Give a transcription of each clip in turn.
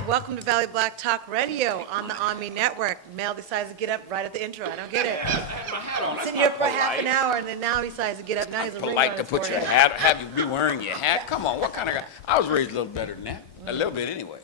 right, welcome to Valley Black Talk Radio on the ONME Network. Mel decides to get up right at the intro. I don't get it. Sitting here for half an hour, and then now he decides to get up. Now he's a polite to put your hat, have you be wearing your hat. Come on, what kind of guy? I was raised a little better than that, a little bit anyway.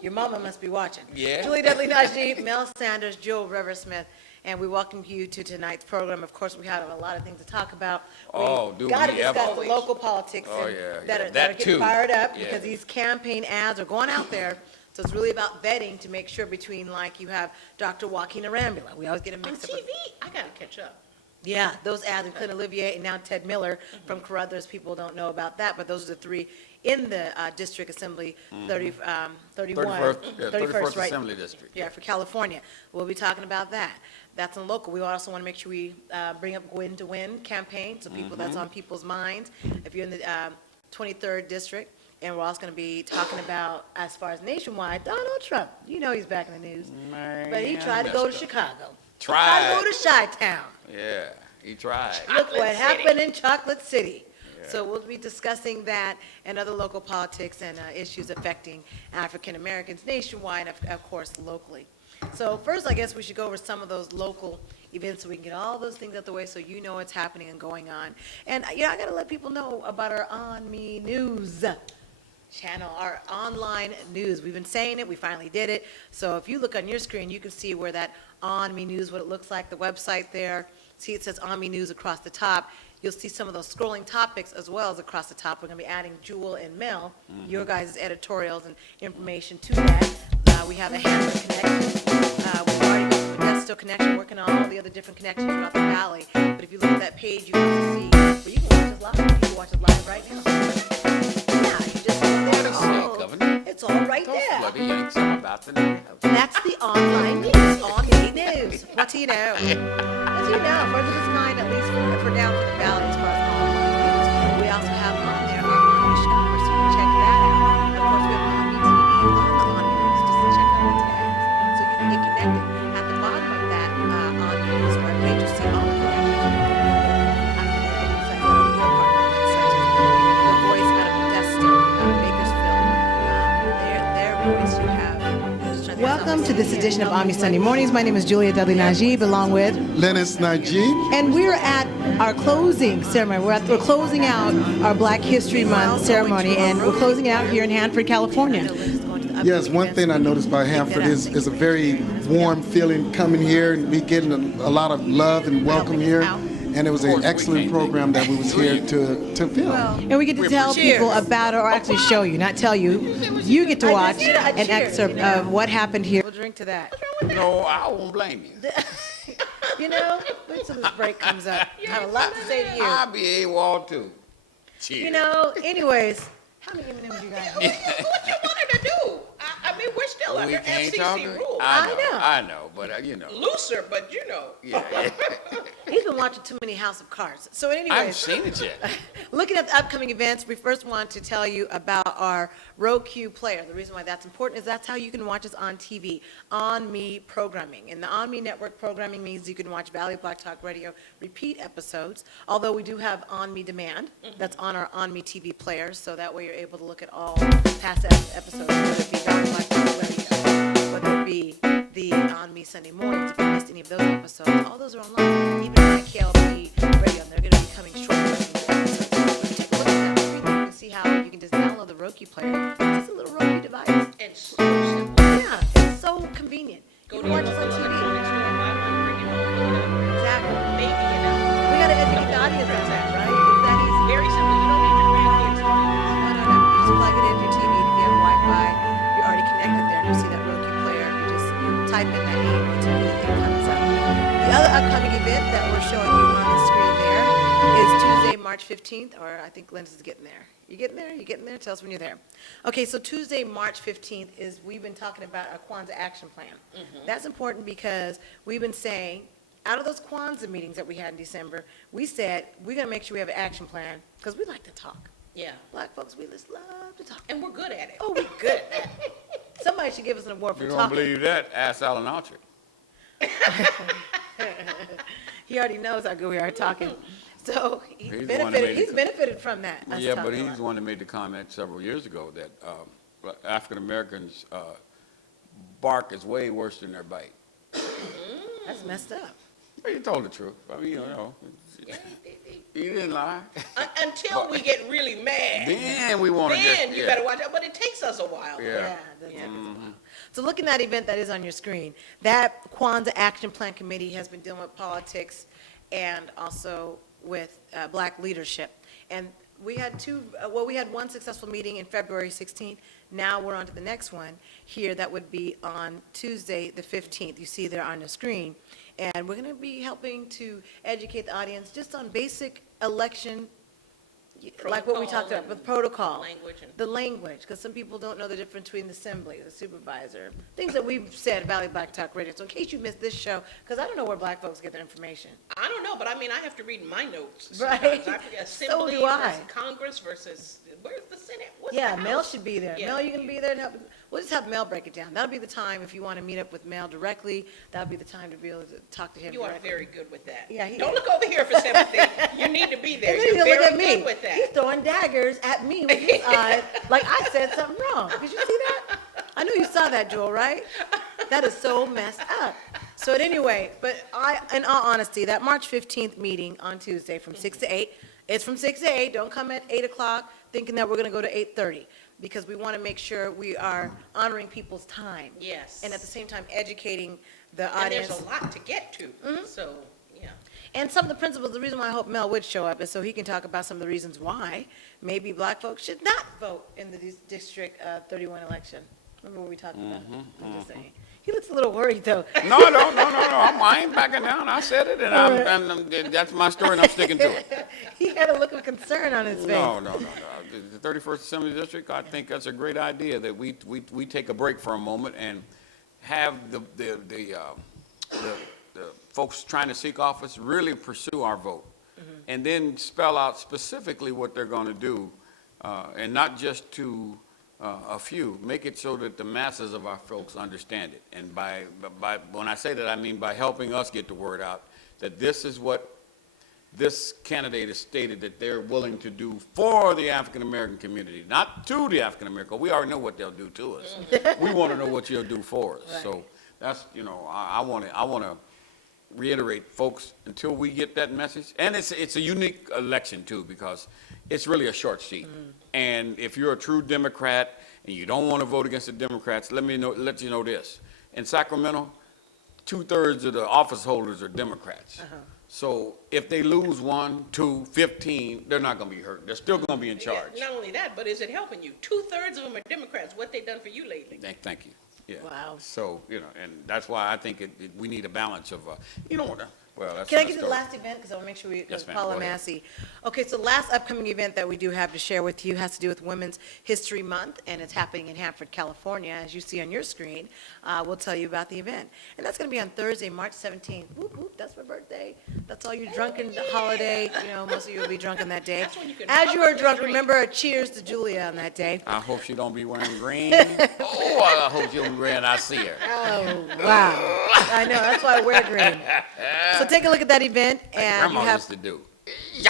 Your mama must be watching. Yeah. Julie Dudley Najee, Mel Sanders, Joe River Smith, and we welcome you to tonight's program. Of course, we have a lot of things to talk about. Do got to we discuss ever? the local politics that are That getting too. fired up Yeah. because these campaign ads are going out there. So it's really about vetting to make sure between, like, you have Dr. Joaquin Arambula. We always get him On mixed up. TV, I gotta catch up. Yeah, those ads, and Clint Olivier, and now Ted Miller from Carruthers. People don't know about that, but those are the three in the District Assembly 31. 31st right? Assembly District. Yeah, for California. We'll be talking about that. That's in local. We also want to make sure we bring up Win to Win campaign, so people that's on people's minds. If you're in the 23rd District, and we're also going to be talking about, as far as nationwide, Donald Trump. You know he's back in the news. Man, But he tried to go to Chicago. Tried. Tried to go to Chi-Town. Yeah, he tried. Look what Chocolate City. happened in Chocolate City. Yeah. So we'll be discussing that and other local politics and issues affecting African Americans nationwide, of course, locally. So first, I guess we should go over some of those local events so we can get all those things out the way so you know what's happening and going on. And, I got to let people know about our ONME News channel, our online news. We've been saying it. We finally did it. So if you look on your screen, you can see where that ONME News, what it looks like, the website there. See, it says ONME News across the top. You'll see some of those scrolling topics as well as across the top. We're going to be adding Jewel and Mel, your guys' editorials and information to that. We have a Hanford connection. We've already got the Modesto connection, working on all the other different connections throughout the valley. But if you look at that page, you can see where you can watch us live. You can watch us live right now. Yeah, you just go there. It's all right there. Bloody yank something about the name. That's the online news. ONME News. What do you know? What do you know? For this kind, at least for down for the valley as far as online news. We also have on there our ONME shopper, so you can check that out. Of course, we have ONME TV on the ONME News, just to check out the tags. So you can get connected. At the bottom of that ONME News webpage, you'll see all the connections. The Voice out of Modesto, Bakersfield, their voice you have. Welcome to this edition of ONME Sunday Mornings. My name is Julia Dudley Najee, along with Lennox Najee. and we're at our closing ceremony. We're closing out our Black History Month ceremony, and we're closing out here in Hanford, California. Yes, one thing I noticed about Hanford is a very warm feeling coming here, and we getting a lot of love and welcome here. And it was an excellent program that we was here to film. And we get to tell people about it, or actually show you, not tell you. You get to watch an excerpt of what happened here. We'll drink to that. No, I won't blame you. Wait till this break comes up. I have a lot to say to you. I'll be AWOL too. Cheers. Anyways, how many M&Ms you got? What you wanted to do? I mean, we're still under FCC rules. I know, but Looser, but Yeah. He's been watching too many House of Cards. So I haven't anyways, seen it yet. looking at the upcoming events, we first want to tell you about our Roku player. The reason why that's important is that's how you can watch us on TV, ONME programming. And the ONME network programming means you can watch Valley Black Talk Radio repeat episodes, although we do have ONME Demand. That's on our ONME TV player, so that way you're able to look at all past episodes, whether it be Valley Black Talk Radio, whether it be the ONME Sunday Mornings, if you missed any of those episodes. All those are online, even on KLP Radio, and they're going to be coming shortly. So take a look at that. You can see how you can just download the Roku player. It's just a little Roku device. And so simple. Yeah, it's so convenient. Go You to can watch your us on local TV. electronics store and buy one, bring it home, look it up. Exactly. Maybe, We got to educate the audience on that, right? It's that easy. Very simple. You don't need your grandkids to do this. No. You just plug it into your TV. If you have Wi-Fi, you're already connected there. You see that Roku player. You just type in that name, TV, it comes up. The other upcoming event that we're showing you on the screen there is Tuesday, March 15th, or I think Linda's getting there. You getting there? You getting there? Tell us when you're there. Okay, so Tuesday, March 15th is, we've been talking about our Kwanzaa action plan. That's important because we've been saying, out of those Kwanzaa meetings that we had in December, we said, we're going to make sure we have an action plan because we like to talk. Yeah. Black folks, we just love to talk. And we're good at it. Oh, we're good at that. Somebody should give us an award If for you don't talking. believe that, ask Alan Archer. He already knows how good we are at talking. So he's He's the one that made it. benefited from that. us Yeah, but talking a he's lot. the one that made the comment several years ago that African Americans bark is way worse than their bite. That's messed up. Well, you told the truth. I mean, you know, you didn't lie. Until we get really mad. Then we want to just, Then you better watch out, but it takes us a while. Yeah. That's it. So looking at that event that is on your screen, that Kwanzaa Action Plan Committee has been dealing with politics and also with black leadership. And we had we had one successful meeting in February 16th. Now we're on to the next one here. That would be on Tuesday, the 15th. You see there on the screen. And we're going to be helping to educate the audience just on basic election, like what we talked about with protocol. Language and- The language, because some people don't know the difference between the assembly, the supervisor, things that we've said, Valley Black Talk Radio. So in case you missed this show, because I don't know where black folks get their information. I don't know, but I mean, I have to read my notes. Right. Sometimes. I forget So Assembly do I. versus Congress versus, where's the Senate? What's Yeah, the Mel House? should be there. Yeah. Mel, you can be there to help. We'll just have Mel break it down. That'll be the time if you want to meet up with Mel directly. That'll be the time to be able to talk to him You are directly. very good with that. Yeah, he Don't is. look over here for sympathy. You need to be there. And then You're he'll look very at me. good with He's that. throwing daggers at me with his eyes, like I said something wrong. Did you see that? I knew you saw that, Joel, right? That is so messed up. So anyway, but in all honesty, that March 15th meeting on Tuesday from 6 to 8, it's from 6 to 8. Don't come at 8 o'clock thinking that we're going to go to 8:30, because we want to make sure we are honoring people's time. Yes. And at the same time, educating the And audience. there's a lot to get to, so, yeah. And some of the principles, the reason why I hope Mel would show up is so he can talk about some of the reasons why maybe black folks should not vote in the District 31 election. Remember what we talked about? I'm just saying. He looks a little worried, though. No. I ain't backing down. I said it, and that's my story, and I'm sticking to it. He had a look of concern on his face. No. The 31st Assembly District, I think that's a great idea that we take a break for a moment and have the folks trying to seek office really pursue our vote, and then spell out specifically what they're going to do, and not just to a few. Make it so that the masses of our folks understand it. And by when I say that, I mean by helping us get the word out that this is what this candidate has stated that they're willing to do for the African American community, not to the African American. We already know what they'll do to us. We want to know what you'll do for us. Right. So that's, I want to reiterate, folks, until we get that message. And it's a unique election too, because it's really a short seat. And if you're a true Democrat and you don't want to vote against the Democrats, let you know this. In Sacramento, 2/3 of the office holders are Democrats. So if they lose 1, 2, 15, they're not going to be hurt. They're still going to be in charge. Yeah, not only that, but is it helping you? 2/3 of them are Democrats. What they done for you lately? Thank you. Yeah. Wow. So, and that's why I think we need a balance of, well, that's Can I another get to the story. last event? Because I want to make sure we, Yes, ma'am. Paula Go ahead. Massey. Okay, so the last upcoming event that we do have to share with you has to do with Women's History Month, and it's happening in Hanford, California. As you see on your screen, we'll tell you about the event. And that's going to be on Thursday, March 17th. Whoop, whoop, that's my birthday. That's all you drunken holiday. Most of you will be drunk on that day. That's when you can As you are publicly drunk, drink. remember, cheers to Julia on that day. I hope she don't be wearing green. I hope she don't be wearing, I see her. Oh, wow. I know, that's why I wear green. So take a look at that event, and you Grandma have used to do.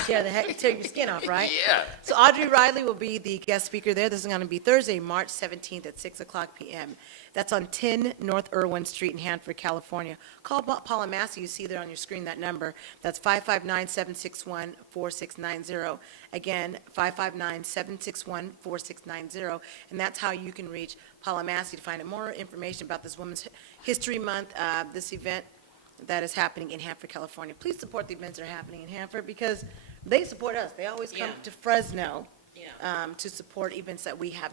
tear your skin off, right? Yeah. So Audrey Riley will be the guest speaker there. This is going to be Thursday, March 17th at 6 o'clock p.m. That's on 10 North Irwin Street in Hanford, California. Call Paula Massey. You see there on your screen that number. That's 559-761-4690. Again, 559-761-4690. And that's how you can reach Paula Massey to find out more information about this Women's History Month, this event that is happening in Hanford, California. Please support the events that are happening in Hanford because they support us. They always come Yeah. to Fresno Yeah. to support events that we have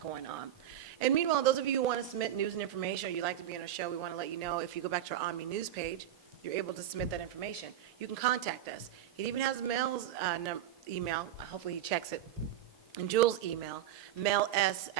going on. And meanwhile, those of you who want to submit news and information or you'd like to be on a show, we want to let you know if you go back to our ONME news page, you're able to submit that information. You can contact us. It even has Mel's email. Hopefully he checks it. And Jules' email, is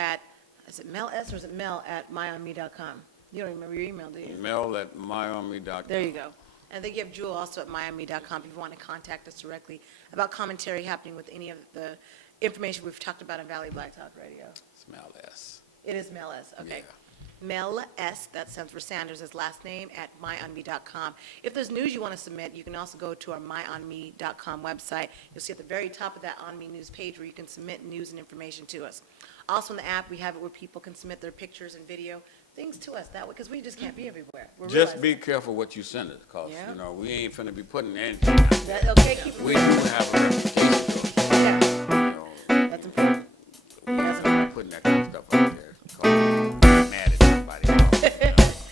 it Mel S or is it mel@myonme.com? You don't remember your email, do you? Mel@myonme.com. There you go. And they give Jewel also at myonme.com if you want to contact us directly about commentary happening with any of the information we've talked about on Valley Black Talk Radio. Smell S. It is Mel S, okay. Yeah. Mel S, that stands for Sanders, his last name, at myonme.com. If there's news you want to submit, you can also go to our myonme.com website. You'll see at the very top of that ONME news page where you can submit news and information to us. Also in the app, we have it where people can submit their pictures and video. things to us that way, because we just can't be everywhere. We're Just realizing be careful what you send us, cause, Yeah. you know, we ain't finna be putting anything out there. that. Okay, keep it We real. do have a reputation, Yeah, though, you know. that's important. We That's ain't putting that kind of stuff out there, cause mad at somebody else,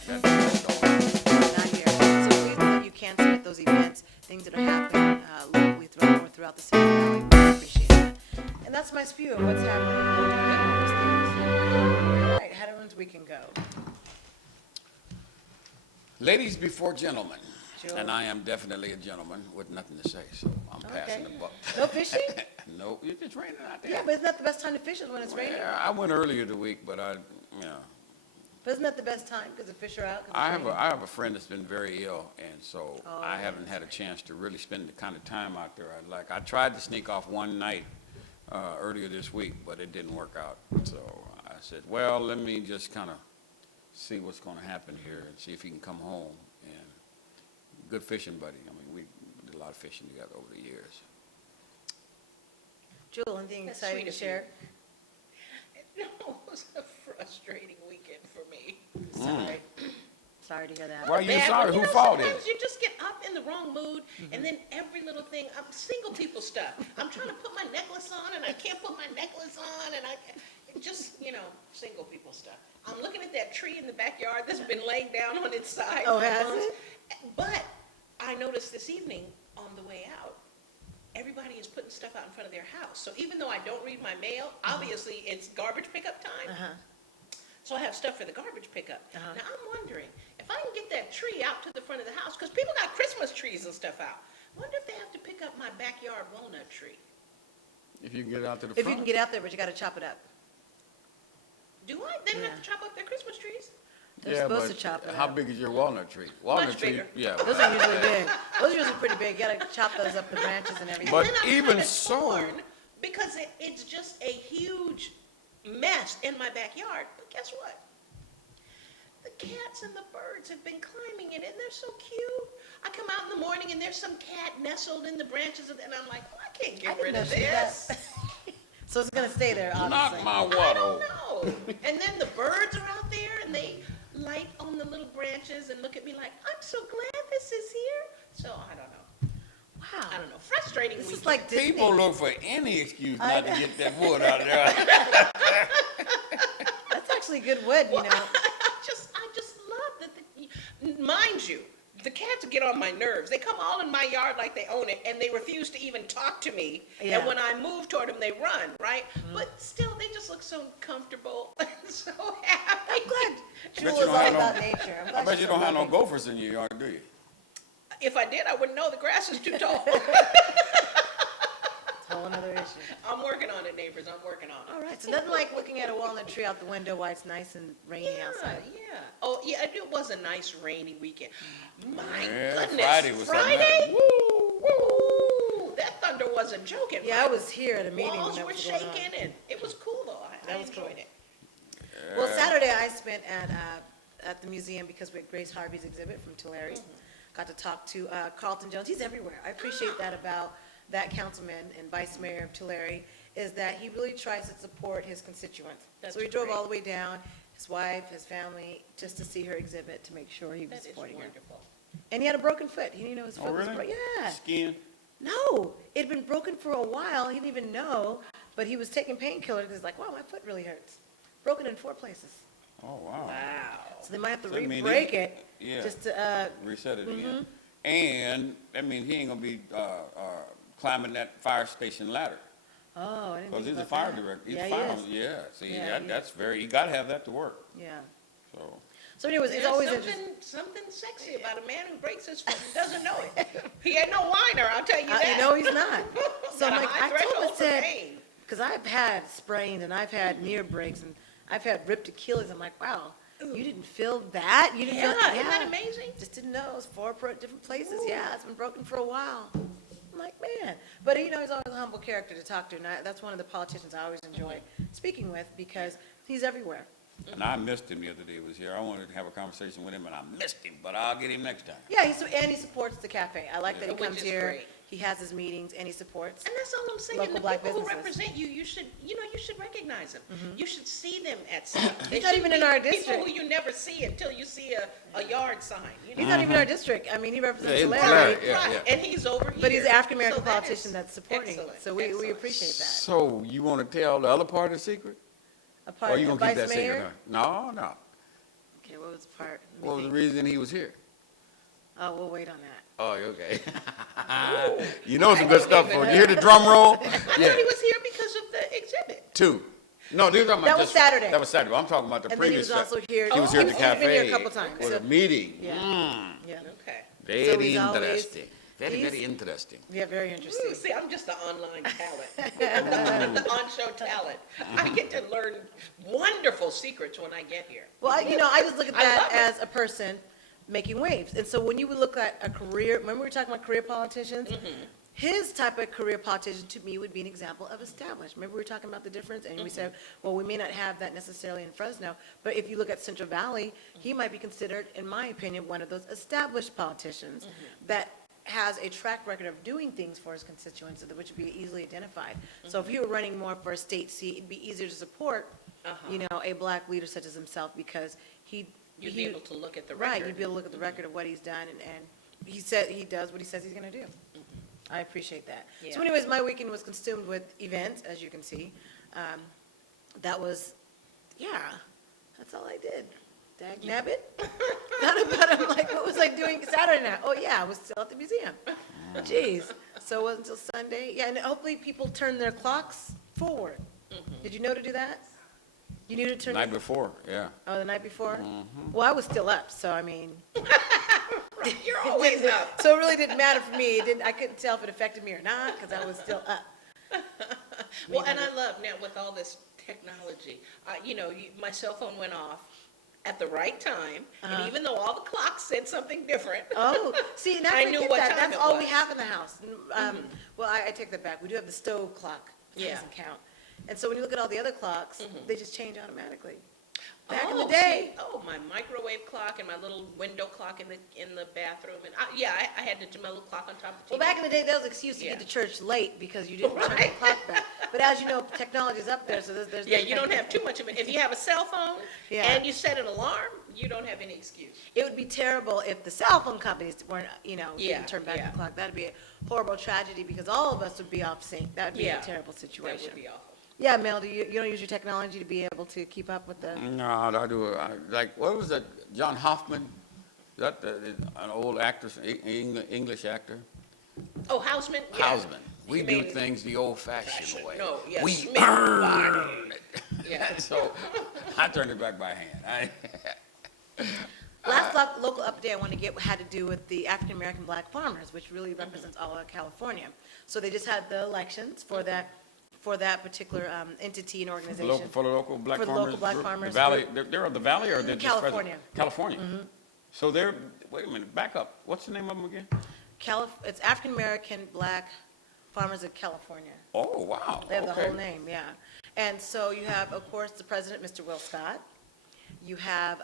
you know. That don't Not here. So please know that you can submit those events, things that are happening locally throughout the city of Raleigh. We appreciate that. And that's my spew of what's happening locally and those things. All right, how did weekend go? Ladies before gentlemen, Sure. and I am definitely a gentleman with nothing to say, so I'm passing the Okay. buck. No fishing? No, it's just raining out there. Yeah, but isn't that the best time to fish is when it's raining? Yeah, I went earlier the week, but But isn't that the best time, because the fish are out? 'cause it's I raining? have a friend that's been very ill, and so Oh. I haven't had a chance to really spend the kind of time out there I'd like. I tried to sneak off one night earlier this week, but it didn't work out. So I said, well, let me just kind of see what's going to happen here and see if he can come home. And good fishing buddy. I mean, we did a lot of fishing together over the years. Jewel, anything That's exciting sweet to of you. share? No, it was a frustrating weekend for me. Sorry. Sorry to hear that. Why are you Bad, sorry? but Who know, fault is sometimes it? you just get up in the wrong mood, and then every little thing, single people stuff. I'm trying to put my necklace on, and I can't put my necklace on, and just, single people stuff. I'm looking at that tree in the backyard that's been laying down on its side. Oh, for has months. it? But I noticed this evening on the way out, everybody is putting stuff out in front of their house. So even though I don't read my mail, obviously it's garbage pickup time. Uh-huh. So I have stuff for the garbage pickup. Uh-huh. Now I'm wondering if I can get that tree out to the front of the house, because people got Christmas trees and stuff out. Wonder if they have to pick up my backyard walnut tree. If you can get out to the If front. you can get out there, but you got to chop it up. Do I? They don't have Yeah. to chop up their Christmas trees? They're Yeah, supposed but to chop it how up. big is your walnut tree? Walnut Much tree, bigger. yeah. Those are usually big. Those are usually pretty big. You got to chop those up, the branches and everything. But And then I'm even kinda so- torn because it's just a huge mess in my backyard. But guess what? The cats and the birds have been climbing it, and they're so cute. I come out in the morning, and there's some cat nestled in the branches, and I'm like, oh, I can't I get didn't rid know of she did this. that. So it's going to stay there, obviously. Knock my I water don't over. know. And then the birds are out there, and they light on the little branches and look at me like, I'm so glad this is here. So I don't know. Wow. I don't know. Frustrating This weekend. is like Disney. People look for any excuse I not to know. get that wood out of there. That's actually good wood, you know. I just love that. Mind you, the cats get on my nerves. They come all in my yard like they own it, and they refuse to even talk to me. Yeah. And when I move toward them, they run, right? But still, they just look so comfortable and so happy. I'm glad Jewel you is don't all have no- about nature. I'm I glad bet she's you so don't have no loving. gophers in your yard, do you? If I did, I wouldn't know the grass is too tall. It's a whole another issue. I'm working on it, neighbors. I'm working on it. All right, so nothing like looking at a walnut tree out the window while it's nice and rainy outside. Yeah. Oh, yeah, it was a nice rainy weekend. My Yeah, goodness. Friday was something Friday? else. Woo, Woo! That thunder wasn't joking. Yeah, I was here at a meeting when Walls that were was going on. shaking, and it was cool, though. I That was cool. enjoyed it. Well, Saturday I spent at the museum because we had Grace Harvey's exhibit from Tulare. Got to talk to Carlton Jones. He's everywhere. I appreciate that about that councilman and vice mayor of Tulare, is that he really tries to support his constituents. That's So he drove great. all the way down, his wife, his family, just to see her exhibit, to make sure he was That is supporting her. wonderful. And he had a broken foot. He didn't know his Oh, foot was really? broken. Yeah. Skin? No, it had been broken for a while. He didn't even know, but he was taking painkillers because he's like, wow, my foot really hurts. Broken in 4 places. Oh, wow. Wow. So they might have to So that mean re-break he- it yeah. just to, Reset it Mm-hmm. again. And that means he ain't gonna be climbing that fire station ladder. oh, I didn't Because think he's a about fire that. director. He's Yeah, fire, he is. yeah, see, Yeah, he is. that's very, you gotta have that to work, Yeah. so. So anyways, it's There's always interesting. something sexy about a man who breaks his foot and doesn't know it. He ain't no whiner, I'll tell you that. You know he's not. So Got I'm a like, high I told him, I threshold for said, pain. because I've had sprains and I've had near breaks and I've had ripped Achilles. I'm like, wow, you didn't feel that? You didn't Yeah, feel isn't that amazing? Just didn't know. It was 4 different places. Yeah, it's been broken for a while. I'm like, man. But, he's always a humble character to talk to. And that's one of the politicians I always enjoy speaking with because he's everywhere. And I missed him the other day he was here. I wanted to have a conversation with him and I missed him, but I'll get him next time. Yeah, and he supports the cafe. I like that he Which comes is here. great. he has his meetings, and he supports. And that's all I'm saying. Local The black people who businesses. represent you, you should recognize them. You should see them at stuff. They He's not shouldn't even in be our People district. who you never see until you see a yard sign. You He's know? not even our district. I mean, he represents Yeah, Tulare, Tulare, yeah, yeah. And he's over here. but he's an African So American that politician is that's supporting. excellent, So we excellent. appreciate that. So you want to tell the other part of the secret? A Or part, you a going to keep vice that mayor. secret? Huh? No. Okay, what was the part? Let me What was the think. reason he was here? Oh, we'll wait on that. Oh, okay. You know some good stuff. You hear the drum roll? I thought Yeah, he was here because of the exhibit. 2. No, these are talking about That was just- Saturday. That was Saturday. I'm talking about the And then he previous. was also here. He was here at the He's been here a cafe. couple times, For so- the meeting. Yeah. Mm, Yeah, Okay. very he's always- interesting. Very, he's- very interesting. yeah, very interesting. Ooh, see, I'm just the online talent, the on-show talent. I get to learn wonderful secrets when I get here. Well, I just look at I that love it. as a person making waves. And so when you would look at a career, remember we were talking about career politicians? His type of career politician to me would be an example of established. Remember we were talking about the difference? And we said, well, we may not have that necessarily in Fresno, but if you look at Central Valley, he might be considered, in my opinion, one of those established politicians that has a track record of doing things for his constituents, which would be easily identified. So if you were running more for a state seat, it'd be easier to support, a black leader such as himself, because You'd be able to look at the right, record. you'd be able to look at the record of what he's done, and he said, he does what he says he's gonna do. I appreciate that. So Yeah. anyways, my weekend was consumed with events, as you can see. That was, yeah, that's all I did. Dag nabbit. I'm like, what was I doing Saturday night? Oh, yeah, I was still at the museum. Jeez. So it wasn't until Sunday. Yeah, and hopefully people turn their clocks forward. Did you know to do that? You knew to turn? Night before, yeah. Oh, the night before? Well, I was still up, so I mean. You're always up. So it really didn't matter for me. I couldn't tell if it affected me or not, because I was still up. Well, and I love now with all this technology, my cell phone went off at the right time, and even though all the clocks said something different. Oh, see, and I I knew forget what that. time That's it all we was. have in the house. Well, I take that back. We do have the stove clock. It Yeah. doesn't count. And so when you look at all the other clocks, they just change automatically. Back in the Oh, day. see, my microwave clock and my little window clock in the bathroom, and I had to do my little clock on top of the Well, TV. back in the day, that was an excuse to Yeah. get to church late because you didn't turn the Right. clock back. But as you know, technology's up there, so there's. Yeah, you don't have too much of it. If you have a cell phone Yeah. and you set an alarm, you don't have any excuse. It would be terrible if the cell phone companies weren't, Yeah, didn't turn back yeah. the clock. That'd be a horrible tragedy because all of us would be off sync. That would be Yeah, a terrible That situation. would be awful. Yeah, Mel, you don't use your technology to be able to keep up with the, No, I do, what was that, John Hoffman? Is that an old actor, English actor? Oh, Houseman? Yeah. Houseman. We You do mean- things the old-fashioned way. No, yes, We Smith burn it. Yeah. So I turned it back by hand. last local update I want to get had to do with the African-American black farmers, which really represents all of California. So they just had the elections for that particular entity and organization. For the local black For the farmers? local black group? The farmers Valley, group. they're of the valley or they're just present? California. California. So they're, wait a minute, back up. What's the name of them again? It's African-American Black Farmers of California. Oh, wow. They have the Okay. whole name, yeah. And so you have, of course, the president, Mr. Will Scott. You have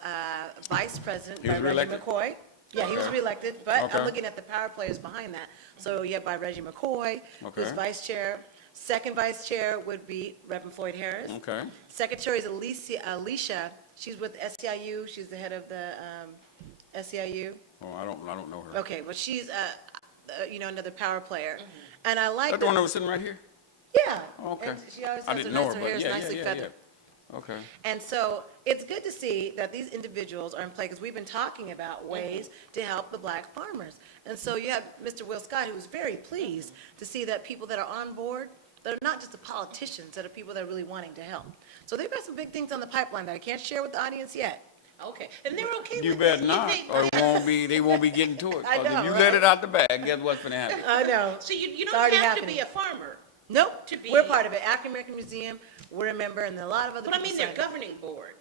Vice President He by was Reggie reelected? McCoy. Yeah, he was Okay. reelected, but Okay. I'm looking at the power players behind that. So you have by Reggie McCoy, who's Okay. vice chair. Second vice chair would be Reverend Floyd Harris. Okay. Secretary is Alicia. She's with SEIU. She's the head of the SEIU. Oh, I don't know her. Okay, well, she's, another power player. And I like That the one that was sitting right here? Yeah. Oh, okay. And she always I has her didn't know her, hair but is yeah, nicely yeah, feathered. yeah. Okay. And so it's good to see that these individuals are in play, because we've been talking about ways to help the black farmers. And so you have Mr. Will Scott, who was very pleased to see that people that are on board, that are not just the politicians, that are people that are really wanting to help. So they've got some big things on the pipeline that I can't share with the audience yet. Okay, and they're okay with You it. better not, They- or they won't be getting to it. I 'Cause know, if you right? let it out the bag, guess what's gonna happen? I know. So you It's don't already have to happening. be a farmer, Nope, to be- we're part of it. African American Museum, we're a member, and a lot of other but I people mean, their signed up. governing board.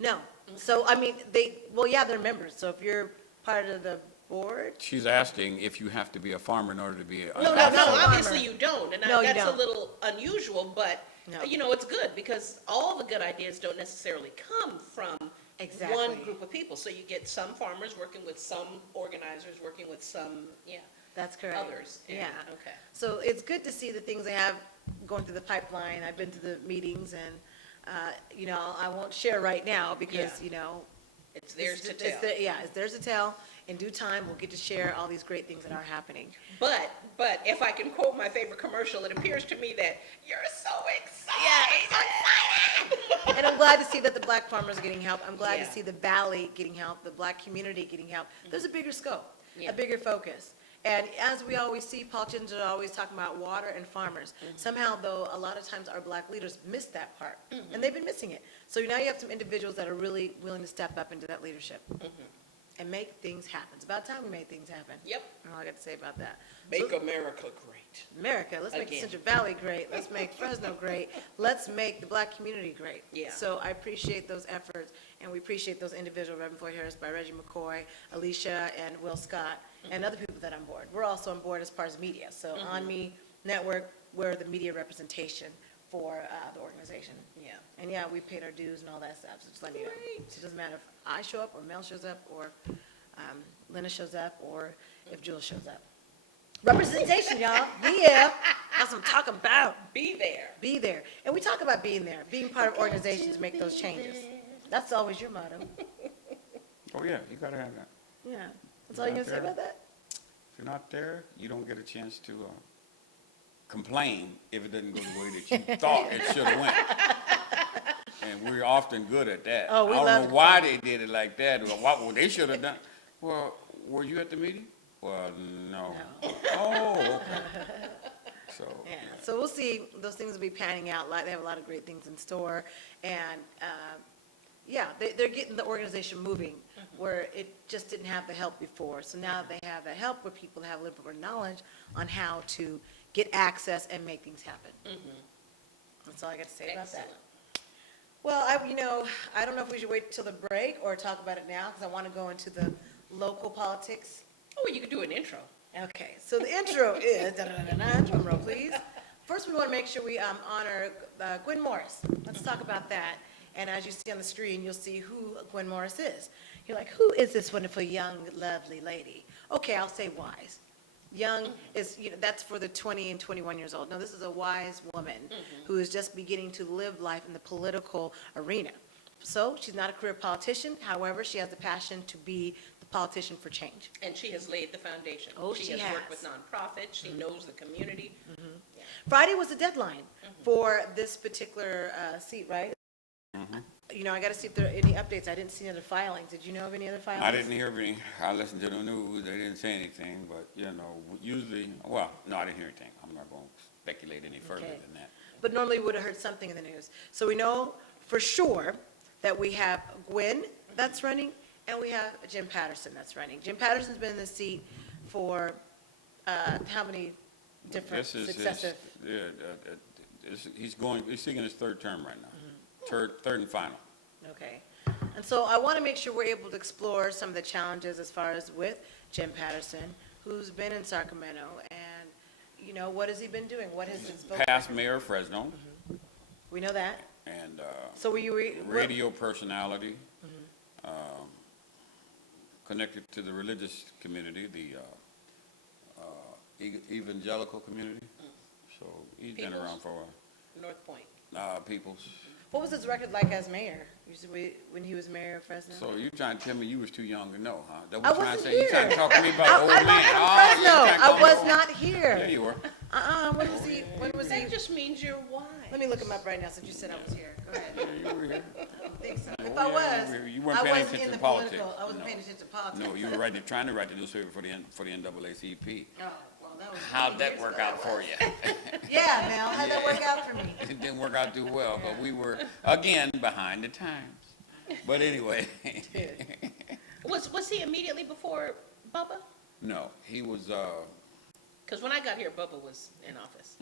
No, so, they're members, so if you're part of the board, She's asking if you have to be a farmer in order to be a. No, not a obviously farmer. you don't, and No, you that's a don't. little unusual, but, No. it's good, because all the good ideas don't necessarily come from Exactly. one group of people. So you get some farmers working with some organizers, working with some, That's correct. others. And- Yeah. Okay. So it's good to see the things they have going through the pipeline. I've been to the meetings and, I won't share right now because, Yeah. It's theirs to it's tell. it's theirs to tell. In due time, we'll get to share all these great things that are happening. But if I can quote my favorite commercial, it appears to me that you're so excited. And I'm glad to see that the black farmers are getting help. I'm glad Yeah. to see the valley getting help, the black community getting help. There's a bigger scope, Yeah. a bigger focus. And as we always see, politicians are always talking about water and farmers. Somehow, though, a lot of times our black leaders miss that part, and they've been missing it. So now you have some individuals that are really willing to step up into that leadership and make things happen. It's about time we made things happen. Yep. All I got to say about that. Make So- America great. America, let's make the Again. Central Valley great, let's make Fresno great, let's make the black community great. Yeah. So I appreciate those efforts, and we appreciate those individuals, Reverend Floyd Harris by Reggie McCoy, Alicia, and Will Scott, and other people that are on board. We're also on board as part of media, so ONME Network, we're the media representation for the organization. Yeah. And yeah, we paid our dues and all that stuff, so just let me know. Great. So it doesn't matter if I show up, or Mel shows up, or Linda shows up, or if Jules shows up. Representation, y'all, yeah, that's what I'm talking about. Be there. Be there. And we talk about being there, being part of organizations to make those changes. That's always your motto. Oh, yeah, you gotta have that. Yeah. That's all you're gonna say about that? If you're not there, you don't get a chance to complain if it doesn't go the way that you thought it should have went. And we're often good at that. Oh, we I love don't to know why they did it like that, or what they should have done. Well, were you at the meeting? Well, no. Oh, okay. So, Yeah, so we'll see, those things will be panning out, they have a lot of great things in store, and, they're getting the organization moving, where it just didn't have the help before, so now they have the help where people have a little bit more knowledge on how to get access and make things happen. That's all I got to say about that. Excellent. Well, I don't know if we should wait till the break or talk about it now, because I want to go into the local politics. Oh, well, you could do an intro. Okay, so the intro is, drum roll, please. First, we want to make sure we honor Gwen Morris. Let's talk about that. And as you see on the screen, you'll see who Gwen Morris is. You're like, who is this wonderful, young, lovely lady? Okay, I'll say wise. Young is, that's for the 20 and 21 years old. No, this is a wise woman who is just beginning to live life in the political arena. So she's not a career politician. However, she has the passion to be the politician for change. And she has laid the foundation. Oh, She she has worked has. with nonprofits. She knows the community. Yeah. Friday was the deadline for this particular seat, right? I got to see if there are any updates. I didn't see any other filings. Did you know of any other filings? I didn't hear of any. I listened to the news. They didn't say anything, but, usually, well, no, I didn't hear anything. I'm not going to speculate any further Okay. than that. But normally we would have heard something in the news. So we know for sure that we have Gwen that's running, and we have Jim Patterson that's running. Jim Patterson's been in this seat for how many different This is successive? he's seeking his third term right now. Third and final. Okay. And so I want to make sure we're able to explore some of the challenges as far as with Jim Patterson, who's been in Sacramento, and, what has he been doing? What has his vote? Past mayor of Fresno, We know that. and So were you? radio personality, connected to the religious community, the evangelical community. So he's been Peoples? around for North Point. Peoples. What was his record like as mayor, when he was mayor of Fresno? So you trying to tell me you was too young to know, huh? That I what you trying to wasn't say? You trying here. to talk to me about I an old man? wasn't in Oh, Fresno. you trying to I call me was old? not here. Yeah, you were. When was he, when was he? That just means you're wise. Let me look him up right now, since you said I was here. Go ahead. Yeah, you were here. I don't think so. If Oh, I yeah, was, you weren't I paying wasn't attention in the to politics. political, I wasn't No. paying attention to politics. No, you were trying to write the newspaper for the NAACP. Oh, well, that was. How'd 20 that years work ago. out for you? Yeah, Mel, how'd that work out for me? It didn't work out too well, but we were, again, behind the times. But anyway, Was he immediately before Bubba? no, he was, Because when I got here, Bubba was in office.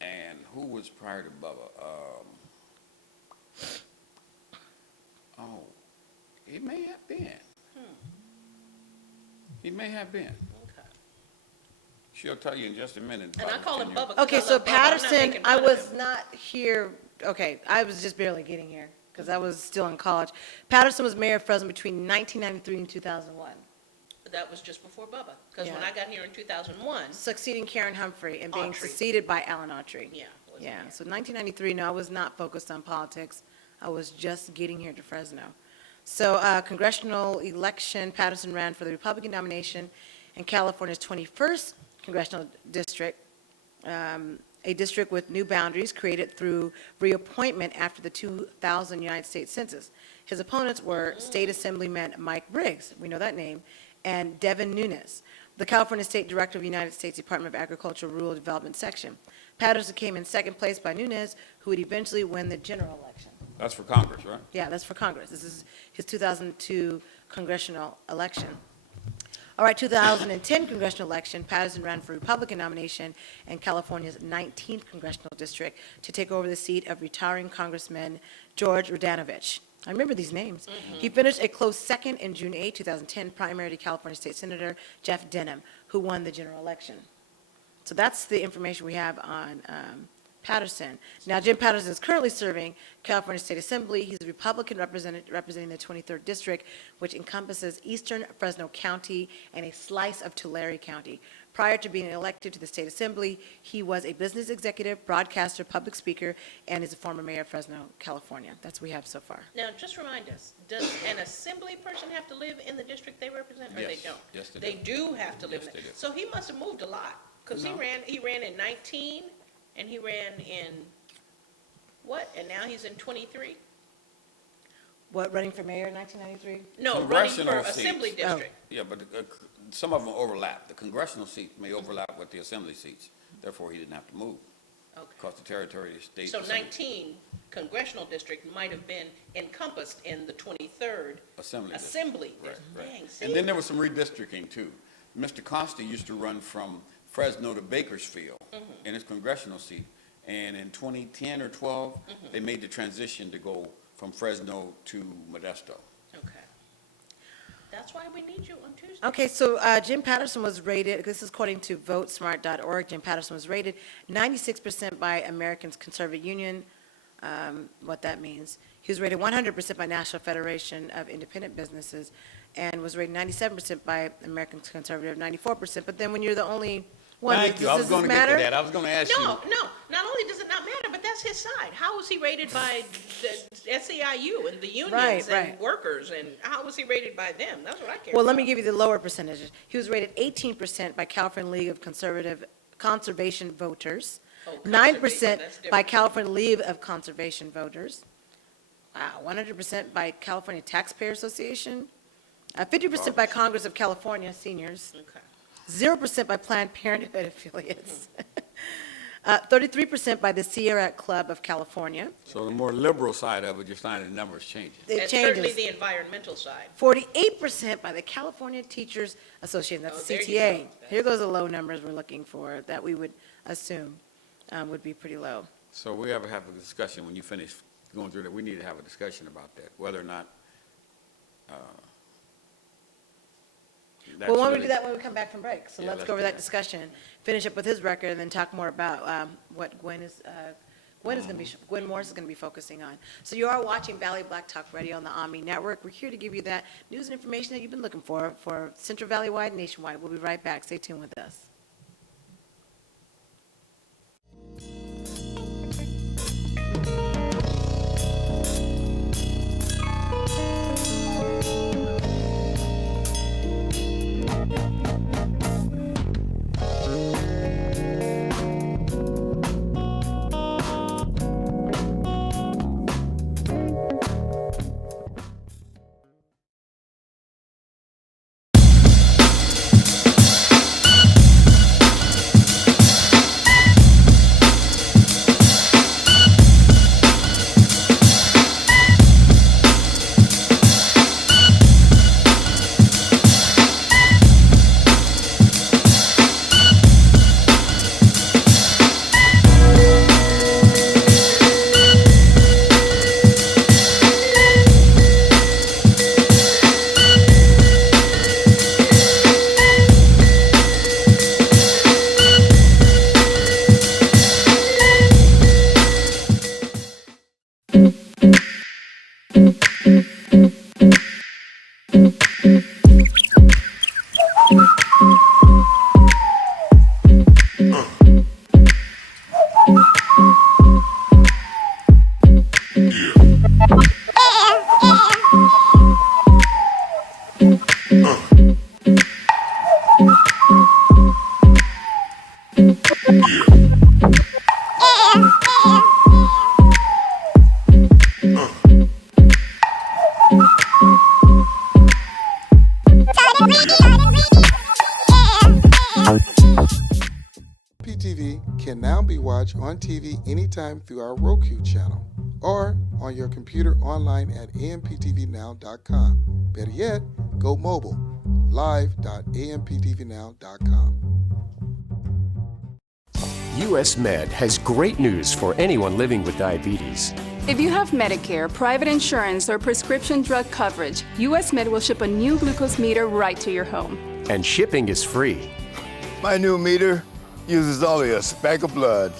and who was prior to Bubba? It may have been. He may have been. Okay. She'll tell you in just a minute. And I about call his him tenure. Bubba. 'cause Okay, I so love Bubba. I'm not Patterson, making I fun of was him. not here, okay, I was just barely getting here, because I was still in college. Patterson was mayor of Fresno between 1993 and 2001. that was just before Bubba, because when Yeah. I got here in 2001, Succeeding Karen Humphrey and being Autry. succeeded by Alan Autry. yeah. wasn't Yeah, here. so 1993, no, I was not focused on politics. I was just getting here to Fresno. So congressional election, Patterson ran for the Republican nomination in California's 21st congressional district, a district with new boundaries created through reappointment after the 2000 United States Census. His opponents were State Assemblyman Mike Briggs, we know that name, and Devin Nunes, the California State Director of the United States Department of Agriculture Rural Development Section. Patterson came in second place by Nunes, who would eventually win the general election. That's for Congress, right? Yeah, that's for Congress. This is his 2002 congressional election. All right, 2010 congressional election, Patterson ran for Republican nomination in California's 19th congressional district to take over the seat of retiring Congressman George Radanovich. I remember these names. He finished a close second in June 8, 2010 primary to California State Senator Jeff Denham, who won the general election. So that's the information we have on Patterson. Now, Jim Patterson is currently serving California State Assembly. He's a Republican representing the 23rd District, which encompasses eastern Fresno County and a slice of Tulare County. Prior to being elected to the State Assembly, he was a business executive, broadcaster, public speaker, and is a former mayor of Fresno, California. That's what we have so far. Now, just remind us, does an assembly person have to live in the district they represent, or they Yes. don't? Yes, they They do. do have to live Yes, in they it. do. So he must have moved a lot, because No. he ran in 19, and he ran in, what, and now he's in 23? What, running for mayor in 1993? No, running for Congressional assembly seats. district. Yeah, but some of them overlap. The congressional seats may overlap with the assembly seats. Therefore, he didn't have to move Okay. because the territory is state. So assembly. 19 congressional district might have been encompassed in the 23rd Assembly district. assembly Right, district. right. Dang, see? And then there was some redistricting too. Mr. Costa used to run from Fresno to Bakersfield Mm-hmm. in his congressional seat. And in 2010 or 12, Mm-hmm. they made the transition to go from Fresno to Modesto. Okay. That's why we need you on Tuesday. Okay, so Jim Patterson was rated, this is according to votesmart.org, Jim Patterson was rated 96% by Americans Conservative Union, what that means. He was rated 100% by National Federation of Independent Businesses, and was rated 97% by American Conservative, 94%. But then when you're the only one, Thank you. I was does going this to get to matter? that. I was going to ask you. No, not only does it not matter, but that's his side. How was he rated by the SEIU and the unions Right, and right. workers, and how was he rated by them? That's what I care Well, let about. me give you the lower percentages. He was rated 18% by California League of Conservation Voters, Oh, 9% conservation, that's by different. California League of Conservation Voters, 100% by California Taxpayer Association, 50% by Congress of California Seniors, Okay. 0% by Planned Parenthood affiliates, 33% by the Sierra Club of California. So the more liberal side of it, you're finding the numbers changing. It And certainly changes. the environmental side. 48% by the California Teachers Association, that's Oh, the there you CTA. go. Here goes the low numbers we're looking for, that we would assume would be pretty low. So we have to have a discussion when you finish going through that. We need to have a discussion about that, whether or not. That's Well, why don't we really- do that when we come back from break? So Yeah, let's let's go over do that that. discussion, finish up with his record, and then talk more about what Gwen is going to be, Gwen Morris is going to be focusing on. So you are watching Valley Black Talk Radio on the ONME Network. We're here to give you that news and information that you've been looking for Central Valley-wide and nationwide. We'll be right back. Stay tuned with us. watch on TV anytime through our Roku channel or on your computer online at amptvnow.com. Better yet, go mobile, live.amptvnow.com. US Med has great news for anyone living with diabetes. If you have Medicare, private insurance, or prescription drug coverage, US Med will ship a new glucose meter right to your home. And shipping is free. My new meter uses only a speck of blood.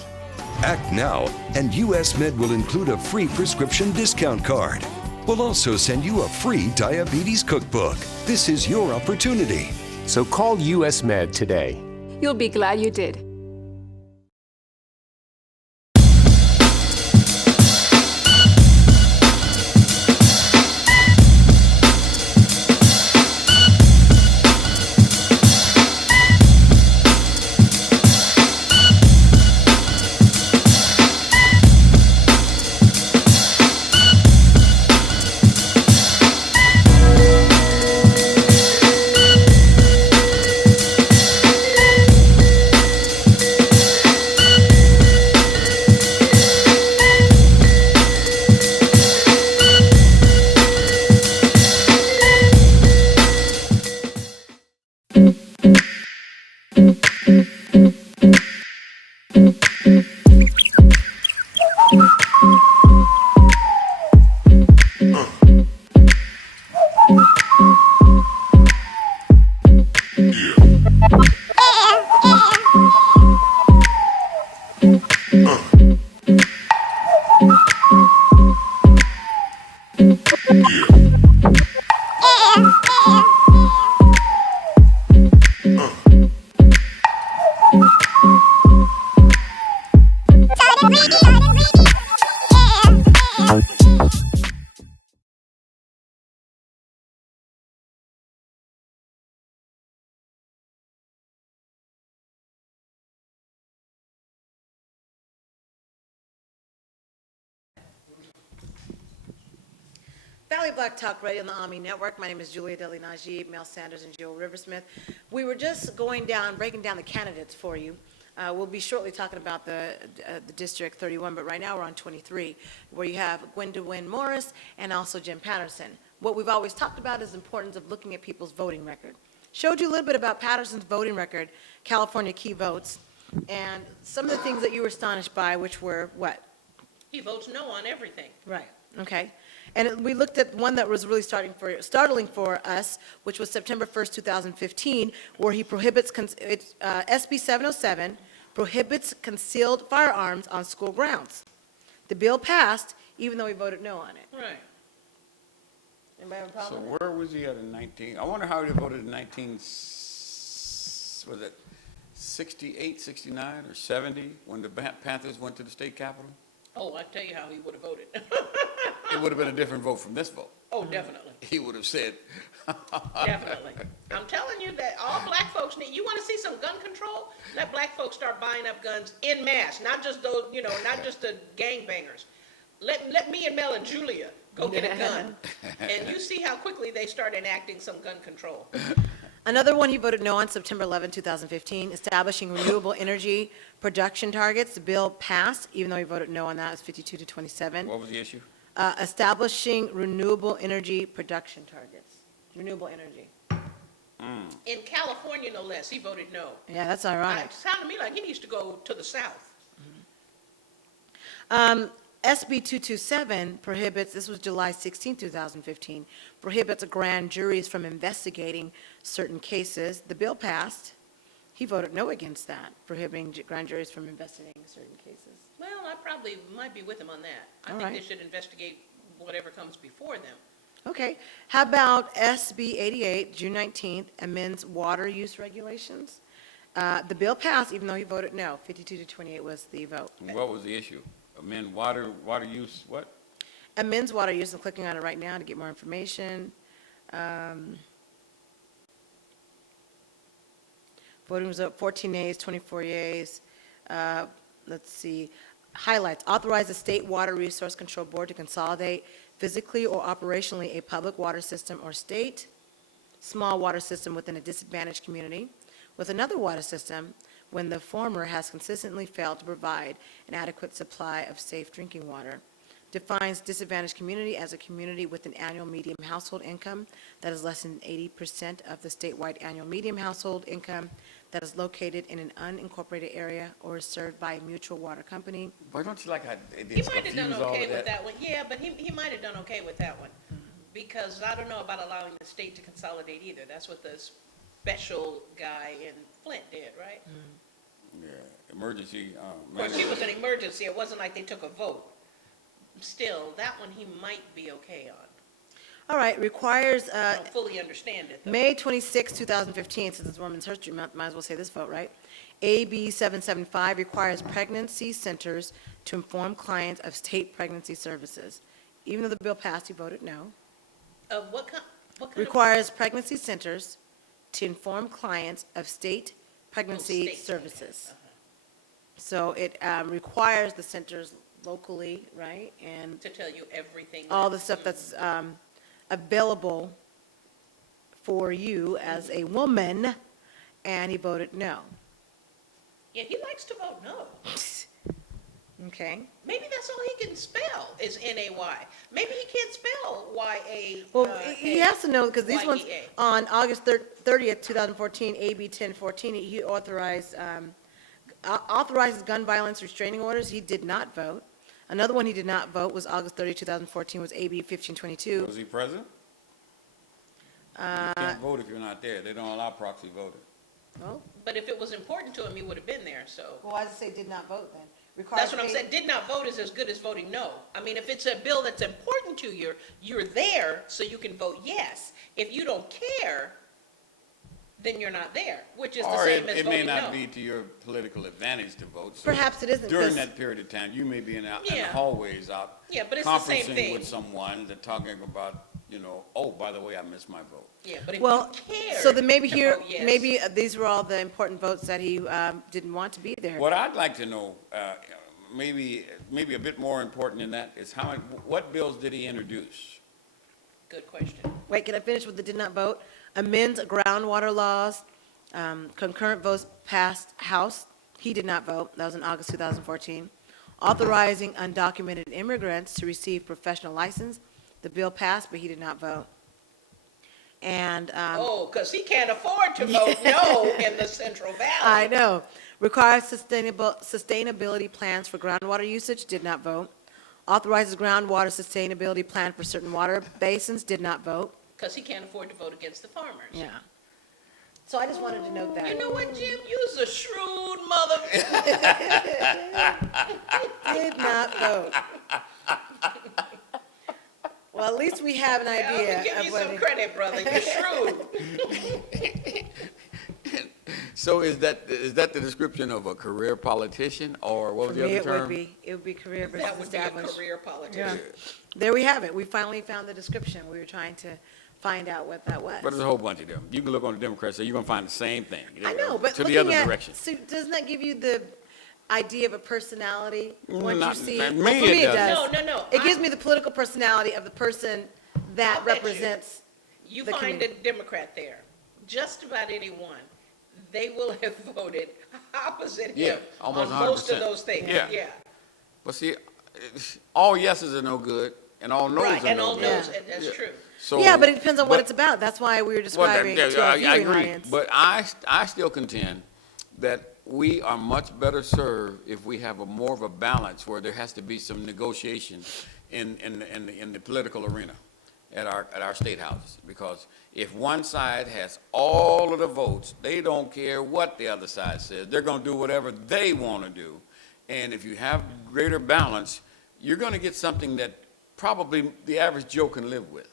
Act now, and US Med will include a free prescription discount card. We'll also send you a free diabetes cookbook. This is your opportunity. So call US Med today. You'll be glad you did. Valley Black Talk Radio on the ONME Network. My name is Julia Deli Najib, Mel Sanders, and Joe Riversmith. We were just breaking down the candidates for you. We'll be shortly talking about the District 31, but right now we're on 23, where you have Gwendolyn Morris and also Jim Patterson. What we've always talked about is the importance of looking at people's voting record. Showed you a little bit about Patterson's voting record, California key votes, and some of the things that you were astonished by, which were what? He votes no on everything. Right, okay. And we looked at one that was really startling for us, which was September 1st, 2015, where he prohibits, SB 707 prohibits concealed firearms on school grounds. The bill passed, even though he voted no on it. Right. Anybody have a So problem with where was he at in 19, I wonder how he voted in 19, was it 68, 69, or 70, when the Panthers went to the state capitol? Oh, I tell you how he would have voted. It would have been a different vote from this vote. Oh, definitely, He would have said, definitely. I'm telling you that all black folks need, you want to see some gun control? Let black folks start buying up guns en masse, not just those, not just the gangbangers. Let me and Mel and Julia go get a gun, and you see how quickly they start enacting some gun control. Another one he voted no on, September 11, 2015, establishing renewable energy production targets. The bill passed, even though he voted no on that, it was 52 to 27. what was the issue? Establishing renewable energy production targets. Renewable energy. In California, no less, he voted no. Yeah, that's ironic. It sounded to me like he needs to go to the south. SB 227 prohibits, this was July 16, 2015, prohibits grand juries from investigating certain cases. The bill passed. He voted no against that, prohibiting grand juries from investigating certain cases. Well, I probably might be with him on that. I All think right. they should investigate whatever comes before them. Okay. How about SB 88, June 19th, amends water use regulations? The bill passed, even though he voted no. 52 to 28 was the vote. What was the issue? Men, water use, what? Amends water use. I'm clicking on it right now to get more information. Voting was up 14 nays, 24 yeas. Let's see. Highlights. Authorize the State Water Resource Control Board to consolidate physically or operationally a public water system or state small water system within a disadvantaged community with another water system when the former has consistently failed to provide an adequate supply of safe drinking water. Defines disadvantaged community as a community with an annual median household income that is less than 80% of the statewide annual median household income, that is located in an unincorporated area or is served by a mutual water company. Why don't you like how it He is might have done confuse all okay of with that? that one, yeah, but he might have done okay with that one. Because I don't know about allowing the state to consolidate either. That's what the special guy in Flint did, right? Yeah, emergency, Of course, it was an emergency, it wasn't like they took a vote. Still, that one he might be okay on. All right, requires, I don't fully understand it, though. May 26, 2015, since it's Women's History Month, might as well say this vote, right? AB 775 requires pregnancy centers to inform clients of state pregnancy services. Even though the bill passed, he voted no. Of what kind of? Requires pregnancy centers to inform clients of state pregnancy state, services. okay. So it requires the centers locally, right? And To tell you everything. all the stuff that's available for you as a woman, and he voted no. Yeah, he likes to vote no. Okay. Maybe that's all he can spell is N-A-Y. Maybe he can't spell Y-A. Well, he has to know, because these ones, YEA. on August 30th, 2014, AB 1014, he authorized, authorizes gun violence restraining orders. He did not vote. Another one he did not vote was August 30, 2014, was AB 1522. Was he present? You can't vote if you're not there. They don't allow proxy voting. Oh, But if it was important to him, he would have been there, so. well, why does it say did not vote then? That's what I'm saying. Did not vote is as good as voting no. I mean, if it's a bill that's important to you, you're there so you can vote yes. If you don't care, then you're not there, which is the Or same as it may voting no. not be to your political advantage to vote. So Perhaps it isn't, During because- that period of time, you may be in the Yeah. hallways out. Yeah, but it's the same conferencing thing. with someone, they're talking about, oh, by the way, I missed my vote. Yeah, but if Well, you care. so then maybe here, vote yes. maybe these were all the important votes that he didn't want to be there. What I'd like to know, maybe a bit more important than that, is what bills did he introduce? Good question. Wait, can I finish with the did not vote? Amends groundwater laws, concurrent votes passed House. He did not vote. That was in August 2014. Authorizing undocumented immigrants to receive professional license. The bill passed, but he did not vote. And Oh, because he can't afford to vote no in the Central Valley. I know. Requires sustainability plans for groundwater usage, did not vote. Authorizes groundwater sustainability plan for certain water basins, did not vote. Because he can't afford to vote against the farmers. Yeah. So I just wanted to note that. You know what, Jim? You's a shrewd mother. Did not vote. Well, at least we have an I'm idea gonna give of you what. some credit, brother. You're shrewd. So is that the description of a career politician, or what was For the me, other term? it would be career versus That would be a established. career politician. There we have it. We finally found the description. We were trying to find out what that was. But there's a whole bunch of them. You can look on the Democrats, so you're gonna find the same thing. I know, but To the looking other at, direction. so doesn't that give you the idea of a personality? Once you Not- see, me, well, for me it it does. does. No. It gives me the political personality of the person that I'll bet you. represents. You the find a community. Democrat there, just about anyone, they will have voted opposite Yeah, him on almost most of 100%. those things. Yeah. But see, all yeses are no good, and all noes Right, are and no all good. those, Yeah. that's true. So- Yeah, but it depends on what but- it's about. That's why we were Well, describing to I our viewing agree, audience. but I still contend that we are much better served if we have more of a balance where there has to be some negotiation in the political arena at our state houses. Because if one side has all of the votes, they don't care what the other side says. They're going to do whatever they want to do. And if you have greater balance, you're going to get something that probably the average Joe can live with.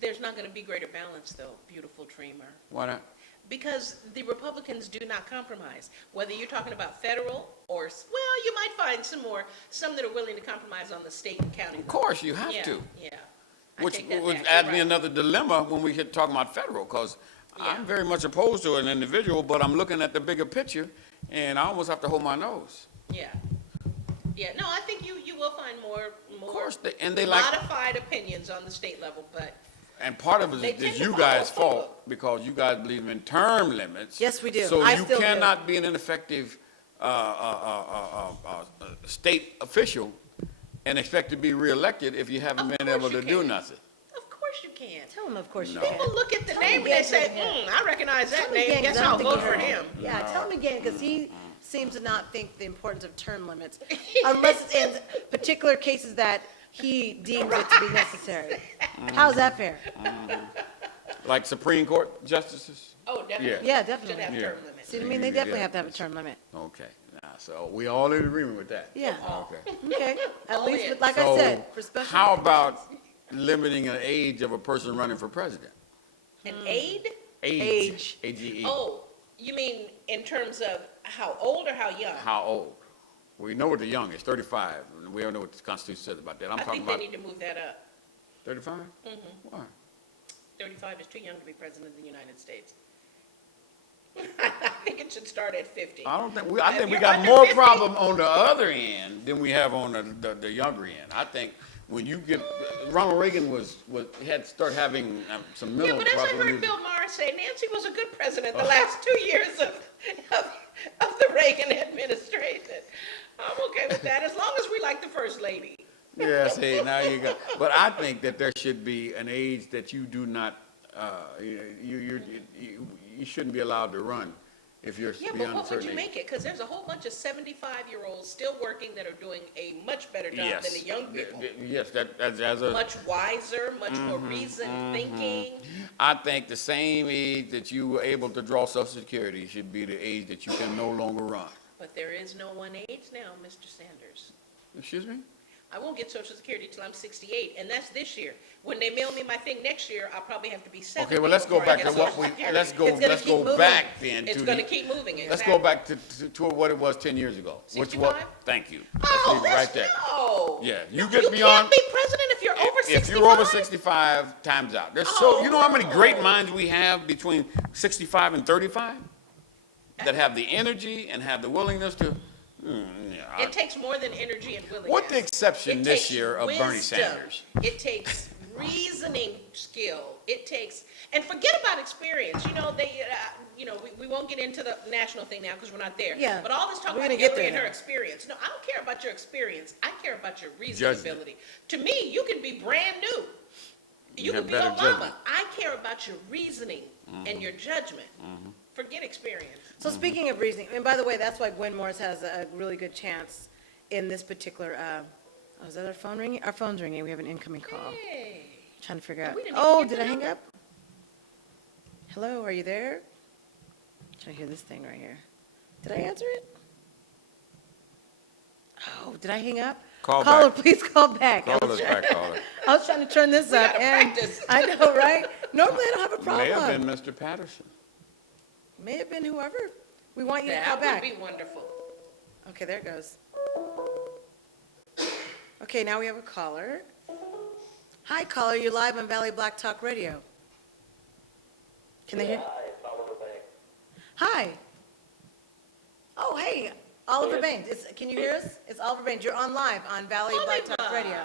There's not going to be greater balance, though, beautiful dreamer. Why not? Because the Republicans do not compromise. Whether you're talking about federal or, well, you might find some that are willing to compromise on the state and county. Of course, you have Yeah, to. yeah. I Which take that would back. add You're me right. another dilemma when we get talking about federal, because Yeah. I'm very much opposed to an individual, but I'm looking at the bigger picture, and I almost have to hold my nose. Yeah. Yeah, no, I think you will find more Of course, and they like, modified opinions on the state level, but and part of they it tend is to you follow guys' through. fault, because you guys believe in term limits. Yes, we do. So I you still do. cannot be an ineffective state official and expect to be reelected if you haven't Of been course able you to do can. nothing. Of course you can. Tell him, of course, you No. can. People look at the Tell him name and they again, say, again. I recognize that Tell him name, again, guess 'cause I I'll don't think vote you for heard him. Yeah, tell him again, because he seems to not think the importance of term limits, unless it's in particular cases that he deems it to be necessary. How's that fair? Like Supreme Court justices? Oh, definitely. Yeah, Should definitely. have Yeah. term limits. See what I mean? They definitely have to have a term limit. Okay, so we all in agreement with that? Yeah. Okay. Okay, at All least, in. with- like I So said, for special. how about limiting an age of a person running for president? An aide? Age. AGE. Oh, you mean in terms of how old or how young? How old? We know what the young is, 35. We don't know what the Constitution says about that. I'm I talking think they about need to move that up. 35? Why? 35 is too young to be president of the United States. I think it should start at 50. I don't think, I If think we you're got under more 50 problem on the other end than we have on the younger end. I think when you get, Ronald Reagan had start having some Yeah, mental but as I problems. heard Bill Maher say, Nancy was a good president the last 2 years of the Reagan administration. I'm okay with that, as long as we like the first lady. Yeah, see, now you got, but I think that there should be an age that you do not, you shouldn't be allowed to run if you're Yeah, but beyond a what would certain you age. make it? Because there's a whole bunch of 75-year-olds still working that are doing a much better job Yes. than the young people. Yes, as a, Much wiser, much more reasoned thinking. I think the same age that you were able to draw Social Security should be the age that you can no longer run. But there is no one age now, Mr. Sanders. Excuse me? I won't get Social Security till I'm 68, and that's this year. When they mail me my thing next year, I'll probably have to be 70. Okay, well, let's go before I back get to what Social we, Security. let's go keep moving. back then It's to going to the, keep moving, let's exactly. go back to what it was 10 years ago. Which was, 65? thank you. Oh, Let's leave it let's right there. go. Yeah, you No, get you beyond. can't be president if you're over 65. If you're over 65, time's out. There's so, Oh, you know how many great no. minds we have between 65 and 35? That have the energy and have the willingness to, It takes more than energy and willingness. What the exception It this takes year of Bernie wisdom. Sanders? It takes reasoning skill. It takes, and forget about experience. You know, we won't get into the national thing now because we're not there. Yeah, But all this talk we're about gonna get Hillary there and her now. experience. No, I don't care about your experience. I care about your reasoning Judgment. ability. To me, you can be brand new. You have can be better Obama. judgment. I care about your reasoning and your judgment. Forget experience. So speaking of reasoning, and by the way, that's why Gwen Morris has a really good chance in this particular, is that our phone ringing? Our phone's ringing, we have an incoming call. Hey. Trying to figure out, We didn't even oh, get did the I hang number. up? Hello, are you there? Trying to hear this thing right here. Did I answer it? Oh, did I hang up? Call Caller, back. please call back. Call us back, caller. I was trying to turn this up gotta and, practice. I know, right? Normally I don't have a May have problem. been Mr. Patterson. May have been whoever. We want you to call That would back. be wonderful. Okay, there it goes. Okay, now we have a caller. Hi, caller, you're live on Valley Black Talk Radio. Can they hear? Hi. Oh, hey, Oliver Baines. Can you hear us? It's Oliver Baines. You're on live on Valley Black Talk Oliver. Radio.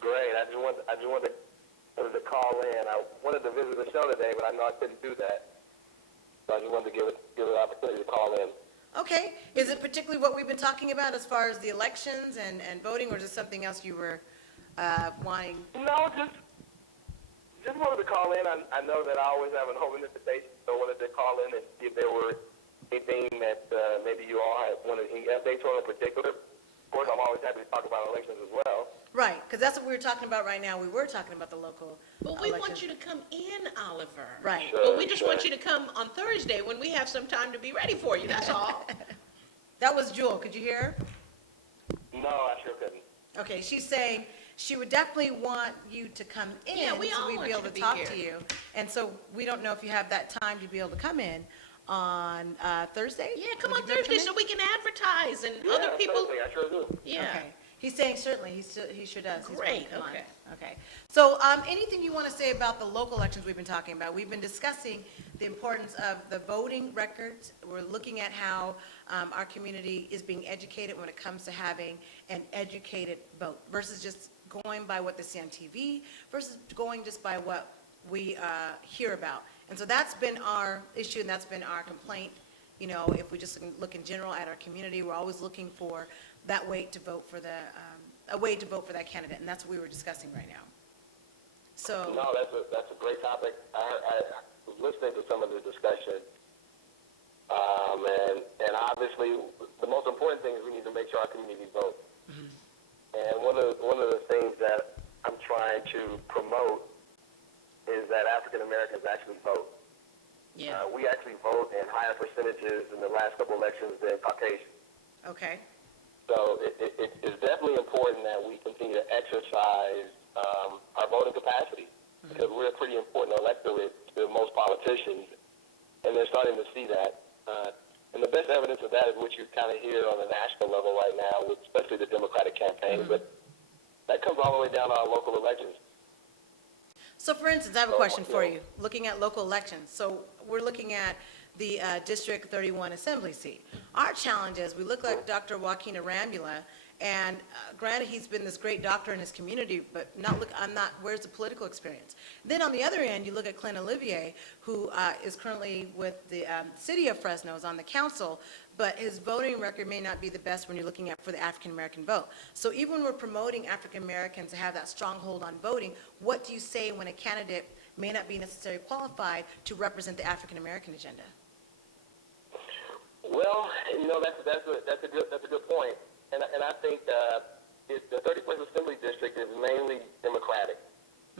Great. I just wanted to call in. I wanted to visit the show today, but I know I couldn't do that. So I just wanted to give it an opportunity to call in. Okay, is it particularly what we've been talking about as far as the elections and voting, or is it something else you were wanting? No, just wanted to call in. I know that I always have an open invitation, so I wanted to call in and see if there were anything that maybe you all had wanted any updates on in particular. Of course, I'm always happy to talk about elections as well. Right, because that's what we were talking about right now. We were talking about the local But we want elections. you to come in, Oliver. Right. But we just want you to come on Thursday when we have some time to be ready for you, that's all. That was Jewel. Could you hear her? No, I sure couldn't. Okay, she's saying she would definitely want you to come in. Yeah, we so all we'd want be you able to to be talk here. to you. And so we don't know if you have that time to be able to come in on Thursday? Yeah, come Would on you be able to Thursday come so we can advertise and Yeah, other people, Thursday, I sure do. yeah. in? Okay. He's saying certainly, he sure does. He's willing to Great, come on. okay. Okay. So, anything you want to say about the local elections we've been talking about? We've been discussing the importance of the voting records. We're looking at how our community is being educated when it comes to having an educated vote versus just going by what they see on TV versus going just by what we hear about. And so that's been our issue and that's been our complaint You know, if we just look in general at our community, we're always looking for that way to vote for a way to vote for that candidate, and that's what we were discussing right now. So. No, that's a great topic. I was listening to some of the discussion, and obviously the most important thing is we need to make sure our community vote. Mm-hmm. And one of the things that I'm trying to promote is that African Americans actually vote. Yeah. We actually vote in higher percentages in the last couple elections than Caucasians. Okay. So it is definitely important that we continue to exercise our voting capacity, because we're a pretty important electorate to most politicians, and they're starting to see that. And the best evidence of that is what you kind of hear on the national level right now, with especially the Democratic campaign, but that comes all the way down to our local elections. So for instance, I have a question for you. Looking at local elections, so we're looking at the District 31 Assembly seat. Our challenge is we look like Dr. Joaquin Arambula, and granted, he's been this great doctor in his community, but where's the political experience? Then on the other end, you look at Clint Olivier, who is currently with the city of Fresno, is on the council, but his voting record may not be the best when you're looking at for the African-American vote. So even when we're promoting African-Americans to have that stronghold on voting, what do you say when a candidate may not be necessarily qualified to represent the African-American agenda? Well, you know, that's a good point. And I think the 31st Assembly District is mainly Democratic.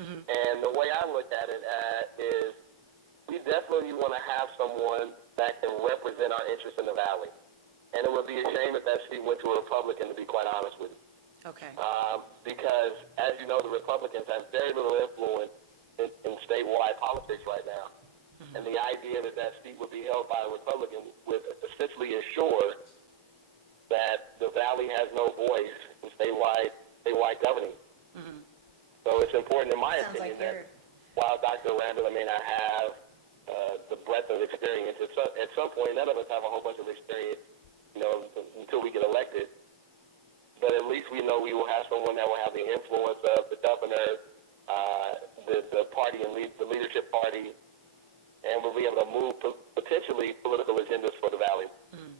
Mm-hmm. And the way I look at it is we definitely want to have someone that can represent our interests in the Valley. And it would be a shame if that seat went to a Republican, to be quite honest with you. Okay. Because, as you know, the Republicans have very little influence in statewide politics right now. Mm-hmm. And the idea that that seat would be held by a Republican would essentially ensure that the Valley has no voice in statewide governing. Mm-hmm. So it's important, in my opinion, that while Dr. Arambula may not have the breadth of experience, at some point, none of us have a whole bunch of experience, you know, until we get elected. But at least we know we will have someone that will have the influence of the governor, the party and the leadership party, and will be able to move potentially political agendas for the Valley. Mm-hmm.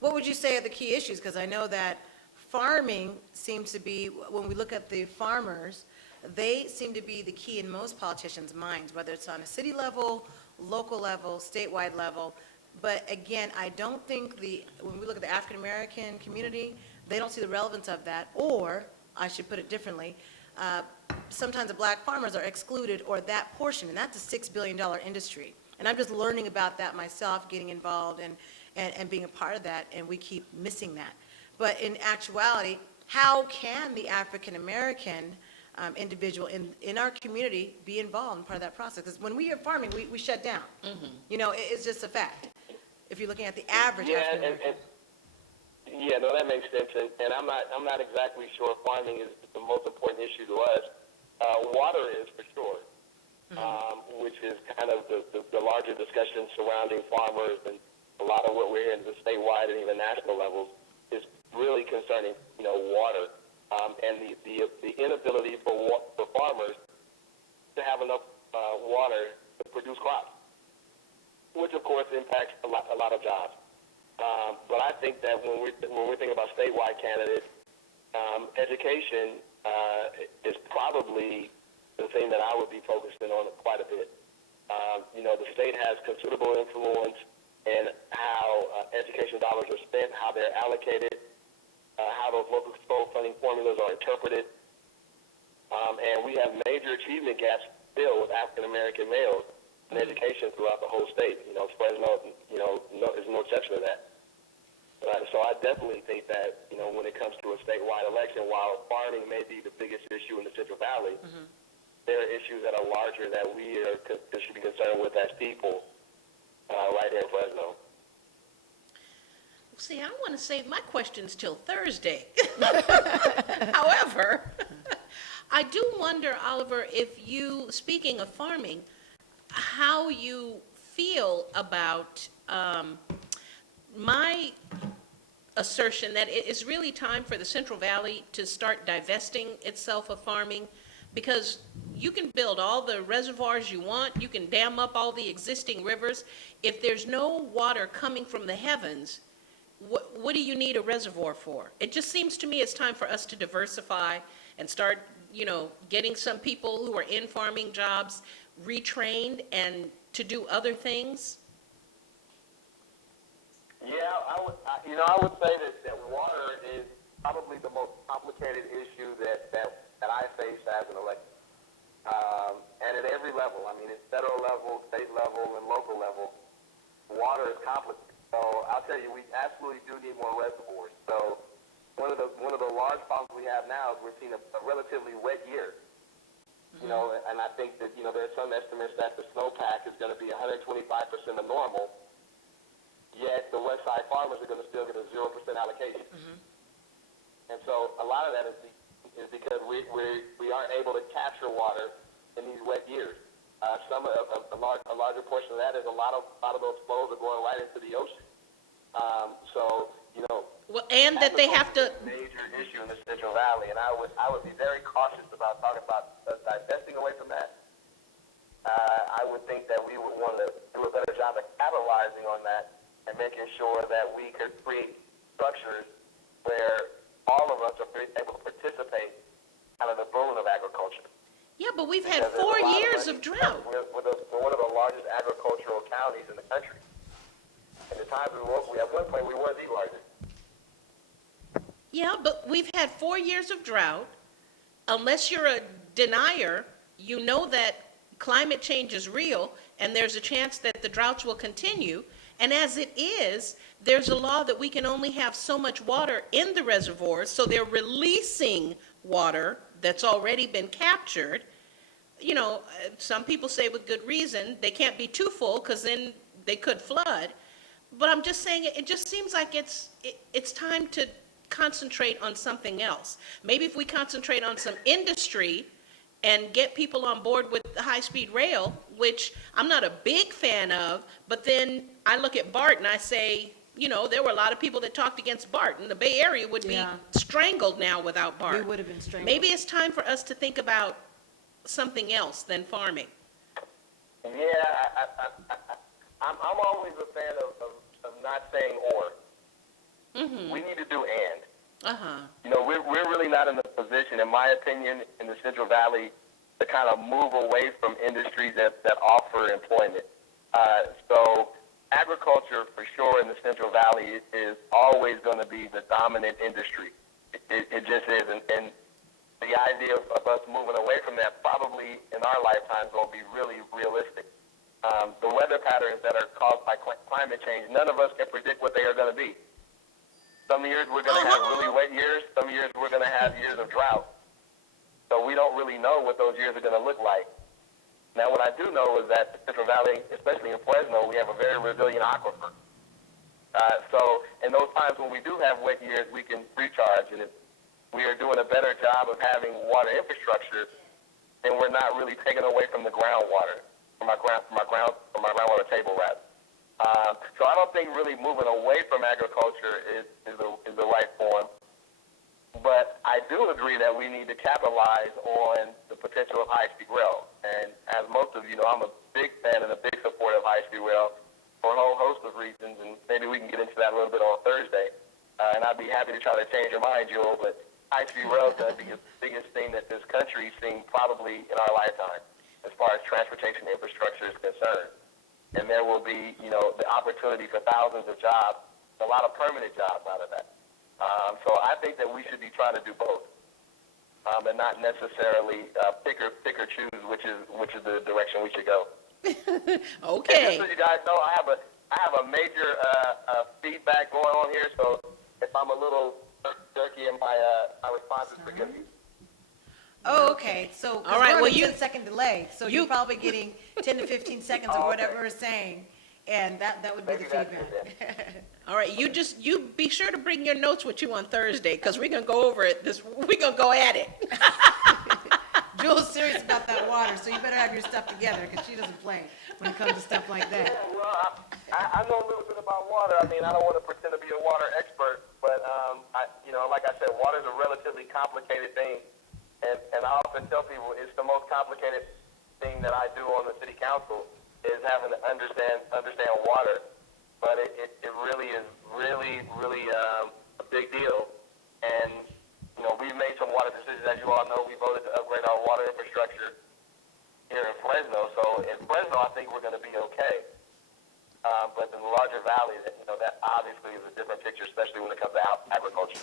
What would you say are the key issues? Because I know that farming seems to be, when we look at the farmers, they seem to be the key in most politicians' minds, whether it's on a city level, local level, statewide level. But again, I don't think when we look at the African-American community, they don't see the relevance of that, or, I should put it differently, sometimes the black farmers are excluded, or that portion, and that's a $6 billion industry. And I'm just learning about that myself, getting involved and being a part of that, and we keep missing that. But in actuality, how can the African-American individual in our community be involved in part of that process? Because when we are farming, we shut down. Mm-hmm. You know, it's just a fact. If you're looking at the average African-American. No, that makes sense. And I'm not exactly sure farming is the most important issue to us. Water is for sure, which is kind of the larger discussion surrounding farmers, and a lot of what we're hearing at the statewide and even national levels is really concerning, you know, water, and the inability for farmers to have enough water to produce crops, which of course impacts a lot of jobs. But I think that when we're thinking about statewide candidates, education is probably the thing that I would be focusing on quite a bit. You know, the state has considerable influence in how education dollars are spent, how they're allocated, how those local control funding formulas are interpreted. And we have major achievement gaps still with African-American males in education throughout the whole state. You know, Fresno, you know, is no exception to that. So I definitely think that, you know, when it comes to a statewide election, while farming may be the biggest issue in the Central Valley, there are issues that are larger that we should be concerned with as people right here in Fresno. See, I want to save my questions till Thursday. However, I do wonder, Oliver, if you, speaking of farming, how you feel about my assertion that it is really time for the Central Valley to start divesting itself of farming, because you can build all the reservoirs you want, you can dam up all the existing rivers. If there's no water coming from the heavens, what do you need a reservoir for? It just seems to me it's time for us to diversify and start, getting some people who are in farming jobs retrained and to do other things. Yeah, I would say that water is probably the most complicated issue that I face as an elected. And at every level, I mean, at federal level, state level, and local level, water is complicated. So I'll tell you, we absolutely do need more reservoirs. So one of the large problems we have now is we're seeing a relatively wet year. And I think that, there are some estimates that the snowpack is going to be 125% of normal, yet the West Side farmers are going to still get a 0% allocation. And so a lot of that is because we aren't able to capture water in these wet years. A larger portion of that is a lot of those flows are going right into the ocean. Well, and that they have to. Major issue in the Central Valley, and I would be very cautious about talking about divesting away from that. I would think that we would want to do a better job of capitalizing on that and making sure that we could create structures where all of us are able to participate out of the boom of agriculture. Yeah, but we've had 4 years of drought. We're one of the largest agricultural counties in the country. And the times at one point we were the largest. Yeah, but we've had 4 years of drought. Unless you're a denier, you know that climate change is real and there's a chance that the droughts will continue. And as it is, there's a law that we can only have so much water in the reservoirs, so they're releasing water that's already been captured. Some people say with good reason, they can't be too full because then they could flood. But I'm just saying, it just seems like it's time to concentrate on something else. Maybe if we concentrate on some industry and get people on board with the high-speed rail, which I'm not a big fan of, but then I look at BART and I say, there were a lot of people that talked against BART, and the Bay Area would be strangled now without BART. We would have been strangled. Maybe it's time for us to think about something else than farming. Yeah, I'm always a fan of not saying or. We need to do and. We're really not in a position, in my opinion, in the Central Valley to kind of move away from industries that offer employment. So agriculture, for sure, in the Central Valley is always going to be the dominant industry. It just is. And the idea of us moving away from that probably in our lifetime is going to be really realistic. The weather patterns that are caused by climate change, none of us can predict what they are going to be. Some years we're going to have really wet years. Some years we're going to have years of drought. So we don't really know what those years are going to look like. Now, what I do know is that the Central Valley, especially in Fresno, we have a very resilient aquifer. So in those times when we do have wet years, we can recharge. And if we are doing a better job of having water infrastructure, then we're not really taking away from the groundwater, from our groundwater table, rather. So I don't think really moving away from agriculture is the right form. But I do agree that we need to capitalize on the potential of high-speed rail. And as most of you know, I'm a big fan and a big supporter of high-speed rail for a whole host of reasons, and maybe we can get into that a little bit on Thursday. And I'd be happy to try to change your mind, Joel, but high-speed rail is going to be the biggest thing that this country's seen probably in our lifetime as far as transportation infrastructure is concerned. And there will be, the opportunity for thousands of jobs, a lot of permanent jobs out of that. So I think that we should be trying to do both, and not necessarily pick or choose which is the direction we should go. Okay. And just so you guys know, I have a major feedback going on here. So if I'm a little jerky in my responses, forgive me. Oh, okay, so, All right, well, we're on a 10-second delay, so you're probably getting 10 to 15 seconds or whatever we're saying, and that would be the feedback. All right, you be sure to bring your notes with you on Thursday, because we're going to go over it, we're going to go at it. Jewel's serious about that water, so you better have your stuff together, because she doesn't play when it comes to stuff like that. Yeah, well, I know a little bit about water. I mean, I don't want to pretend to be a water expert, but, like I said, water is a relatively complicated thing. And I often tell people it's the most complicated thing that I do on the city council is having to understand water. But it really is really a big deal. And, we've made some water decisions. As you all know, we voted to upgrade our water infrastructure here in Fresno. So in Fresno, I think we're going to be okay. But in the larger valley, that obviously is a different picture, especially when it comes to agriculture.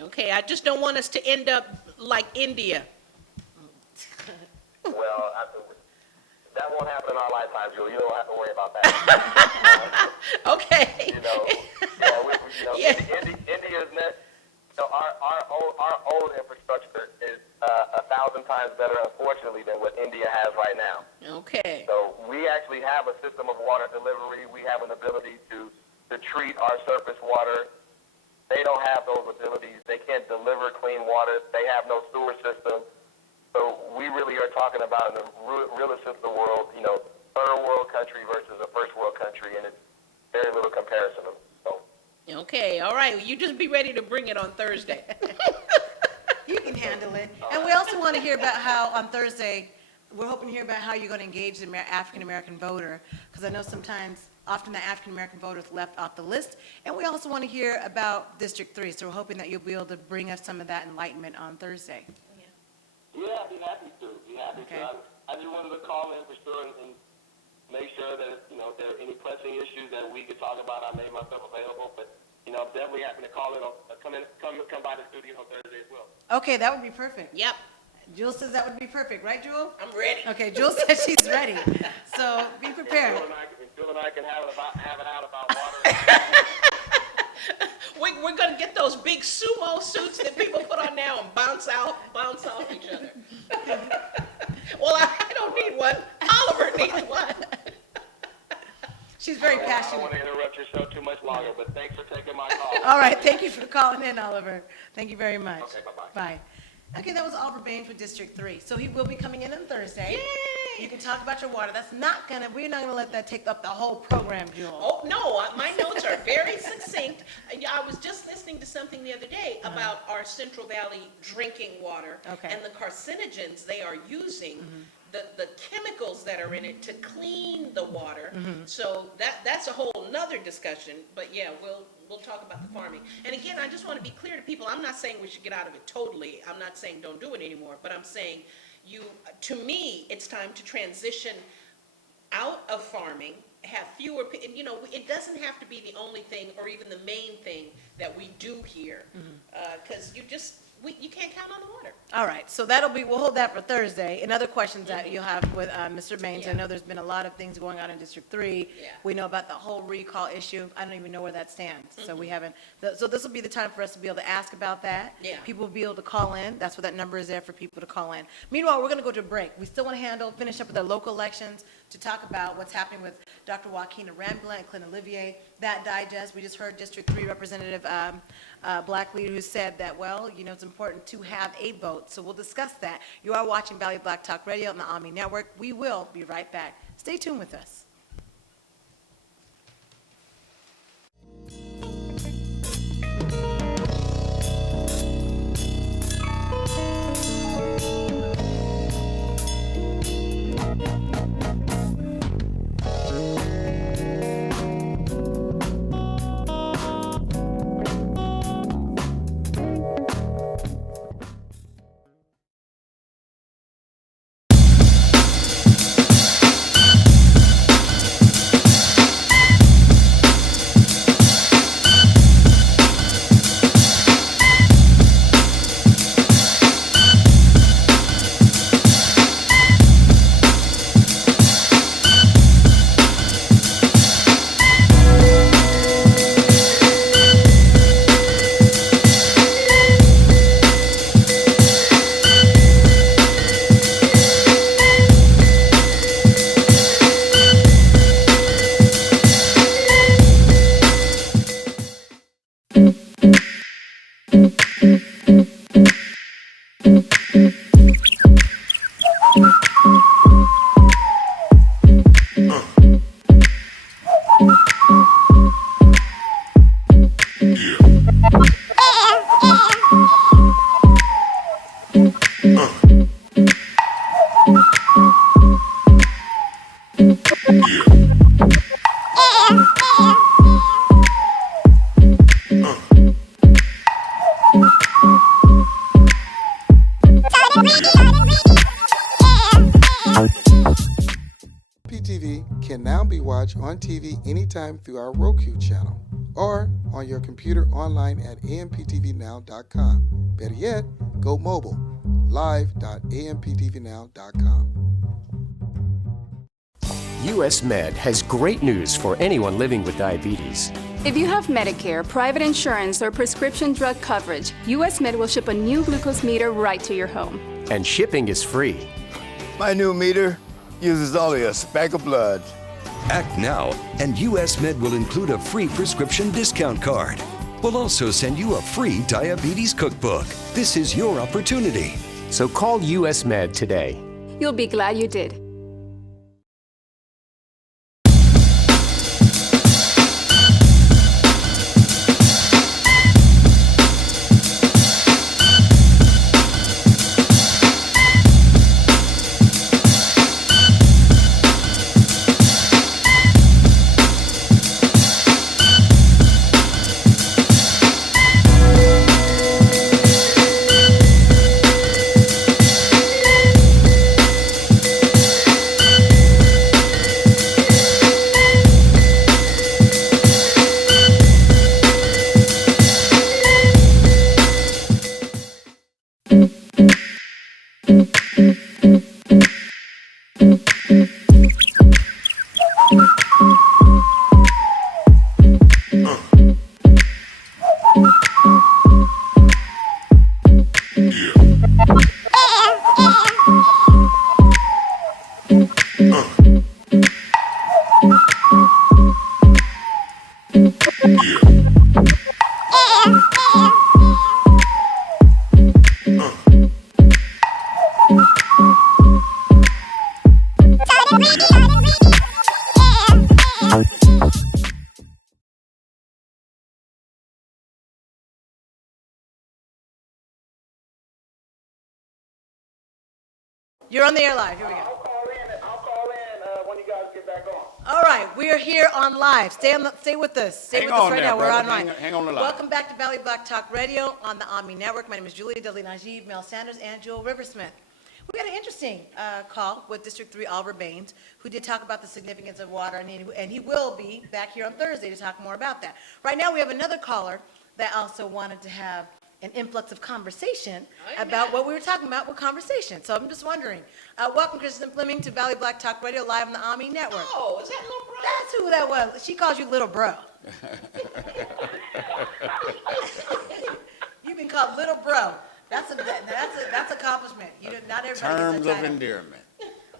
Okay, I just don't want us to end up like India. Well, that won't happen in our lifetime, Julie. You don't have to worry about that. Okay. India's net. Our old infrastructure is 1,000 times better, unfortunately, than what India has right now. Okay. So we actually have a system of water delivery. We have an ability to treat our surface water. They don't have those abilities. They can't deliver clean water. They have no sewer system. So we really are talking about, in the realest sense of the world, third world country versus a first world country, and it's very little comparison. So. Okay, all right. You just be ready to bring it on Thursday. You can handle it. And we also want to hear about how on Thursday, we're hoping to hear about how you're going to engage the African-American voter, because I know often the African-American voter is left off the list. And we also want to hear about District 3, so we're hoping that you'll be able to bring us some of that enlightenment on Thursday. Yeah, I'd be happy to. Okay. I just wanted to call in for sure and make sure that, if there are any pressing issues that we could talk about, I made myself available. But, I'm definitely happy to call in, come by the studio on Thursday as well. Okay, that would be perfect. Yep, Jewel says that would be perfect, right, Jewel? I'm ready. Okay, Jewel says she's ready. So be prepared. Jill and I can have it out about water. We're going to get those big sumo suits that people put on now and bounce off each other. Well, I don't need one. Oliver needs one. She's very I don't passionate. want to interrupt your show too much longer, but thanks for taking my call. All right, thank you for calling in, Oliver. Thank you very much. Okay, bye-bye. Bye. Okay, that was Oliver Baines with District 3. So he will be coming in on Thursday. Yay! You can talk about your water. We're not gonna let that take up the whole program, Jewel. Oh, no, my notes are very succinct. I was just listening to something the other day about our Central Valley drinking water. Okay. And the carcinogens they are using, the chemicals that are in it to clean the water. So that's a whole nother discussion, but yeah, we'll talk about the farming. And again, I just want to be clear to people, I'm not saying we should get out of it totally. I'm not saying don't do it anymore, but I'm saying to me, it's time to transition out of farming, have fewer, it doesn't have to be the only thing or even the main thing that we do here. Because you can't count on the water. All right, so we'll hold that for Thursday. And other questions that you'll have with Mr. Baines. I know there's been a lot of things going on in District 3. Yeah. We know about the whole recall issue. I don't even know where that stands. So we haven't, so this will be the time for us to be able to ask about that. Yeah. People will be able to call in. That's what that number is there for people to call in. Meanwhile, we're going to go to a break. We still want to finish up with our local elections to talk about what's happening with Dr. Joaquin Arambula and Clint Olivier. That digest, we just heard District 3 Representative Black leader who said that, it's important to have a vote. So we'll discuss that. You are watching Valley Black Talk Radio on the ONME Network. We will be right back. Stay tuned with us. watch on TV anytime through our Roku channel or on your computer online at amptvnow.com. Better yet, go mobile, live.amptvnow.com. US Med has great news for anyone living with diabetes. If you have Medicare, private insurance, or prescription drug coverage, US Med will ship a new glucose meter right to your home. And shipping is free. My new meter uses only a speck of blood. Act now, and US Med will include a free prescription discount card. We'll also send you a free diabetes cookbook. This is your opportunity. So call US Med today. You'll be glad you did. You're on the air live. Here we go. I'll call in when you guys get back on. All right, we are here on live. Stay with us. Stay Hang with us on right there, now. We're brother. online. Hang on the line. Welcome back to Valley Black Talk Radio on the ONME Network. My name is Julia Dudley Najib, Mel Sanders, and Jewel Riversmith. We had an interesting call with District 3 Oliver Baines, who did talk about the significance of water, and he will be back here on Thursday to talk more about that. Right now, we have another caller that also wanted to have an influx of conversation about what we were talking about with conversation. So I'm just wondering. Welcome, Kristen Fleming, to Valley Black Talk Radio live on the ONME Network. Oh, is that little bro? That's who that was. She calls you little bro. You've been called little bro. That's accomplishment. You know, not everybody Terms gets a of title. endearment.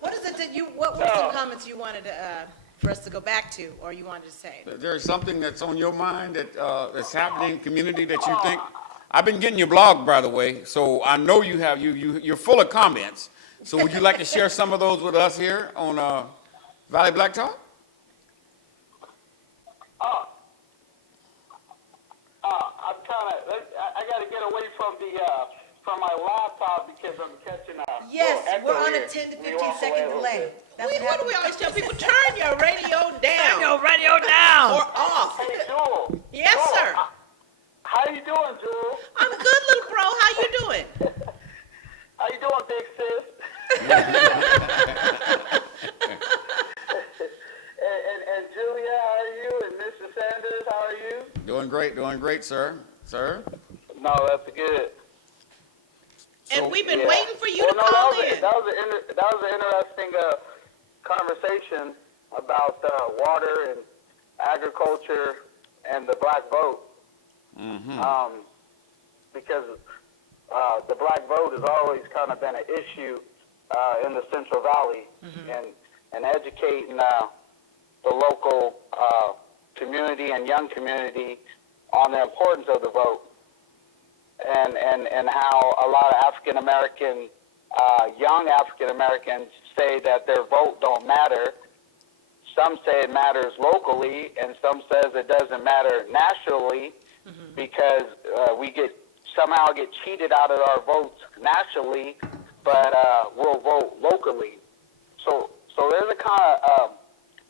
What is it that what were some comments you wanted to, for us to go back to, or you wanted to say? There's something that's on your mind that's happening in the community that you think? I've been getting your blog, by the way, so I know you have, you're full of comments. So would you like to share some of those with us here on Valley Black Talk? I got to get away from my laptop because I'm catching a Yes, little we're echo on a here. 10 to Can 15 you walk away a second little delay. bit? That's what What do happens. we always tell people? Turn your radio down. Turn your radio down. Or off. Hey, Jewel. Yes, Jewel, sir. How you doing, Jewel? I'm good, little bro. How you doing? How you doing, big sis? and Julia, how are you? And Mr. Sanders, how are you? Doing great, sir. Sir? No, that's good. And we've been Yeah. waiting for you Well, to no, call that in. was an interesting conversation about water and agriculture and the black vote. Because the black vote has always kind of been an issue in the Central Valley, and educating the local community and young community on the importance of the vote, and how a lot of African American, young African Americans say that their vote don't matter. Some say it matters locally, and some says it doesn't matter nationally because we somehow get cheated out of our votes nationally, but we'll vote locally. So there's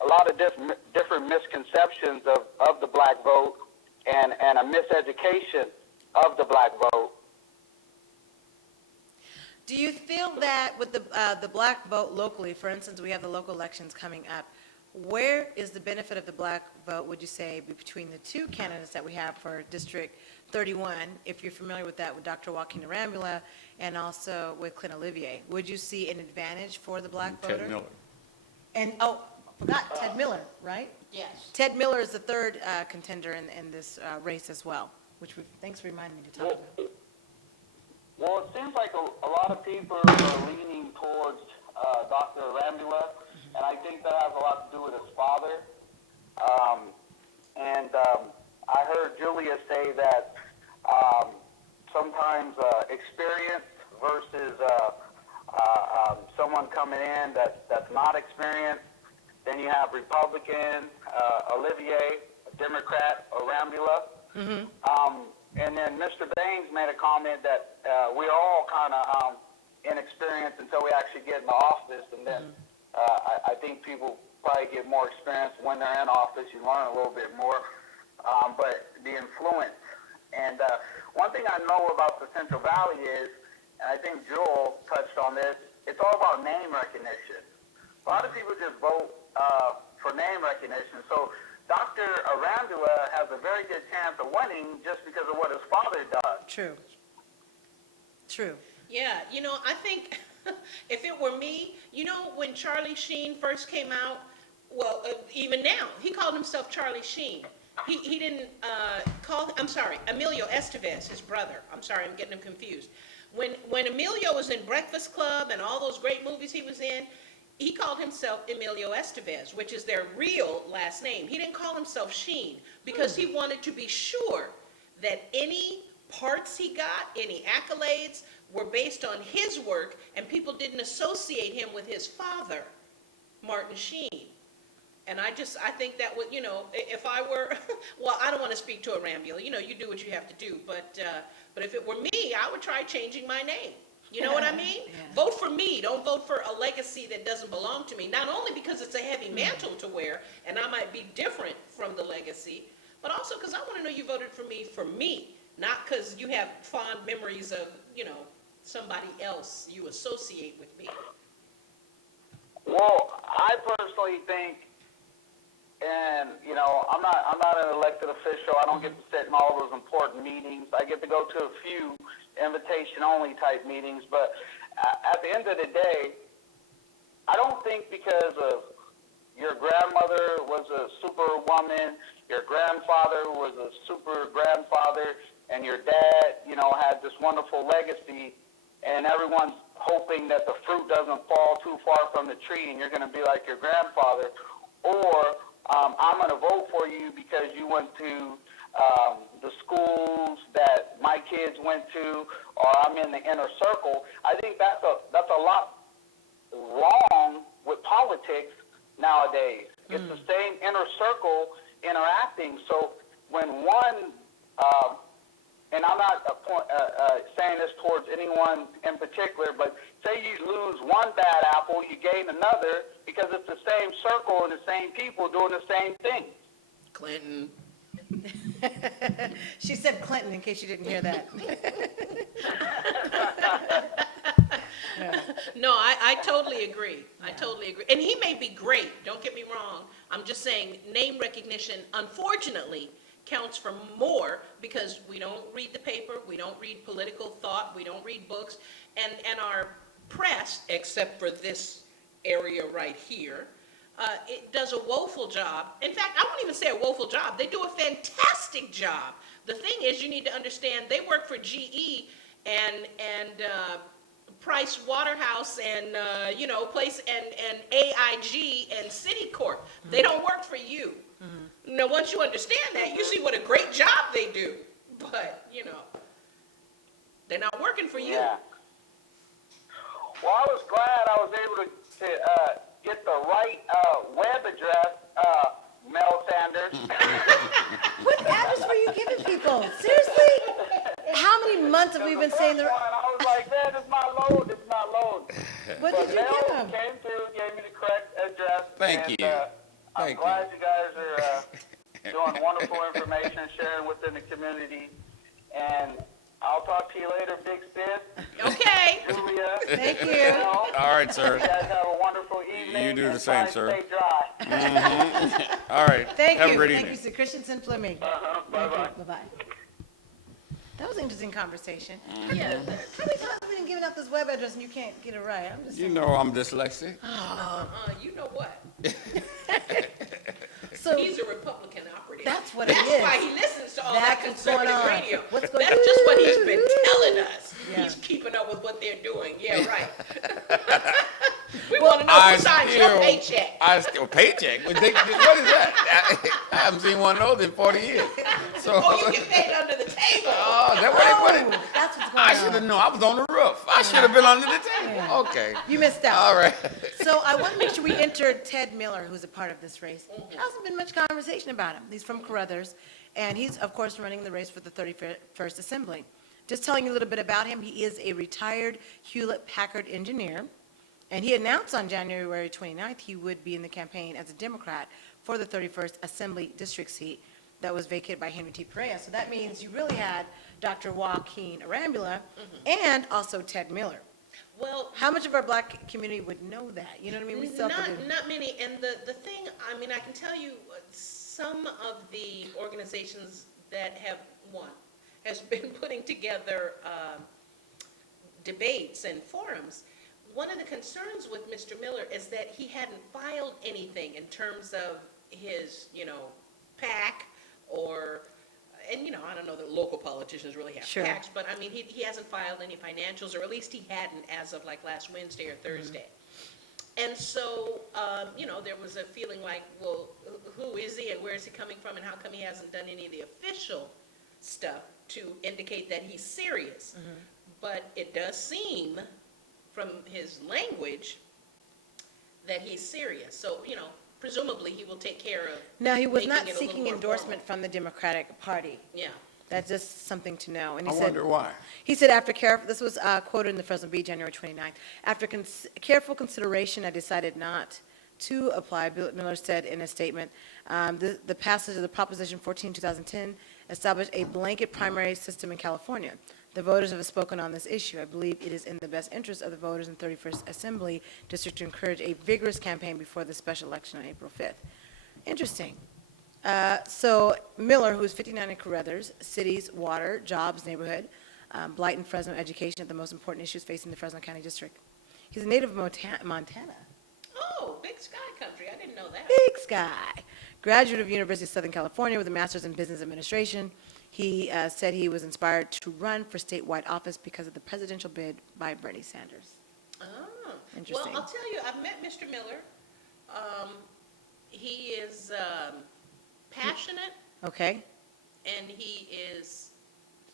a lot of different misconceptions of the black vote and a miseducation of the black vote. Do you feel that with the black vote locally, for instance, we have the local elections coming up, where is the benefit of the black vote, would you say, between the two candidates that we have for District 31, if you're familiar with that, with Dr. Joaquin Arambula and also with Clint Olivier? Would you see an advantage for the black voter? Ted Miller. And, oh, forgot, Ted Miller, right? Yes. Ted Miller is the third contender in this race as well, thanks for reminding me to talk about. Well, it seems like a lot of people are leaning towards Dr. Arambula, and I think that has a lot to do with his father. I heard Julia say that sometimes experience versus someone coming in that's not experienced. Then you have Republican Olivier, Democrat Arambula. And then Mr. Baines made a comment that we're all kind of inexperienced until we actually get in the office, and then I think people probably get more experience when they're in office. You learn a little bit more, but the influence. And one thing I know about the Central Valley is, and I think Joel touched on this, it's all about name recognition. A lot of people just vote for name recognition. So Dr. Arambula has a very good chance of winning just because of what his father does. True. Yeah, I think if it were me, when Charlie Sheen first came out, well, even now, he called himself Charlie Sheen. He didn't Emilio Estevez, his brother. I'm sorry, I'm getting him confused. When Emilio was in Breakfast Club and all those great movies he was in, he called himself Emilio Estevez, which is their real last name. He didn't call himself Sheen because he wanted to be sure that any parts he got, any accolades, were based on his work, and people didn't associate him with his father, Martin Sheen. And I think that would, if I were, well, I don't want to speak to Arambula. You do what you have to do. But if it were me, I would try changing my name. You know what I mean? Yeah. Vote for me. Don't vote for a legacy that doesn't belong to me. Not only because it's a heavy mantle to wear, and I might be different from the legacy, but also because I want to know you voted for me, not because you have fond memories of, somebody else you associate with me. Well, I personally think, and I'm not an elected official. I don't get to sit in all those important meetings. I get to go to a few invitation-only type meetings. But at the end of the day, I don't think because of your grandmother was a superwoman, your grandfather was a super grandfather, and your dad, had this wonderful legacy, and everyone's hoping that the fruit doesn't fall too far from the tree and you're going to be like your grandfather, or I'm going to vote for you because you went to the schools that my kids went to, or I'm in the inner circle. I think that's a lot wrong with politics nowadays. It's the same inner circle interacting. So when one, and I'm not saying this towards anyone in particular, but say you lose one bad apple, you gain another, because it's the same circle and the same people doing the same thing. Clinton. She said Clinton, in case you didn't hear that. No, I totally agree. I totally agree. And he may be great, don't get me wrong. I'm just saying name recognition, unfortunately, counts for more because we don't read the paper, we don't read political thought, we don't read books, and our press, except for this area right here, it does a woeful job. In fact, I won't even say a woeful job. They do a fantastic job. The thing is, you need to understand, they work for GE and Price Waterhouse and place and AIG and Citicorp. They don't work for you. Now, once you understand that, you see what a great job they do. But they're not working for you. Yeah. Well, I was glad I was able to get the right web address, Mel Sanders. What address were you giving people? Seriously? How many months have we been saying I was like, man, it's not load. What But did you Mel give them? came through, gave me the correct address. Thank you. I'm glad you guys are doing wonderful information, sharing within the community. And I'll talk to you later, Big Sis. Okay. Julia. Thank you. All right, sir. You guys have a wonderful evening. You do the and same, try sir. and Stay dry. All right. Thank Have you. a great Thank evening. you, Sir Christensen Fleming. Bye-bye. Bye-bye. That was an interesting conversation. Yeah, How many times have we been giving out this web address and you can't get it right? I'm just You saying. know I'm dyslexic. you know what? So He's a Republican operative. that's what it That's is. why he listens to all that That's what's going conservative on. radio. What's going That's just what he's been telling us. Yeah. He's keeping up with what they're doing. Yeah, right. We want to know who signs your paycheck. Paycheck? What is that? I haven't seen one of those in 40 years. So, Oh, you get paid under the table. oh, is that where they put it? That's what's going I on. should have known. I was on the roof. I should have been under the table. Okay. You missed out. All right. So I want to make sure we enter Ted Miller, who's a part of this race. Hasn't been much conversation about him. He's from Carruthers, and he's, of course, running the race for the 31st Assembly. Just telling you a little bit about him, he is a retired Hewlett-Packard engineer, and he announced on January 29th he would be in the campaign as a Democrat for the 31st Assembly district seat that was vacated by Henry T. Perea. So that means you really had Dr. Joaquin Arambula and also Ted Miller. Well, How much of our black community would know that? You know what I mean? We still have to do. not many. And the thing, I mean, I can tell you, some of the organizations that have won has been putting together debates and forums. One of the concerns with Mr. Miller is that he hadn't filed anything in terms of his, PAC or, and, I don't know that local politicians really have Sure. PACs, but I mean, he hasn't filed any financials, or at least he hadn't as of like last Wednesday or Thursday. And so, there was a feeling like, well, who is he and where is he coming from and how come he hasn't done any of the official stuff to indicate that he's serious? But it does seem from his language that he's serious. So, presumably he will take care of. Now, he was making not it a little seeking more endorsement from the Democratic Party. Yeah. That's just something to know. And I he said, wonder why. he said, after careful, this was quoted in the Fresno Bee, January 29th. After careful consideration, I decided not to apply, Miller said in a statement. The passage of the Proposition 14, 2010 established a blanket primary system in California. The voters have spoken on this issue. I believe it is in the best interest of the voters in 31st Assembly District to encourage a vigorous campaign before the special election on April 5th. Interesting. So Miller, who's 59 in Carruthers, cities, water, jobs, neighborhood, blight in Fresno, education are the most important issues facing the Fresno County District. He's a native of Montana. Oh, big sky country. I didn't know that. Big sky. Graduate of University of Southern California with a master's in business administration. He said he was inspired to run for statewide office because of the presidential bid by Bernie Sanders. Oh. Interesting. Well, I'll tell you, I've met Mr. Miller. He is passionate Okay? and he is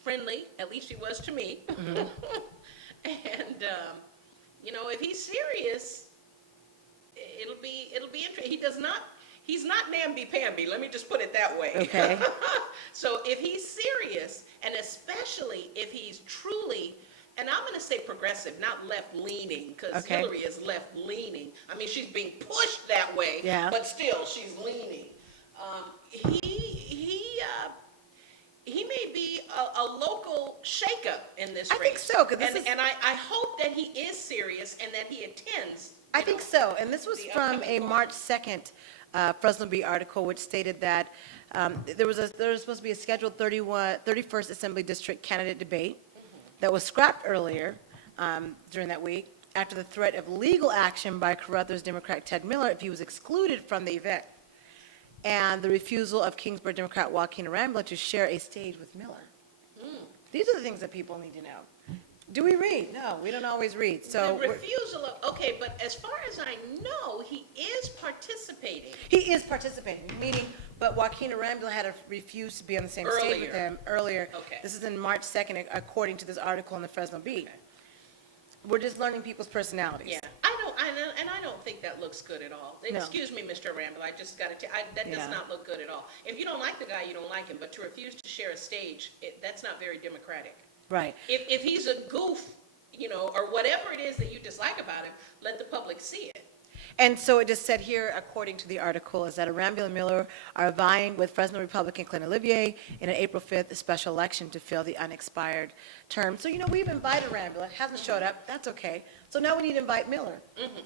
friendly, at least he was to me. And, if he's serious, it'll be interesting. He's not namby-pamby, let me just put it that way. Okay. So if he's serious, and especially if he's truly, and I'm going to say progressive, not left-leaning, because Okay. Hillary is left-leaning. I mean, she's being pushed that way, Yeah. but still, she's leaning. He may be a local shakeup in this race. I think so, 'cause this is- And I hope that he is serious and that he attends. I think so, and this was the from upcoming a fall. March 2nd Fresno Bee article, which stated that there was supposed to be a scheduled 31st Assembly District candidate debate that was scrapped earlier during that week after the threat of legal action by Carruthers Democrat Ted Miller if he was excluded from the event, and the refusal of Kingsburg Democrat Joaquin Arambula to share a stage with Miller. These are the things that people need to know. Do we read? No, we don't always read. So The refusal of, okay, but as far as I know, he is participating. he is participating, meaning, but Joaquin Arambula had to refuse to be on the same stage with Earlier. him earlier. Okay. This is in March 2nd, according to this article in the Fresno Bee. We're just learning people's personalities. Yeah, I don't think that looks good at all. No. Excuse me, Mr. Arambula, I just got to, that does Yeah. not look good at all. If you don't like the guy, you don't like him, but to refuse to share a stage, that's not very democratic. Right. If he's a goof, or whatever it is that you dislike about him, let the public see it. And so it just said here, according to the article, is that Arambula and Miller are vying with Fresno Republican Clint Olivier in an April 5th special election to fill the unexpired term. So, we've invited Arambula, hasn't showed up, that's okay. So now we need to invite Miller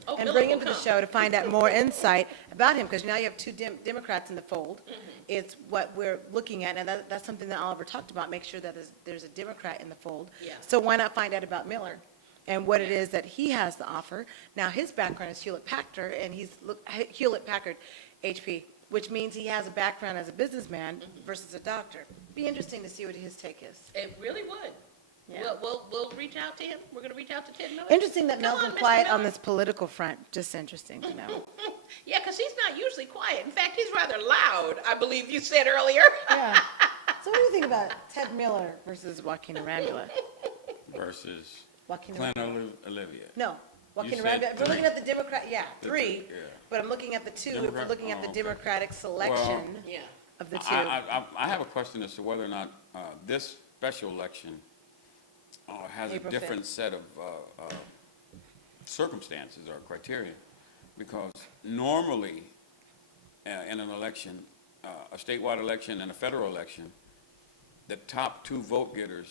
Oh, and Miller bring him will to the come. show to find out more insight about him, because now you have two Democrats in the fold. It's what we're looking at, and that's something that Oliver talked about, make sure that there's a Democrat in the fold. Yeah. So why not find out about Miller and what it is that he has to offer? Now, his background is Hewlett-Packard, and he's Hewlett-Packard HP, which means he has a background as a businessman versus a doctor. Be interesting to see what his take is. It really would. Yeah. We'll reach out to him. We're going to reach out to Ted Miller. Interesting that Come Mel's on, been Mr. quiet on Miller. this political front, just interesting to know. Yeah, because he's not usually quiet. In fact, he's rather loud, I believe you said earlier. Yeah. So what do you think about Ted Miller versus Joaquin Arambula? Versus Joaquin Clint Arambula. Olivier. No, Joaquin You said Arambula. If we're looking three. at the Democrat, three, Yeah. but I'm looking at the two, if we're Democrat? looking at the Oh, okay. Democratic selection Yeah. of the two. I have a question as to whether or not this special election has a April different 5th. set of circumstances or criteria, because normally in an election, a statewide election and a federal election, the top two vote getters,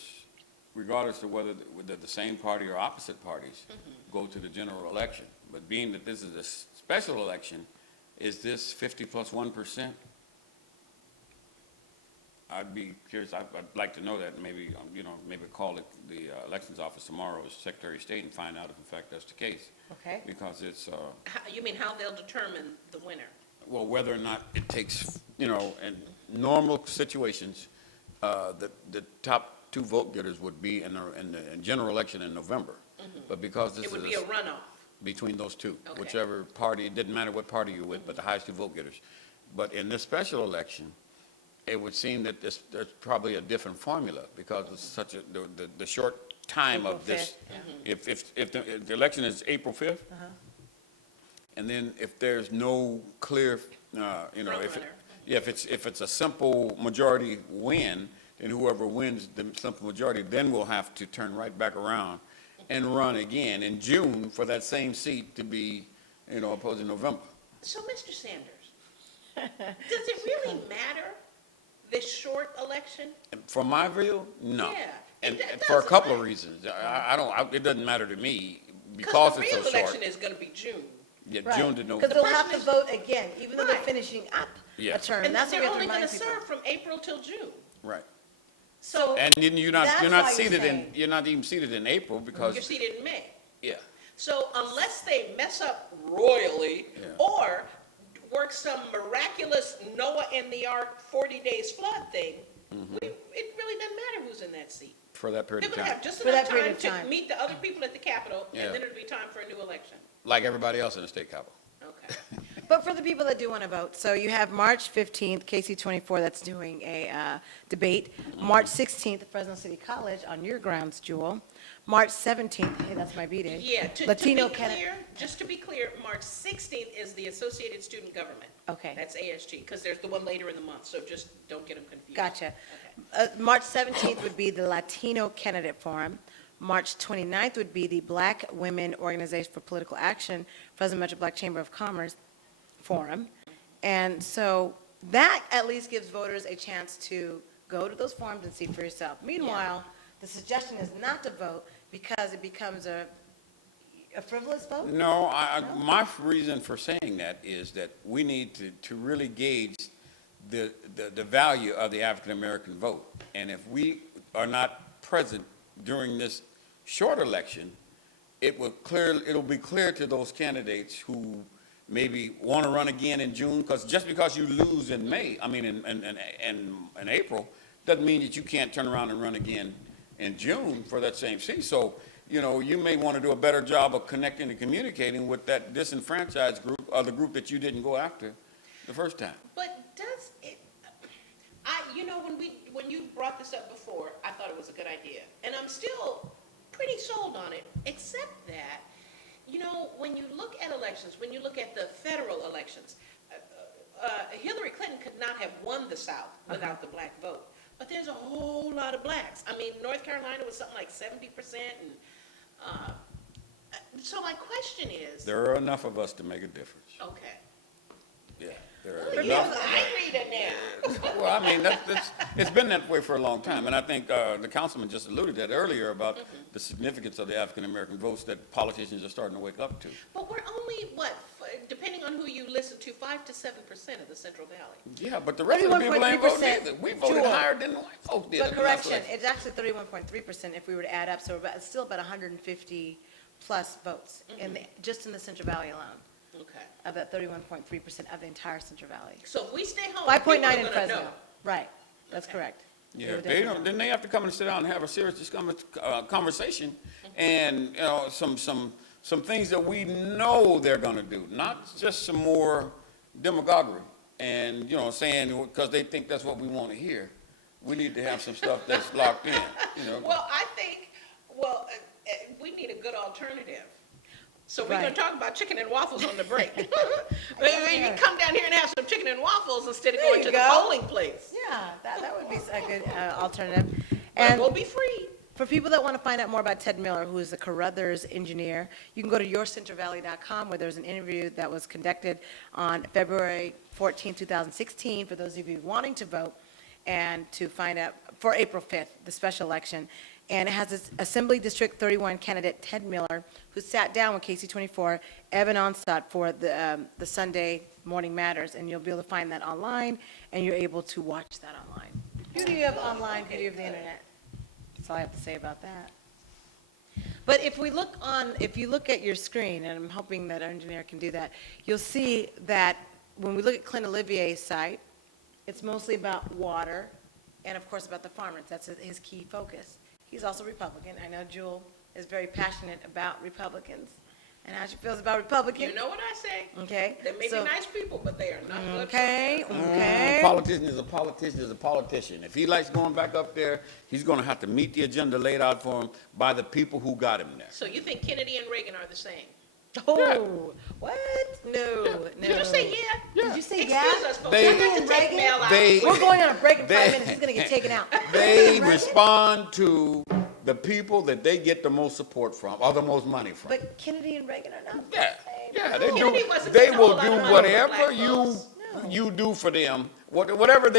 regardless of whether they're the same party or opposite parties, go to the general election. But being that this is a special election, is this 50 plus 1%? I'd be curious, I'd like to know that, maybe, maybe call the elections office tomorrow as Secretary of State and find out if in fact that's the case. Okay. Because it's, You mean how they'll determine the winner? well, whether or not it takes, in normal situations, the top two vote getters would be in the general election in November. But because this It is would be a runoff. between those two, Okay. whichever party, it didn't matter what party you're with, but the highest two vote getters. But in this special election, it would seem that there's probably a different formula, because it's such the short time April of this. 5th, If the election is April 5th, and then if there's no clear, Front if it's a simple majority win, then whoever wins the simple majority, then we'll have to turn right back around and run again in June for that same seat to be, opposed in November. So, Mr. Sanders, does it really matter, this short election? From my view, no. Yeah, And it for a doesn't couple of matter. reasons. It doesn't matter to me Because because the it's real so short. election is going to be June. Yeah, Right. June to Because November. they'll have to person is- vote again, even though they're Right. finishing up a Yes. term. And That's what we they're have to only going remind to people. serve from April till June. Right. So And then you're not That's why you're seated saying- you're not even seated in April because, you're seated in May. yeah. So unless they mess up royally Yeah. or work some miraculous Noah and the Ark 40 days flood thing, it really doesn't matter who's in that seat. For that period They're of going to have time, just For enough that period time of to time. meet the other people at the Capitol, Yeah. and then it'll be time for a new election. like everybody else in the state capitol. Okay. But for the people that do want to vote, so you have March 15th, KC24 that's doing a debate. March 16th, Fresno City College on your grounds, Jewel. March 17th, hey, that's my B-Day. Yeah, to Latino be candidate. clear, just to be clear, March 16th is the Associated Student Government. Okay. That's ASG, because there's the one later in the month, so just don't get them confused. Gotcha. Okay. March 17th would be the Latino Candidate Forum. March 29th would be the Black Women Organization for Political Action, Fresno Metro Black Chamber of Commerce Forum. And so that at least gives voters a chance to go to those forums and see for yourself. Meanwhile, the suggestion is not to vote because it becomes a frivolous vote? No, my reason for saying that is that we need to really gauge the value of the African-American vote. And if we are not present during this short election, it'll be clear to those candidates who maybe want to run again in June, because just because you lose in in April, doesn't mean that you can't turn around and run again in June for that same seat. So, you may want to do a better job of connecting and communicating with that disenfranchised group, or the group that you didn't go after the first time. But does it, when you brought this up before, I thought it was a good idea. And I'm still pretty sold on it, except that, when you look at elections, when you look at the federal elections, Hillary Clinton could not have won the South without the black vote. But there's a whole lot of blacks. I mean, North Carolina was something like 70%, and So my question is, There are enough of us to make a difference. okay. Yeah, there are You're enough. angry now. Well, I mean, it's been that way for a long time, and I think the councilman just alluded to that earlier about the significance of the African-American votes that politicians are starting to wake up to. But we're only, depending on who you listen to, 5 to 7% of the Central Valley. Yeah, but the rest of the people ain't voting 31.3%. either. We voted Jewel. higher than the white folks did. But in the last correction, election. it's actually 31.3% if we were to add up, so it's still about 150 plus votes just in the Central Valley alone, Okay. of that 31.3% of the entire Central Valley. So if we stay home, 5.9 people are in gonna Fresno. know. Right, that's correct. Yeah, They would they definitely don't, know. then they have to come and sit down and have a serious conversation and, you know, some things that we know they're gonna do, not just some more demagoguery and, you know, saying, because they think that's what we want to hear. We need to have some stuff that's locked in, you know. Well, I think, we need a good alternative. So we're Right. gonna talk about chicken and waffles on the break. Maybe you come down here and have some chicken and waffles instead of There going you to the go. polling place. Yeah, that would be a good alternative. And And we'll be free. for people that want to find out more about Ted Miller, who is a Carruthers engineer, you can go to yourcentralvalley.com, where there's an interview that was conducted on February 14, 2016, for those of you wanting to vote, and to find out for April 5th, the special election. And it has this Assembly District 31 candidate, Ted Miller, who sat down with KC24, Evan Onstott, for the Sunday Morning Matters, and you'll be able to find that online, and you're able to watch that online. Beauty of online, beauty of the internet. That's all I have to say about that. But if you look at your screen, and I'm hoping that our engineer can do that, you'll see that when we look at Clint Olivier's site, it's mostly about water and, of course, about the farmers. That's his key focus. He's also Republican. I know Jewel is very passionate about Republicans and how she feels about Republicans. You know what I say? Okay. They may be so- nice people, but they are not good. Okay, okay. Politician is a politician is a politician. If he likes going back up there, he's gonna have to meet the agenda laid out for him by the people who got him there. So you think Kennedy and Reagan are the same? Oh, what? No, no. Did you say yeah? Did you say Excuse yeah? us, folks. They- I got to take mail out. they- We're going on a break in 5 They- minutes. He's going to get taken out. They Right? respond to the people that they get the most support from, or the most money from. But Kennedy and Reagan are not the Yeah, same. yeah, they Kennedy do, wasn't they getting a whole will lot do of money from whatever black you, folks. you do for them, whatever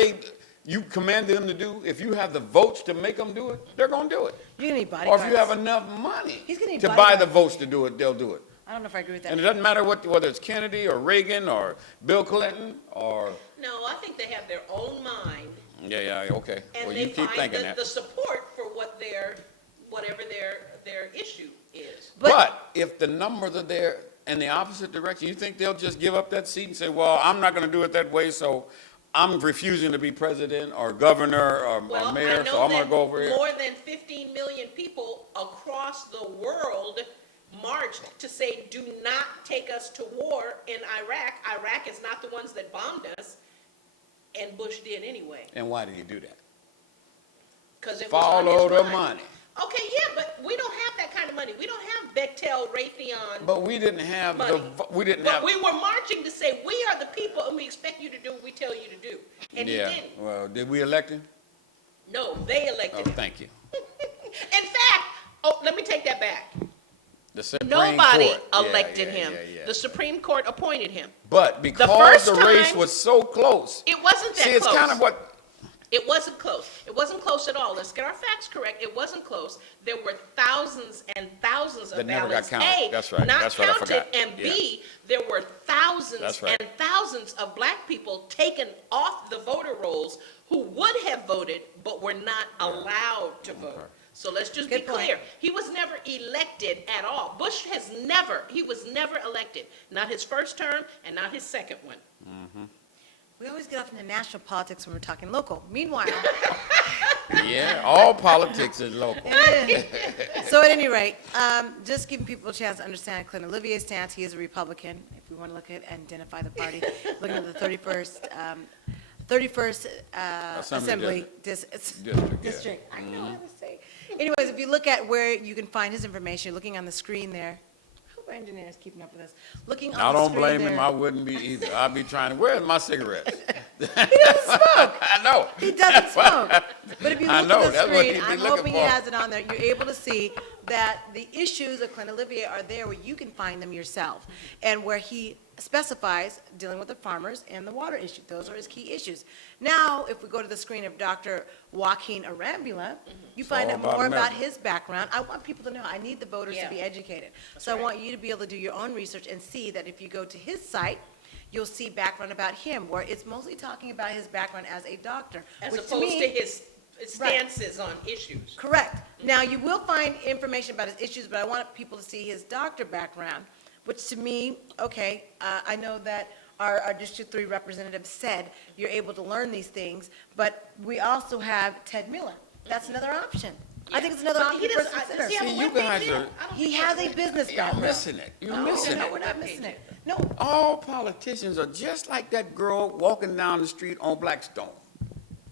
you command them to do, if you have the votes to make them do it, they're gonna do it. You're going to need Or bodyguards. if you have enough money He's gonna need to buy bodyguards. the votes to do it, they'll do it. I don't know if I agree with that. And it doesn't matter whether it's Kennedy or Reagan or Bill Clinton or, No, I think they have their own mind, yeah, okay. and Well, they you keep find thinking the that. support for whatever their issue is. But if the numbers are there in the opposite direction, you think they'll just give up that seat and say, well, I'm not gonna do it that way, so I'm refusing to be president or governor or Well, mayor, I so know I'm gonna that go over here. more than 15 million people across the world marched to say, do not take us to war in Iraq. Iraq is not the ones that bombed us, and Bush did anyway, And why did he do that? because it was on his Follow the mind. money. Okay, yeah, but we don't have that kind of money. We don't have Bechtel, Raytheon But we didn't have money. we didn't But have. we were marching to say, we are the people, and we expect you to do what we tell you to do. And Yeah, he didn't. well, did we elect him? No, they Oh, elected him. thank you. In fact, let me take that back. The Supreme Nobody Court. Yeah, elected yeah, him. yeah. The Supreme Court appointed him. But because first the race time- was so close, It wasn't that see, it's close. kind of what, It wasn't close. It wasn't close at all. Let's get our facts correct. It wasn't close. There were thousands and thousands of That never got ballots. counted. A, That's right. not That's right. I counted, forgot. and Yeah. B, there were thousands That's right. and thousands of black people taken off the voter rolls who would have voted but were not allowed to vote. So let's just Good be point. clear. He was never elected at all. Bush he was never elected. Not his first term and not his second one. We always get off into national politics when we're talking local. Meanwhile, yeah, all politics is local. so at any rate, just giving people a chance to understand Clint Olivier's stance. He is a Republican. If we want to look at and identify the party, looking at the 31st Assembly District, yeah. District. I know how to say. Anyways, if you look at where you can find his information, looking on the screen there. I hope our engineer is keeping up with us. Looking on I the don't screen blame there. him, I wouldn't be either. I'd be trying to, where's my cigarettes? He doesn't smoke. I know. He doesn't smoke. But if you I look know, at the that's what screen, he'd be I'm looking hoping he for. has it on there. You're able to see that the issues of Clint Olivier are there where you can find them yourself, and where he specifies dealing with the farmers and the water issue. Those are his key issues. Now, if we go to the screen of Dr. Joaquin Arambula, you find all out about more about America. his background. I want people to know, I need the voters to Yeah. be educated. So I want you to be able to do your own research and see that if you go to his site, you'll see background about him, where it's mostly talking about his background as a doctor. As which opposed me- to his stances on issues. Correct. Now, you will find information about his issues, but I want people to see his doctor background, which to me, okay, I know that our District 3 representative said you're able to learn these things, but we also have Ted Miller. That's another option. I think it's another But option he for doesn't- us to does he consider. have a See, you webpage guys there? are- I don't He think has he a business You're background. missing it. You're missing No, it. we're not missing it. No, All politicians are just like that girl walking down the street on Blackstone.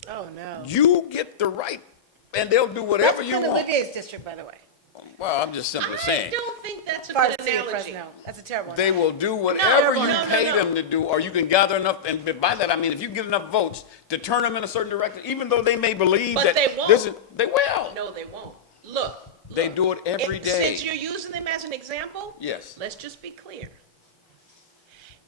oh, no. You get the right, and they'll do whatever That's you Clint want. Olivier's district, by the way. Well, I'm just simply I saying. don't think that's a Part good of the city of analogy. Fresno. That's a terrible one. They will do whatever you no, pay no. them to do, or you can gather enough, and by that I mean if you get enough votes to turn them in a certain direction, even though they may believe But that they won't. this is, they will. No, they won't. Look. They do it every day. Since you're using them as an example. Yes. Let's just be clear.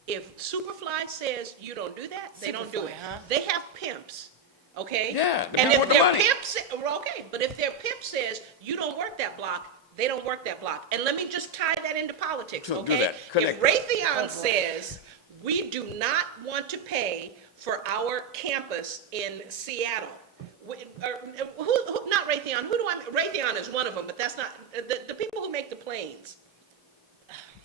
If Superfly says you don't do that, they don't do Superfly, it. huh? They have pimps, okay? Yeah, And depending if on the their money. pimp, well, okay, but if their pimp says you don't work that block, they don't work that block. And let me just tie that into politics, So do okay? that. Connect If that. Raytheon says we do not want to pay for our campus in Seattle, not Raytheon, who do I, Raytheon is one of them, but that's not, the people who make the planes.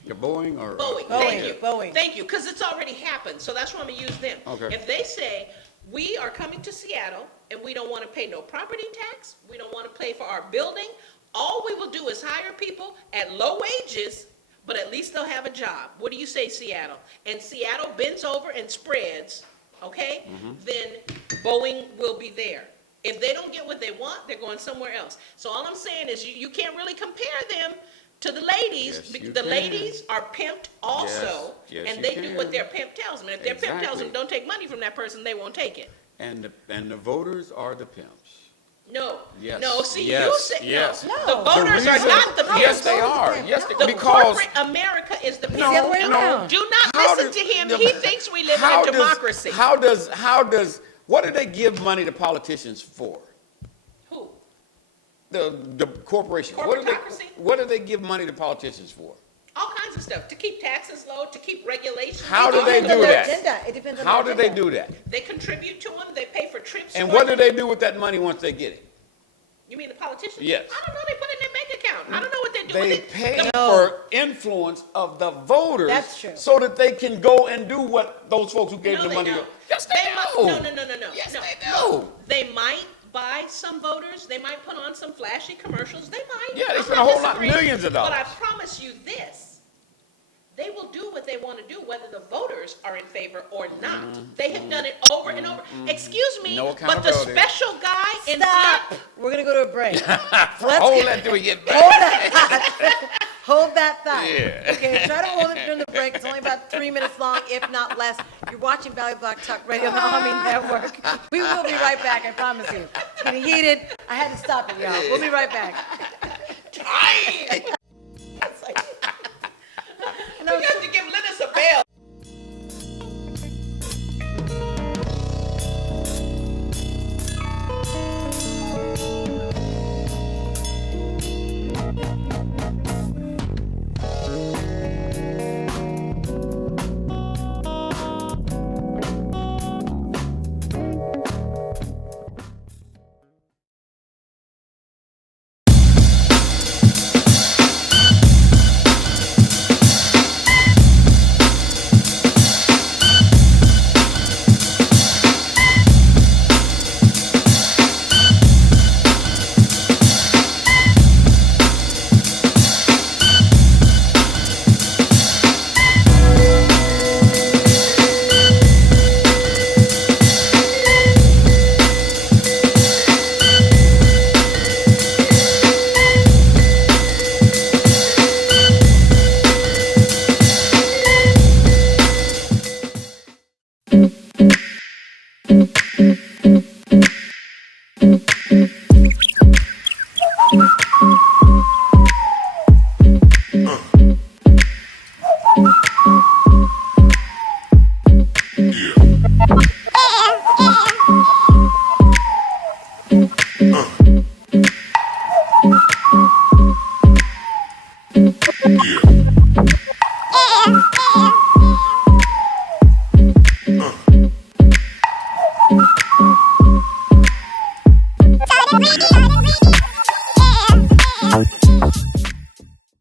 Your Boeing or? Boeing, Boeing, thank you. Boeing. Thank you, because it's already happened, so that's why I'm gonna use them. Okay. If they say, we are coming to Seattle, and we don't wanna pay no property tax, we don't wanna pay for our building, all we will do is hire people at low wages, but at least they'll have a job. What do you say, Seattle? And Seattle bends over and spreads, okay? Then Boeing will be there. If they don't get what they want, they're going somewhere else. So all I'm saying is you can't really compare them to the ladies. Yes, you The can. ladies are pimped also, Yes, and you they do can. what their pimp tells them. And if their pimp tells them Exactly. don't take money from that person, they won't take it. And the voters are the pimps. No. Yes, No, see, you yes, said, yes. no. No. The voters are reason- not the pimps. Yes, they are. Yes, The because. corporate America is the pimp. No, the other way around. Do not How listen does- to him. the- He thinks we live in how a does- democracy. How does, what do they give money to politicians for? Who? The corporations. Corporatocracy? What do they give money to politicians for? All kinds of stuff, to keep taxes low, to keep regulations. How do low. they Depends do on their that? agenda. It depends on How their do they agenda. do that? They contribute to them, they pay for trips. And for what do them. they do with that money once they get it? You mean the politicians? Yes. I don't know, they put it in their bank account. I don't know what they do They with it. pay The- for influence of the voters. That's true. So that they can go and do what those folks who gave No, them they money. don't. Yes, they do. No. Yes, no. they do. Look, they might buy some voters, they might put on some flashy commercials, they might. Yeah, they I'm spend not a whole lot, disagreeing, millions of But I dollars. promise you this, they will do what they want to do, whether the voters are in favor or not. They have done it over and over. Excuse me, No but the accountability. special guy in Stop. Flint, We're going to go to a break. Hold that till we get back. Hold that thought. Yeah. Okay, try to hold it during the break. It's only about 3 minutes long, if not less. You're watching Valley Block Talk Radio on the Humming Network. We will be right back, I promise you. It's getting heated. I had to stop it, y'all. We'll be right back. No, you have to give Linus a bell.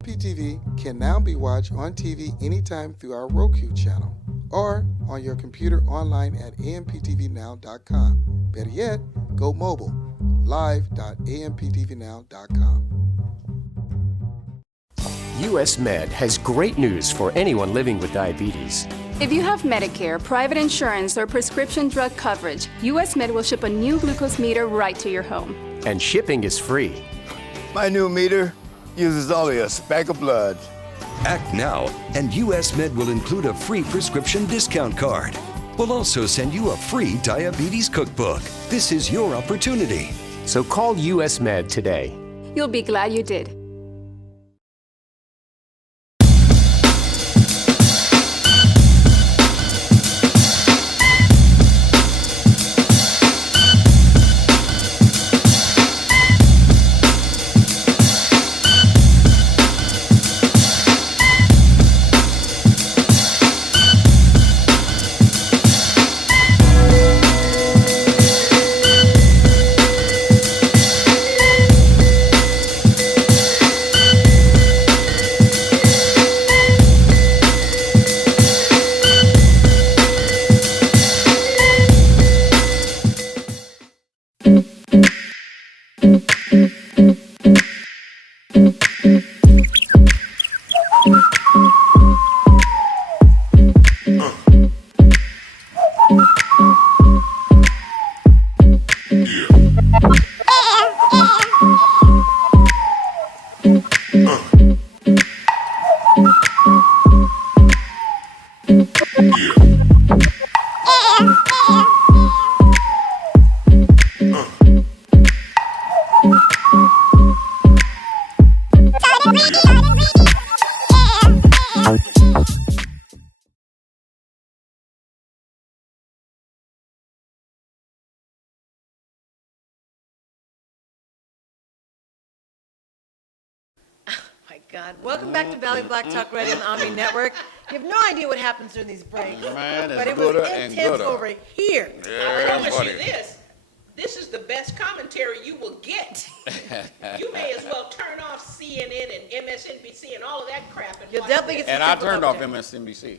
PTV can now be watched on TV anytime through our Roku channel or on your computer online at amptvnow.com. Better yet, go mobile, live.amptvnow.com. US Med has great news for anyone living with diabetes. If you have Medicare, private insurance, or prescription drug coverage, US Med will ship a new glucose meter right to your home. And shipping is free. My new meter uses only a speck of blood. Act now, and US Med will include a free prescription discount card. We'll also send you a free diabetes cookbook. This is your opportunity. So call US Med today. You'll be glad you did. My God. Welcome back to Valley Black Talk Radio on the ONME Network. You have no idea what happens during these breaks. Man, it's but it was gooder and intense gooder. over here. I promise buddy. you this. This is the best commentary you will get. You may as well turn off CNN and MSNBC and all of that crap and You'll watch definitely this. get And I turned off MSNBC.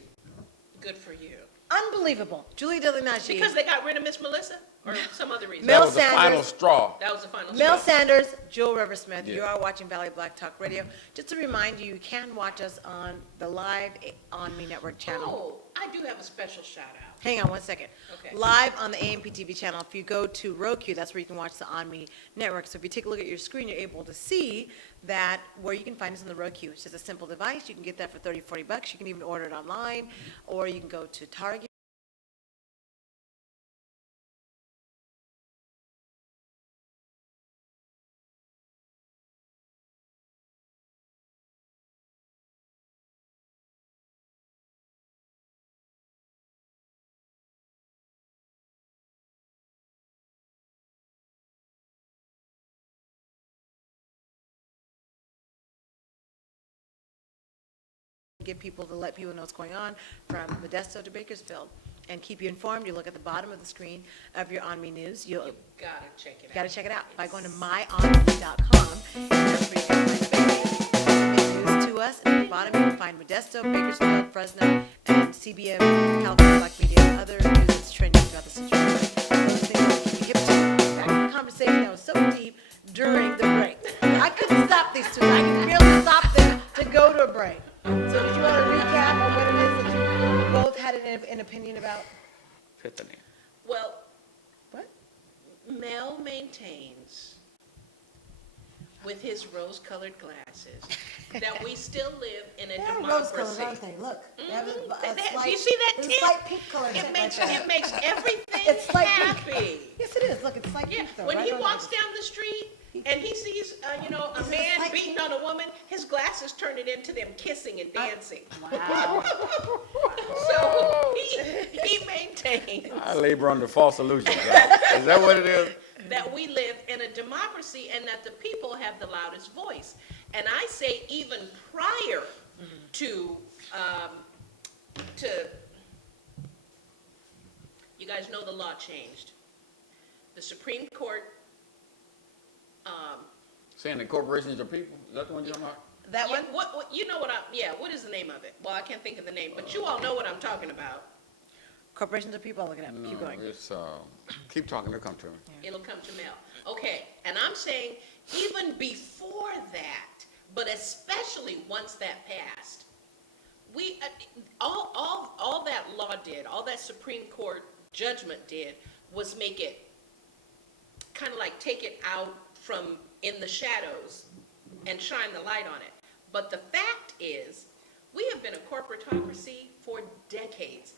Good for you. Unbelievable. Julie Delagnacci. Because they got rid of Miss Melissa or some other reason? Mel That was the Sanders. final straw. That was the final Mel straw. Sanders, Joel Riversmith, you Yeah. are watching Valley Black Talk Radio. Just to remind you, you can watch us on the live ONME Network channel. Oh, I do have a special shout out. Hang on one second. Okay. Live on the AMPTV channel. If you go to Roku, that's where you can watch the ONME Network. So if you take a look at your screen, you're able to see that where you can find us on the Roku. It's just a simple device. You can get that for $30, $40. You can even order it online, or you can go to Target. Get people to let people know what's going on from Modesto to Bakersfield and keep you informed. You look at the bottom of the screen of your ONME News. You'll You gotta check it out. got to check it out by going to myonme.com. And that's where you can find the news to us. And at the bottom, you can find Modesto, Bakersfield, Fresno, and CBM, California Black Media, and other news that's trending throughout the situation. Those things we can get to. Back to the conversation that was so deep during the break. I couldn't stop these two. I could barely stop them to go to a break. So did you want to recap on what it is that you both had an opinion about? Tiffany. Well, What? Mel maintains with his rose-colored glasses that we still live in a democracy. they? Look. They have a Do slight- you see that there's a tint? slight pink color tint It makes right there. everything It's like pink. happy. It's Yes, it is. Look, it's like Yeah, though, when right he on walks the- down the street and he sees, a man beating on a woman, his glasses turn it into them kissing and dancing. Wow. So he maintains I labor under false illusions. Right? Is that what it is? that we live in a democracy and that the people have the loudest voice. And I say even prior to, you guys know the law changed. The Supreme Court, Saying that corporations are people? Is that the one you're talking about? That yeah, one? what is the name of it? Well, I can't think of the name, but you all know what I'm talking about. Corporations are people. I'll look it up. Keep going. It's, keep talking, it'll come to me. It'll come to mail. Okay, and I'm saying even before that, but especially once that passed, we, all that law did, all that Supreme Court judgment did was make it, kind of like take it out from in the shadows and shine the light on it. But the fact is, we have been a corporatocracy for decades.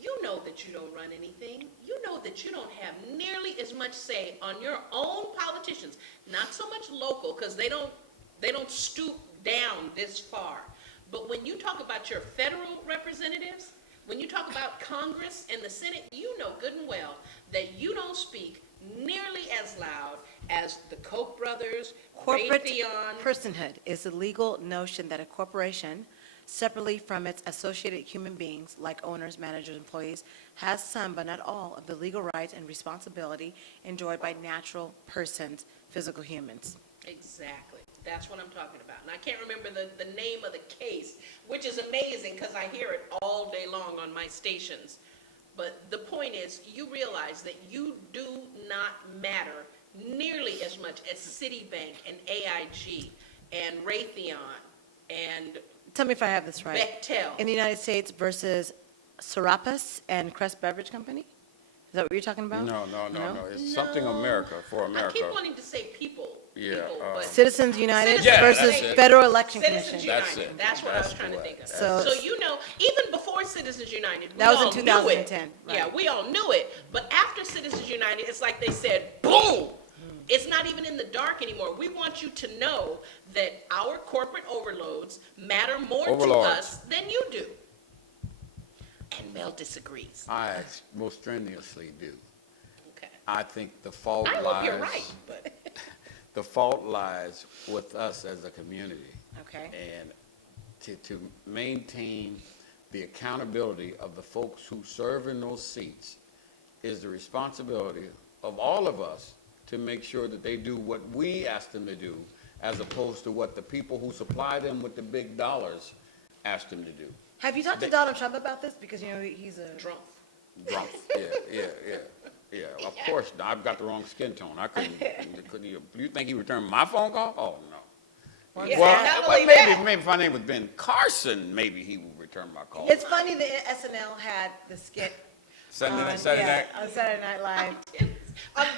You know that you don't run anything. You know that you don't have nearly as much say on your own politicians, not so much local, because they don't stoop down this far. But when you talk about your federal representatives, when you talk about Congress and the Senate, you know good and well that you don't speak nearly as loud as the Koch brothers, Corporate Raytheon. personhood is the legal notion that a corporation, separately from its associated human beings, like owners, managers, employees, has some but not all of the legal rights and responsibility enjoyed by natural persons, physical humans. Exactly. That's what I'm talking about. And I can't remember the name of the case, which is amazing because I hear it all day long on my stations. But the point is, you realize that you do not matter nearly as much as Citibank and AIG and Raytheon and Tell me if I have this right. Bechtel. In the United States versus Serapis and Crest Beverage Company? Is that what you're talking about? No. It's something America, for I America. keep wanting to say people, Yeah, but Citizens United Citizens versus United. Federal Election Citizens Commission. That's United. it. That's what I was That's trying to correct. think of. So- So you know, even before Citizens United, we That was in all knew 2010, it. right. Yeah, we all knew it. But after Citizens United, it's like they said, boom! It's not even in the dark anymore. We want you to know that our corporate overloads matter more to Overlords. us than you do. And Mel disagrees. I most strenuously do. Okay. I think the fault I lies. hope you're right, but The fault lies with us as a community. Okay. And to maintain the accountability of the folks who serve in those seats is the responsibility of all of us to make sure that they do what we ask them to do, as opposed to what the people who supply them with the big dollars ask them to do. Have you talked to Donald Trump about this? Because, you know, he's a... drunk. Drunk, yeah. Of course, I've got the wrong skin tone. I couldn't you think he returned my phone call? Oh, no. Yeah, Well, not well, only that. maybe if my name was Ben Carson, maybe he would return my call. It's funny that SNL had the skit Saturday on, night, Saturday night. on Saturday Night Live.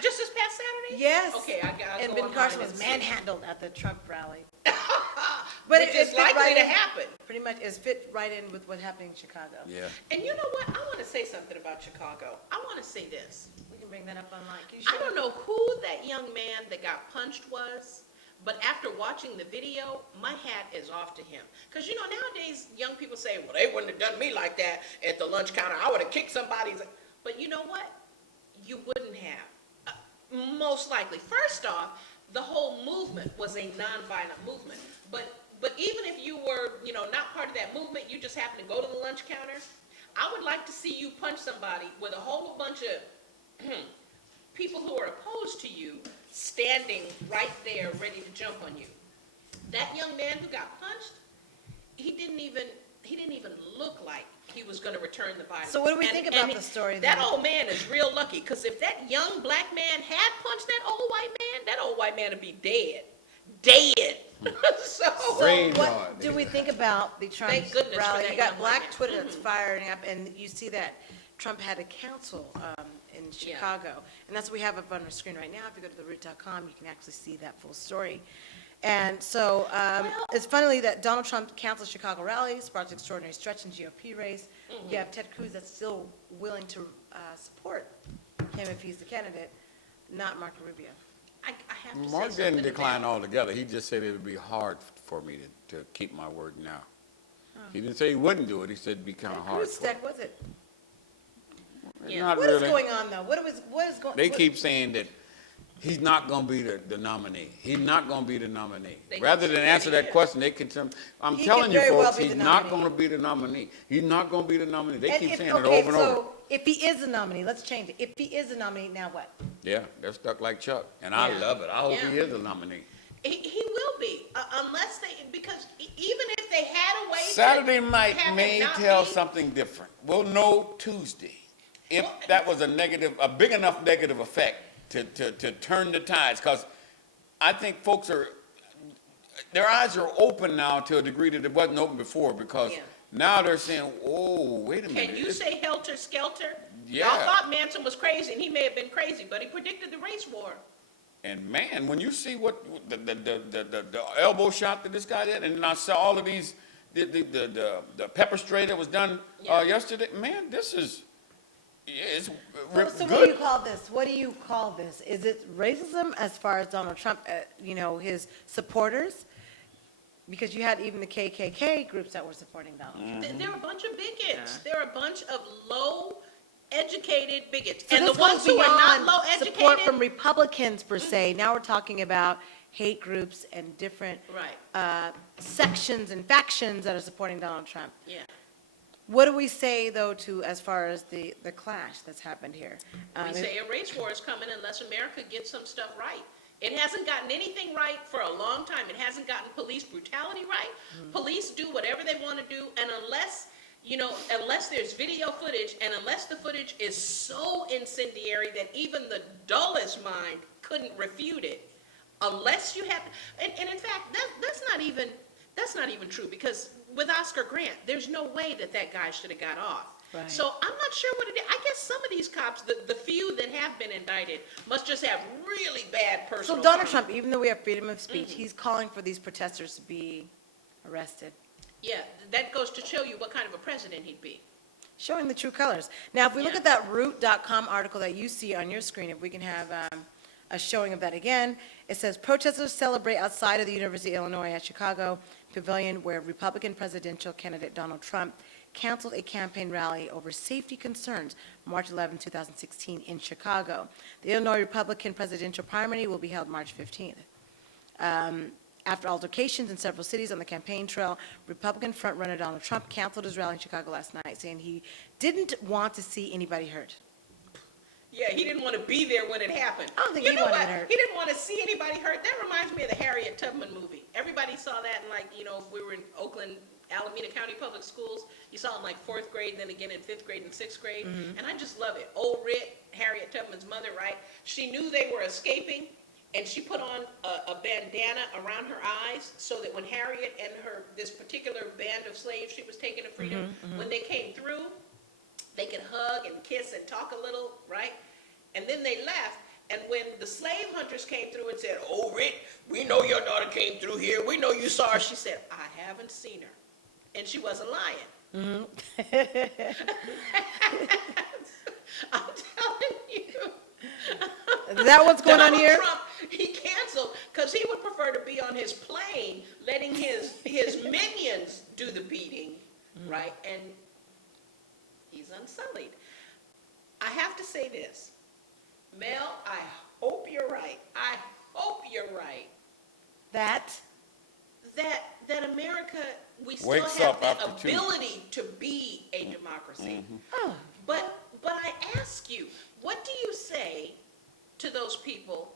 Just this past Saturday? Yes. Okay, I got And go Ben online Carson and was see. manhandled at the Trump rally. Which is fit likely right to in- happen. Pretty much, it's fit right in with what's happening in Chicago. Yeah. And you know what? I want to say something about Chicago. I want to say this. We can bring that up online. Can you I show don't me? know who that young man that got punched was, but after watching the video, my hat is off to him. Because, you know, nowadays, young people say, well, they wouldn't have done me like that at the lunch counter. I would have kicked somebody's. But you know what? You wouldn't have. Most likely. First off, the whole movement was a nonviolent movement. But even if you were, you know, not part of that movement, you just happened to go to the lunch counter, I would like to see you punch somebody with a whole bunch of people who are opposed to you standing right there ready to jump on you. That young man who got punched, he didn't even look like he was going to return the violence. So what do we think about the story That then? old man is real lucky, because if that young black man had punched that old white man would be dead. Dead. So Brain What rot. do we think about the Trump Thank goodness for rally? that You got young Black man. Twitter that's firing up, and you see that Trump had a council in Yeah. Chicago. And that's what we have up on our screen right now. If you go to the root.com, you can actually see that full story. And so it's funny that Donald Trump canceled Chicago rally, sparked extraordinary stretch in GOP race. You have Ted Cruz that's still willing to support him if he's the candidate. not Marco Rubio. I have to say Mark something didn't to decline that. altogether. He just said it would be hard for me to keep my word now. He didn't say he wouldn't do it. He said it'd be kind of hard Whose for him. stack was it? Yeah. Not What is really. going on, though? What is going? They what- keep saying that he's not going to be the nominee. He's not going to be the nominee. They Rather keep than saying answer he that is. question, they can tell, I'm He telling could you very well folks, be he's the not nominee. going to be the nominee. He's not going to be the nominee. They And keep if- saying it okay, over and over. So if he is the nominee, let's change it. If he is the nominee, now what? Yeah, they're stuck like Chuck, and I Yeah. love it. I hope he Yeah. is the nominee. He will be, unless they, because even if they had a way to Saturday night have may it not tell be- something different. We'll know Tuesday if Well, that was a big enough negative effect to turn the tides. Because I think folks their eyes are open now to a degree that it wasn't open before. Because Yeah. now they're saying, "Oh, wait a minute." Can you say helter skelter? Yeah. Y'all thought Manson was crazy, and he may have been crazy, but he predicted the race war. And man, when you see what the elbow shot that this guy did, and I saw all of these the pepper spray that was done Yeah. yesterday, man, this is it's So good. what do you call this? What do you call this? Is it racism as far as Donald Trump, his supporters? Because you had even the KKK groups that were supporting Donald Trump. They're a bunch of bigots. They're a bunch of low-educated bigots. So And the this ones goes who are not beyond support from low-educated, Republicans per se. Now we're talking about hate groups and different right, sections and factions that are supporting Donald Trump. yeah. What do we say, though, as far as the clash that's happened here? We say a race war is coming unless America gets some stuff right. It hasn't gotten anything right for a long time. It hasn't gotten police brutality right. Police do whatever they want to do, and unless there's video footage, and unless the footage is so incendiary that even the dullest mind couldn't refute it, unless you have, and in fact, that's not even true, because with Oscar Grant, there's no way that guy should have got off. Right. So I'm not sure what it is. I guess some of these cops, the few that have been indicted, must just have really bad So personal Donald trauma. Trump, even though we have freedom of speech, he's calling for these protesters to be arrested, Yeah, that goes to show you what kind of a president he'd be. showing the true colors. Now, if we look Yeah. at that Root.com article that you see on your screen, if we can have a showing of that again, it says protesters celebrate outside of the University of Illinois at Chicago Pavilion, where Republican presidential candidate Donald Trump canceled a campaign rally over safety concerns March 11, 2016 in Chicago. The Illinois Republican presidential primary will be held March 15th. After altercations in several cities on the campaign trail, Republican frontrunner Donald Trump canceled his rally in Chicago last night, saying he didn't want to see anybody hurt. Yeah, he didn't want to be there when it happened. I don't think You he know wanted what? it hurt. He didn't want to see anybody hurt. That reminds me of the Harriet Tubman movie. Everybody saw that in we were in Oakland, Alameda County Public Schools. You saw it in like 4th grade, and then again in 5th grade and 6th grade. And I just love it. Old Rit, Harriet Tubman's mother, right? She knew they were escaping, and she put on a bandana around her eyes so that when Harriet and this particular band of slaves she was taking to freedom, when they came through, they could hug and kiss and talk a little, right? And then they left, and when the slave hunters came through and said, "Oh, Rick, we know your daughter came through here. We know you saw her," she said, "I haven't seen her." And she wasn't lying. I'm telling you. Is that what's going on Donald here? Trump, he canceled because he would prefer to be on his plane letting his minions do the beating, right? And he's unsullied. I have to say this. Mel, I hope you're right. I hope you're right. That That America, we still Wakes have up the after two. ability to be a democracy. Oh, But I ask you, what do you say to those people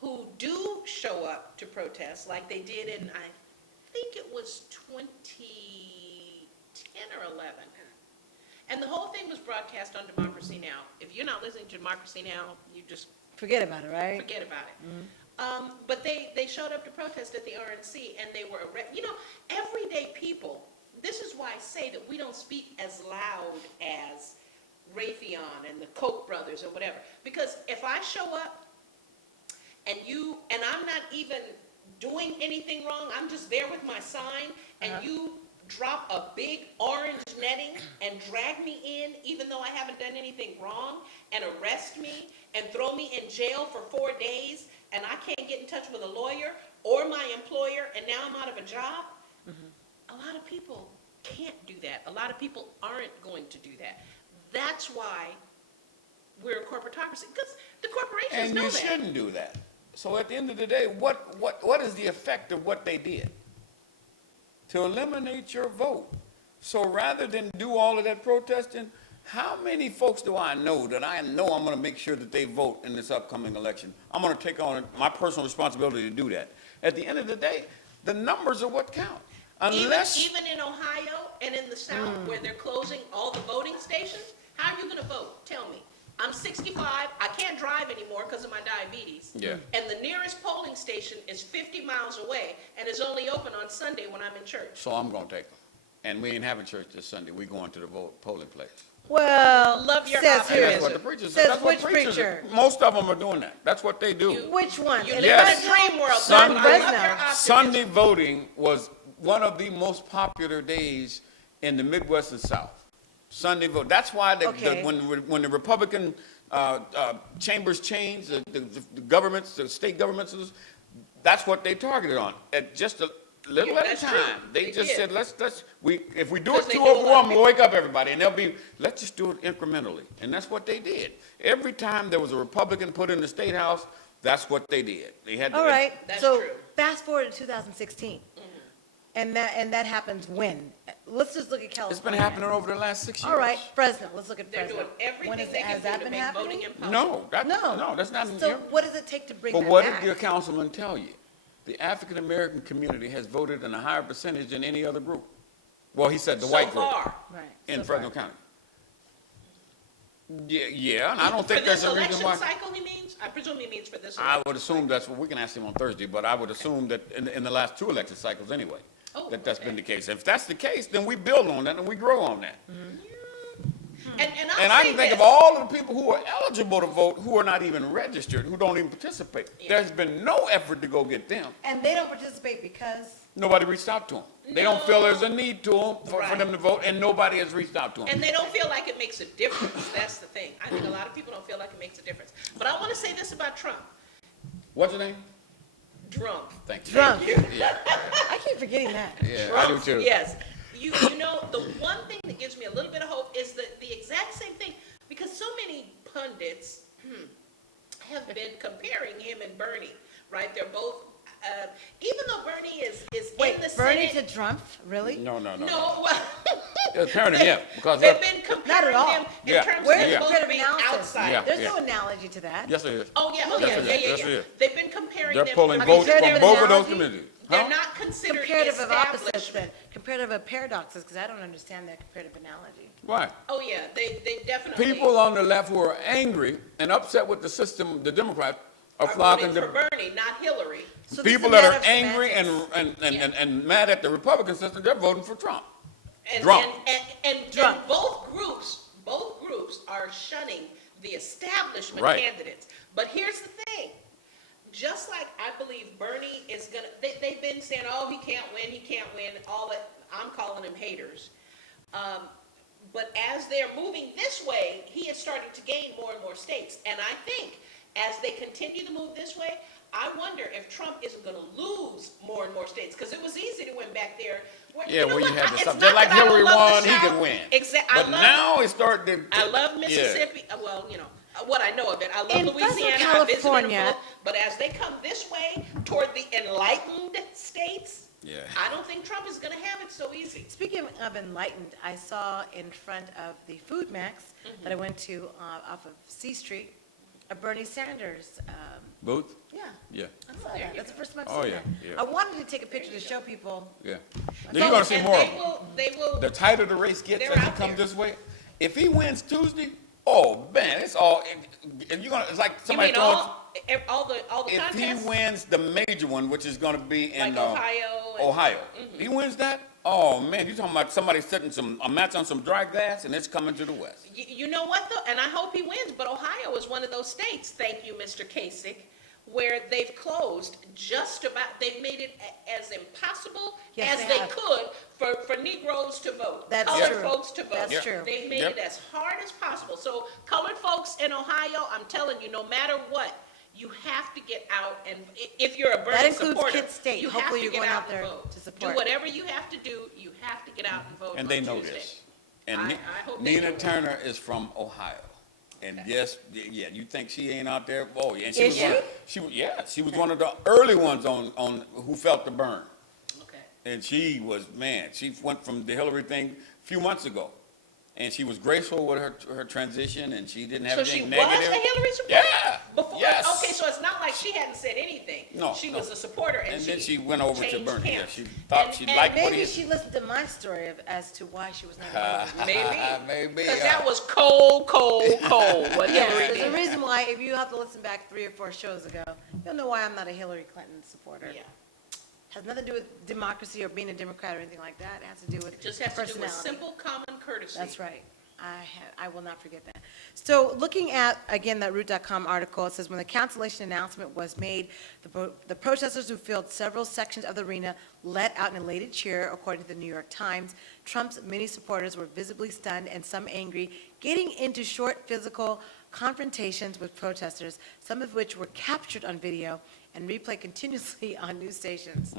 who do show up to protest like they did in, I think it was 2010 or 11? And the whole thing was broadcast on Democracy Now! If you're not listening to Democracy Now!, you just forget about it, right? forget about it. But they showed up to protest at the RNC, and they were, everyday people. This is why I say that we don't speak as loud as Raytheon and the Koch brothers or whatever. Because if I show up and I'm not even doing anything wrong, I'm just there with my sign, and you drop a big orange netting and drag me in, even though I haven't done anything wrong, and arrest me and throw me in jail for 4 days, and I can't get in touch with a lawyer or my employer, and now I'm out of a job? A lot of people can't do that. A lot of people aren't going to do that. That's why we're a corporatocracy, because the corporations know And that. you shouldn't do that. So at the end of the day, what is the effect of what they did? To eliminate your vote. So rather than do all of that protesting, how many folks do I know that I'm going to make sure that they vote in this upcoming election? I'm going to take on my personal responsibility to do that. At the end of the day, the numbers are what count. Unless Even in Ohio and in the South, where they're closing all the voting stations, how are you gonna vote? Tell me. I'm 65, I can't drive anymore because of my diabetes. Yeah. And the nearest polling station is 50 miles away and is only open on Sunday when I'm in church. So I'm going to take them. And we ain't having church this Sunday. We're going to the polling place. Well, Love your says option. here. And that's what the preachers Says that's what which preachers preacher? Most of them are doing that. That's what they do. Which one? You In live Yes. in a dream world. Sunday- I love your Fresno. optimism. Sunday voting was one of the most popular days in the Midwest and South. Sunday vote. That's why Okay. when the Republican chambers changed, the governments, the state governments, that's what they targeted on. At just a little Yeah, at a that's time. true. They They just did. said, if we do Because it they too knew a lot of overwhelming, people- we'll wake up everybody. And let's just do it incrementally. And that's what they did. Every time there was a Republican put in the state house, that's what they did. They had. All right, That's so true. fast forward to 2016. And that happens when? Let's just look at California. It's been happening over the last 6 years. All right, Fresno, let's look at They're Fresno. doing When everything is- they has can that do to been make voting happening? impossible. No, that's not. So what does it take to bring But that what back? did your councilman tell you? The African-American community has voted in a higher percentage than any other group. Well, he said the So white group far. Right. in so Fresno far. County. Yeah, and I don't think For there's this a reason election why. cycle, he means? I presume he means for this I election. would assume that's what, we can ask him on Thursday, but I would assume that in the last 2 election cycles anyway, Oh, that's okay. been the case. If that's the case, then we build on that and we grow on that. And I'll And I say can think this. of all of the people who are eligible to vote who are not even registered, who don't even participate. Yeah. There's been no effort to go get them. And they don't participate because, Nobody reached out to them. They don't feel there's a need to them for Right. them to vote, and nobody has reached out to them. And they don't feel like it makes a difference. That's the thing. I think a lot of people don't feel like it makes a difference. But I want to say this about Trump. What's your name? Trump. Thank you. Trump. Yeah, I keep forgetting that. yeah, I do too. Yes. You know, the one thing that gives me a little bit of hope is that the exact same thing, because so many pundits have been comparing him and Bernie, right? They're both, even though Bernie is in Wait, the Bernie Senate. to Trump, really? No. No, well. It's comparing him, yeah, because They've that- been comparing all. them in Yeah. terms Where's of the both comparative being analysis? outside. Yeah. There's no analogy to that. yes, it is. Oh, yeah, Yes, it is. Yes, it yeah. is. They've been comparing They're them. pulling Okay, votes from comparative both of those analogy? communities. They're Huh? not considered Comparative of opposites established. then, comparative of paradoxes, because I don't understand that comparative analogy. Why? Oh, yeah, they definitely. People on the left who are angry and upset with the system, the Democrats, are are flocking voting for to Bernie, not Hillary. So this is people a that matter are of angry semantics. and mad at the Republican system, they're voting for Trump. And, Drunk. and Drunk. both groups are shunning the establishment Right. candidates. But here's the thing. Just like I believe Bernie is gonna, they've been saying, oh, he can't win, all that, I'm calling them haters. But as they're moving this way, he is starting to gain more and more states. And I think as they continue to move this way, I wonder if Trump isn't gonna lose more and more states, because it was easy to win back there. Yeah, know where you what? had the It's stuff. not Just like that I don't Hillary love the won, he South. can win. Exactly. But now it's starting to. I love yeah. Mississippi. Well, you know, what I know of it. I love In Fresno, Louisiana. I visited them California- both. But as they come this way toward the enlightened states, Yeah. I don't think Trump is going to have it so easy. Speaking of enlightened, I saw in front of the Food Max that I went to off of C Street, a Bernie Sanders, Booth? yeah. Yeah, I saw that. That's the first time I've Oh, seen yeah, that. yeah. I wanted to take a picture to show people. yeah. So- You're gonna see And more of they them. will, they will. The tighter the race gets They're as he out comes there. this way, if he wins Tuesday, oh man, it's all. If you're gonna, it's like You somebody mean throwing. all the If he contests? wins the major one, which is gonna be in Like Ohio and- Ohio, he wins that. Oh man, you're talking about somebody setting a match on some dry glass, and it's coming to the west. You know what though? And I hope he wins, but Ohio is one of those states, thank you, Mr. Kasich, where they've closed just about, they've made it as impossible Yes, as they they have. could for Negroes to vote, That's colored true. folks to vote. That's true. They've made it as hard as possible. So colored folks in Ohio, I'm telling you, no matter what, you have to get out, and if you're a That Bernie includes supporter, Kent State. you have Hopefully to you're get going out out and there vote. to support. Do whatever you have to do, you have to get out and vote And on they know Tuesday. this. And I hope they Nina do. Turner is from Ohio. And yes, yeah, you think she ain't out there? Oh, yeah. And Is she was one of the early ones on who felt the burn. Okay. And she was, man, she went from the Hillary thing a few months ago. And she was graceful with her transition, and she didn't have So she anything was negative. a Hillary supporter? Yeah, Before, yes. okay, so it's not like she hadn't said anything. No, She no. was a supporter, and then she went over to changed Bernie. Yeah, camps. she thought And- she and liked what Maybe he she listened to my story as to why she was not voting. Maybe. Maybe. Because that was cold, what Yes, Hillary there's a did. reason why, if you have to listen back 3 or 4 shows ago, you'll know why I'm not a Hillary Clinton supporter. Yeah. Has nothing to do with democracy or being a Democrat or anything like that. It has to do with It just has to do with personality. simple common courtesy. That's right. I will not forget that. So looking at, again, that Root.com article, it says, when the cancellation announcement was made, the protesters who filled several sections of the arena let out an elated cheer, according to the New York Times. Trump's many supporters were visibly stunned and some angry, getting into short physical confrontations with protesters, some of which were captured on video and replayed continuously on news stations.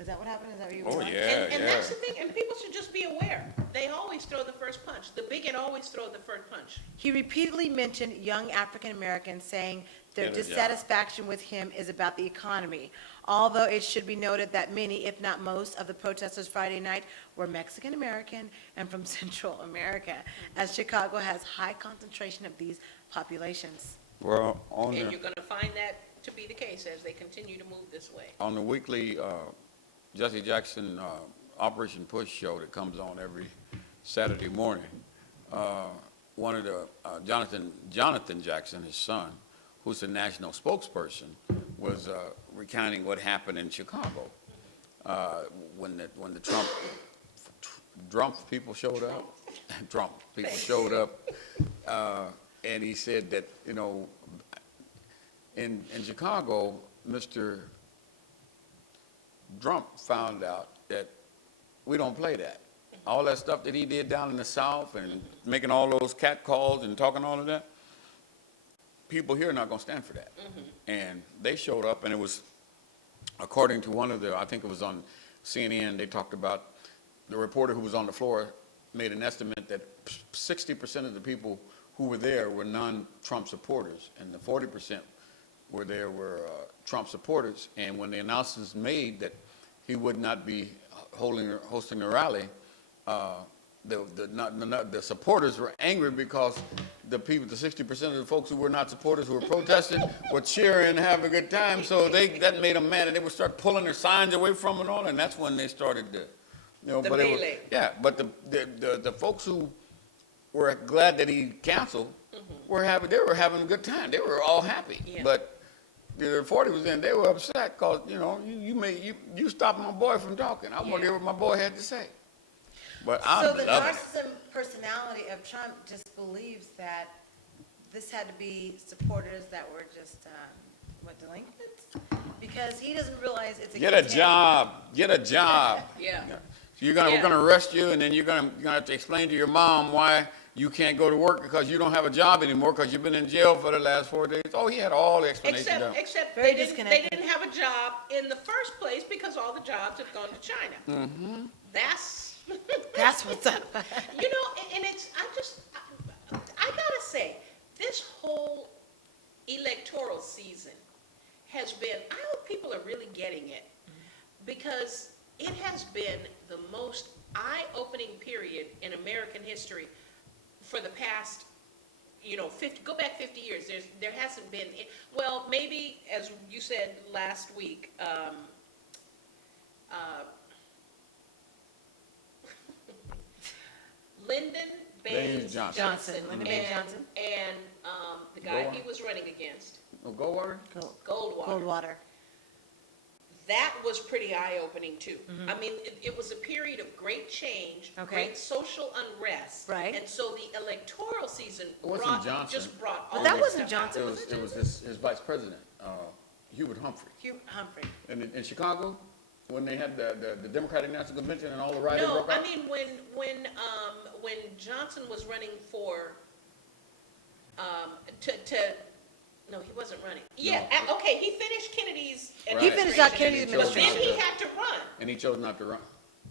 Is that what happened? Is that what you Oh, were yeah, And that's the thing, and people should just be aware. They always throw the first punch. The bigot always throw the first punch. He repeatedly mentioned young African Americans, saying their Get a job. dissatisfaction with him is about the economy. Although it should be noted that many, if not most, of the protesters Friday night were Mexican American and from Central America, as Chicago has high concentration of these populations. Well, on And the, you're gonna find that to be the case as they continue to move this way. on the weekly Jesse Jackson Operation Push show that comes on every Saturday morning, one of the, Jonathan Jackson, his son, who's the national spokesperson, was recounting what happened in Chicago when the Trump people showed up. Trump people showed up, and he said that, you know, in Chicago, Mr. Trump found out that we don't play that. All that stuff that he did down in the South and making all those cat calls and talking all of that, people here are not going to stand for that. And they showed up, and it was, according to one of the, I think it was on CNN, they talked about the reporter who was on the floor made an estimate that 60% of the people who were there were non-Trump supporters, and the 40% were there were Trump supporters. And when the announcement was made that he would not be hosting the rally, the supporters were angry because the people, the 60% of the folks who were not supporters, who were protesting, were cheering and having a good time. So that made them mad, and they would start pulling their signs away from it all, and that's when they started to, you know, The but it was, melee. yeah, but the folks who were glad that he canceled were happy. They were having a good time. They were all happy. Yeah. But the reporter was in. They were upset because, you know, you stopped my boy from talking. I want to hear what my boy had to say. But I So the love it. narcissism personality of Trump just believes that this had to be supporters that were just, delinquents? Because he doesn't realize it's a Get a contagion. job. Get a job. Yeah. So we're Yeah. gonna arrest you, and then you're gonna have to explain to your mom why you can't go to work because you don't have a job anymore because you've been in jail for the last 4 days. Oh, he had all the explanation down. Except Very they disconnected. didn't have a job in the first place because all the jobs have gone to China. That's what's up. You know, and it's, I gotta say, this whole electoral season has been, I hope people are really getting it, because it has been the most eye-opening period in American history for the past, you know, go back 50 years. There hasn't been, well, maybe, as you said last week, Lyndon Baines Johnson. Lyndon Baines Johnson. And the guy Goldwater. he was running against, Oh, Goldwater? Goldwater. Cold water. that was pretty eye-opening too. I mean, it was a period of great change, Okay. great social unrest. Right. And so the electoral season It wasn't Johnson. brought all But that this wasn't stuff out. Johnson. It was his vice president, Hubert Humphrey. Hugh Humphrey. In Chicago, when they had the Democratic National Convention and all the riots No, broke out? I mean, when Johnson was running for, no, he wasn't running. Yeah, okay, he finished Kennedy's Right. He finished out Kennedy's And he chose But then administration. he had to run. And he chose not to run,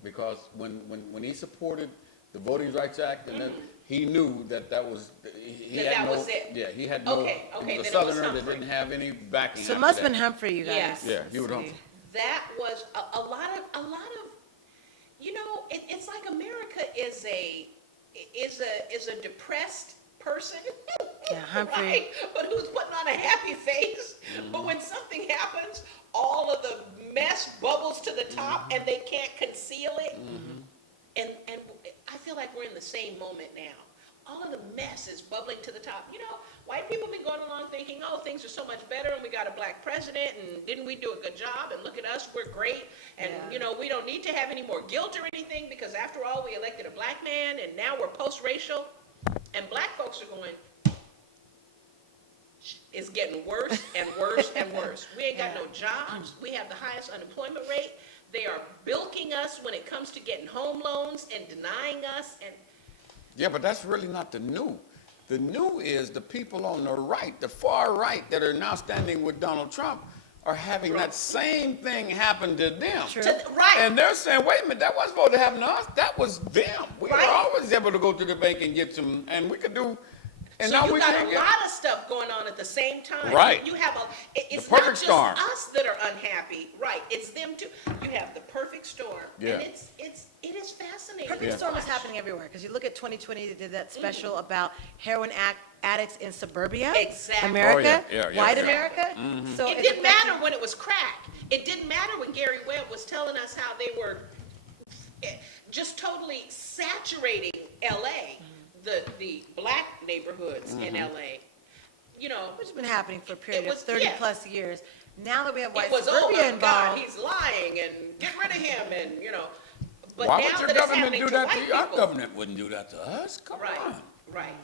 because when he supported the Voting Rights Act, and then he knew that was, he That had no. was it. Yeah, he had no, Okay, he then was it a was Southerner that Humphrey. didn't have any backing So it after must have been that. Humphrey, you guys. Yes. Yeah, Hubert See. Humphrey. That was a lot of, you know, it's like America is a depressed person. Yeah, Humphrey. Right? But who's putting on a happy face. But when something happens, all of the mess bubbles to the top and they can't conceal it. And I feel like we're in the same moment now. All of the mess is bubbling to the top. You know, white people been going along thinking, oh, things are so much better and we got a black president and didn't we do a good job and look at us, we're great. And, Yeah. you know, we don't need to have any more guilt or anything because after all, we elected a black man and now we're post-racial. And black folks are going, it's getting worse and worse and worse. We ain't got no jobs. We have the highest unemployment rate. They are bilking us when it comes to getting home loans and denying us. And Yeah, but that's really not the new. The new is the people on the right, the far right, that are now standing with Donald Trump, are having that same thing happen to them. right. And they're saying, wait a minute, that wasn't supposed to happen to us. That was them. We Right. were always able to go to the bank and get some, and we could do, and so now you we got can't a get. lot of stuff going on at the same time. Right. You have it's The not perfect just storm. us that are unhappy. Right. It's them too. You have the perfect storm. Yeah. And it is fascinating. Perfect to storm is watch. happening everywhere, because you look at 2020, they did that special about heroin addicts in suburbia. Exactly. America, Oh, yeah, yeah, white yeah. America. So It it's didn't affecting- matter when it was crack. It didn't matter when Gary Webb was telling us how they were just totally saturating LA, the black neighborhoods in LA. You know, Which has been happening for a period It was- of 30 yeah. plus years. Now that we have white it was, oh suburbia my involved. God, he's lying and get rid of him and, you know. But Why now would your that it's government happening do to that white to you? Our people- government wouldn't do that to us. Come Right, on. right.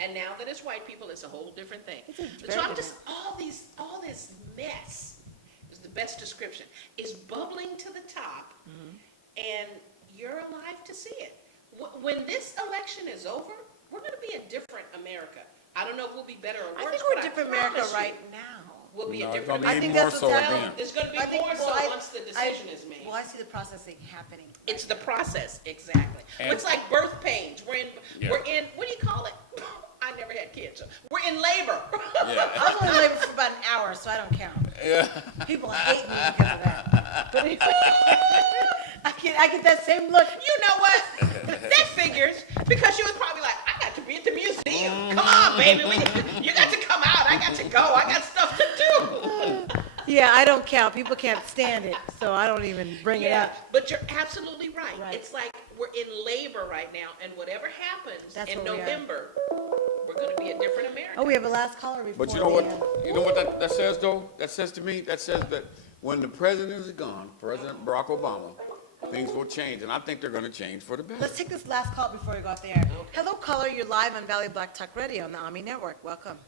And now that it's white people, it's a whole different thing. It's a So very I'm just, all this mess is the best description, is bubbling to the top, and you're alive to see it. When this election is over, we're gonna be a different America. I don't know if we'll be better or worse, I think but we're a different America promise you right now. We'll be No, a it's different gonna be I think America. more that's so what's again. happening. There's gonna be I think- more so well, once the decision is made. Well, I see the processing happening. It's the process, exactly. And- It's like birth pains. We're Yeah. in, what do you call it? I never had kids. So we're in labor. Yeah. I was only in labor for about an hour, so I don't count. Yeah. People hate me because of that. But anyway, I get that same look. You know what? That figures, because she was probably like, I got to be at the museum. Come on, baby. You got to come out. I got to go. I got stuff to do. Yeah, I don't count. People can't stand it, so I don't even bring it Yeah, up. but you're absolutely right. Right. It's like we're in labor right now, and whatever happens That's in where we are. November, we're going to be a different America. Oh, we have a last caller before. But you know what? the end. You know what that says though? That says to me, that says that when the president is gone, President Barack Obama, things will change, and I think they're going to change for the better. Let's take this last call before we go off the air. Hello, caller. You're live on Valley Black Talk Radio on the ONME Network. Welcome.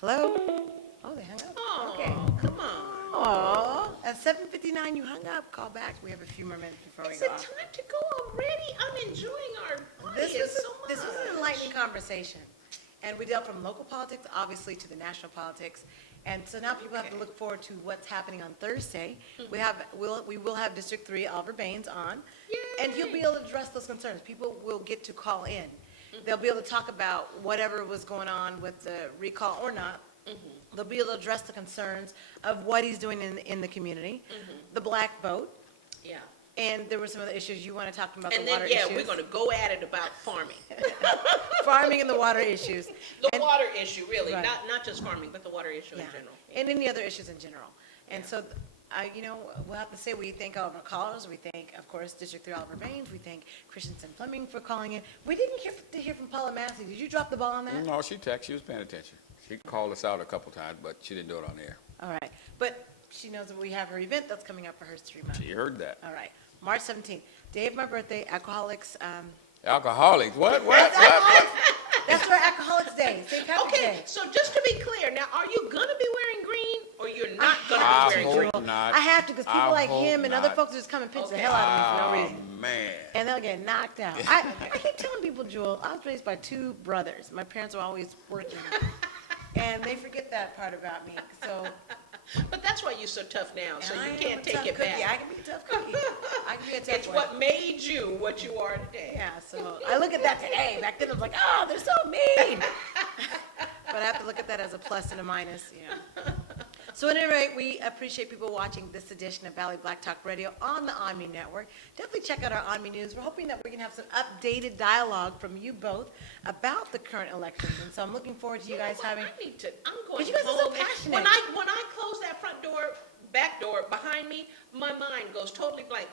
Hello? Oh, they hung up. Oh, Okay. come on. Aw, at 7:59 you hung up. Call back. We have a few more minutes before we Is go it off. time to go already? I'm enjoying our This audience so much. was an enlightening conversation. And we dealt from local politics, obviously, to the national politics. And so now people have to look forward to what's happening on Thursday. We will have District 3, Oliver Baines on. And he'll be able to address those concerns. People will get to call in. They'll be able to talk about whatever was going on with the recall or not. They'll be able to address the concerns of what he's doing in the community, the black vote, Yeah. and there were some other issues you want to talk about, And the then, water yeah, issues. we're going to go at it about farming. Farming and the water issues. The And- water issue, really, Right. not just farming, but the water issue Yeah, in general. and any other issues in general. And so, we'll have to say we thank all of our callers. We thank, of course, District 3 Oliver Baines. We thank Christensen Fleming for calling in. We didn't hear from Paula Massey. Did you drop the ball on that? No, she was paying attention. She called us out a couple times, but she didn't do it on the air. All right. But she knows that we have her event that's coming up for her 3 months. She heard that. All right. March 17th, day of my birthday, Alcoholics, Alcoholics, what? that's our Alcoholics Day, St. Patrick's Okay, Day. so just to be clear, now, are you gonna be wearing green, or you're not gonna I be wearing green? hope not. I have to, because people I like hope him and other not. folks just come and pinch the Okay. hell out of me for no reason. Oh, man. And they'll get knocked out. I keep telling people, Jewel, I was raised by 2 brothers. My parents were always working. And they forget that part about me, so. But that's why you're so tough now, so I you am can't a take tough it cookie. back. I can be a tough cookie. I can be a tough It's one. what made you what you are today. Yeah, so I look at that today. Back then I was like, oh, they're so mean. But I have to look at that as a plus and a minus, you know. So at any rate, we appreciate people watching this edition of Valley Black Talk Radio on the ONME Network. Definitely check out our ONME News. We're hoping that we can have some updated dialogue from you both about the current elections. And so I'm looking forward to you guys having. I'm going But you guys are so home. passionate. When I close that front door, back door behind me, my mind goes totally blank.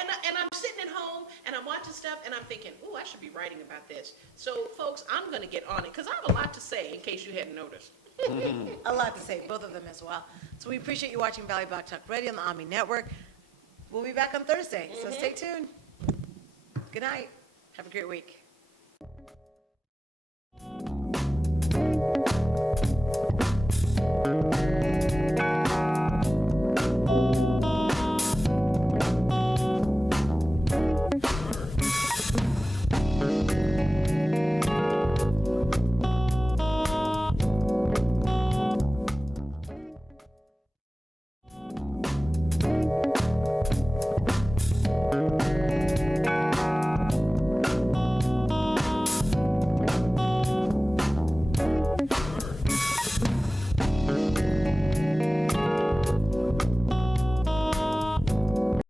And I'm sitting at home and I'm watching stuff and I'm thinking, ooh, I should be writing about this. So folks, I'm gonna get on it because I have a lot to say in case you hadn't noticed. A lot to say, both of them as well. So we appreciate you watching Valley Black Talk Radio on the ONME Network. We'll be back on Thursday, so stay tuned. Good night. Have a great week.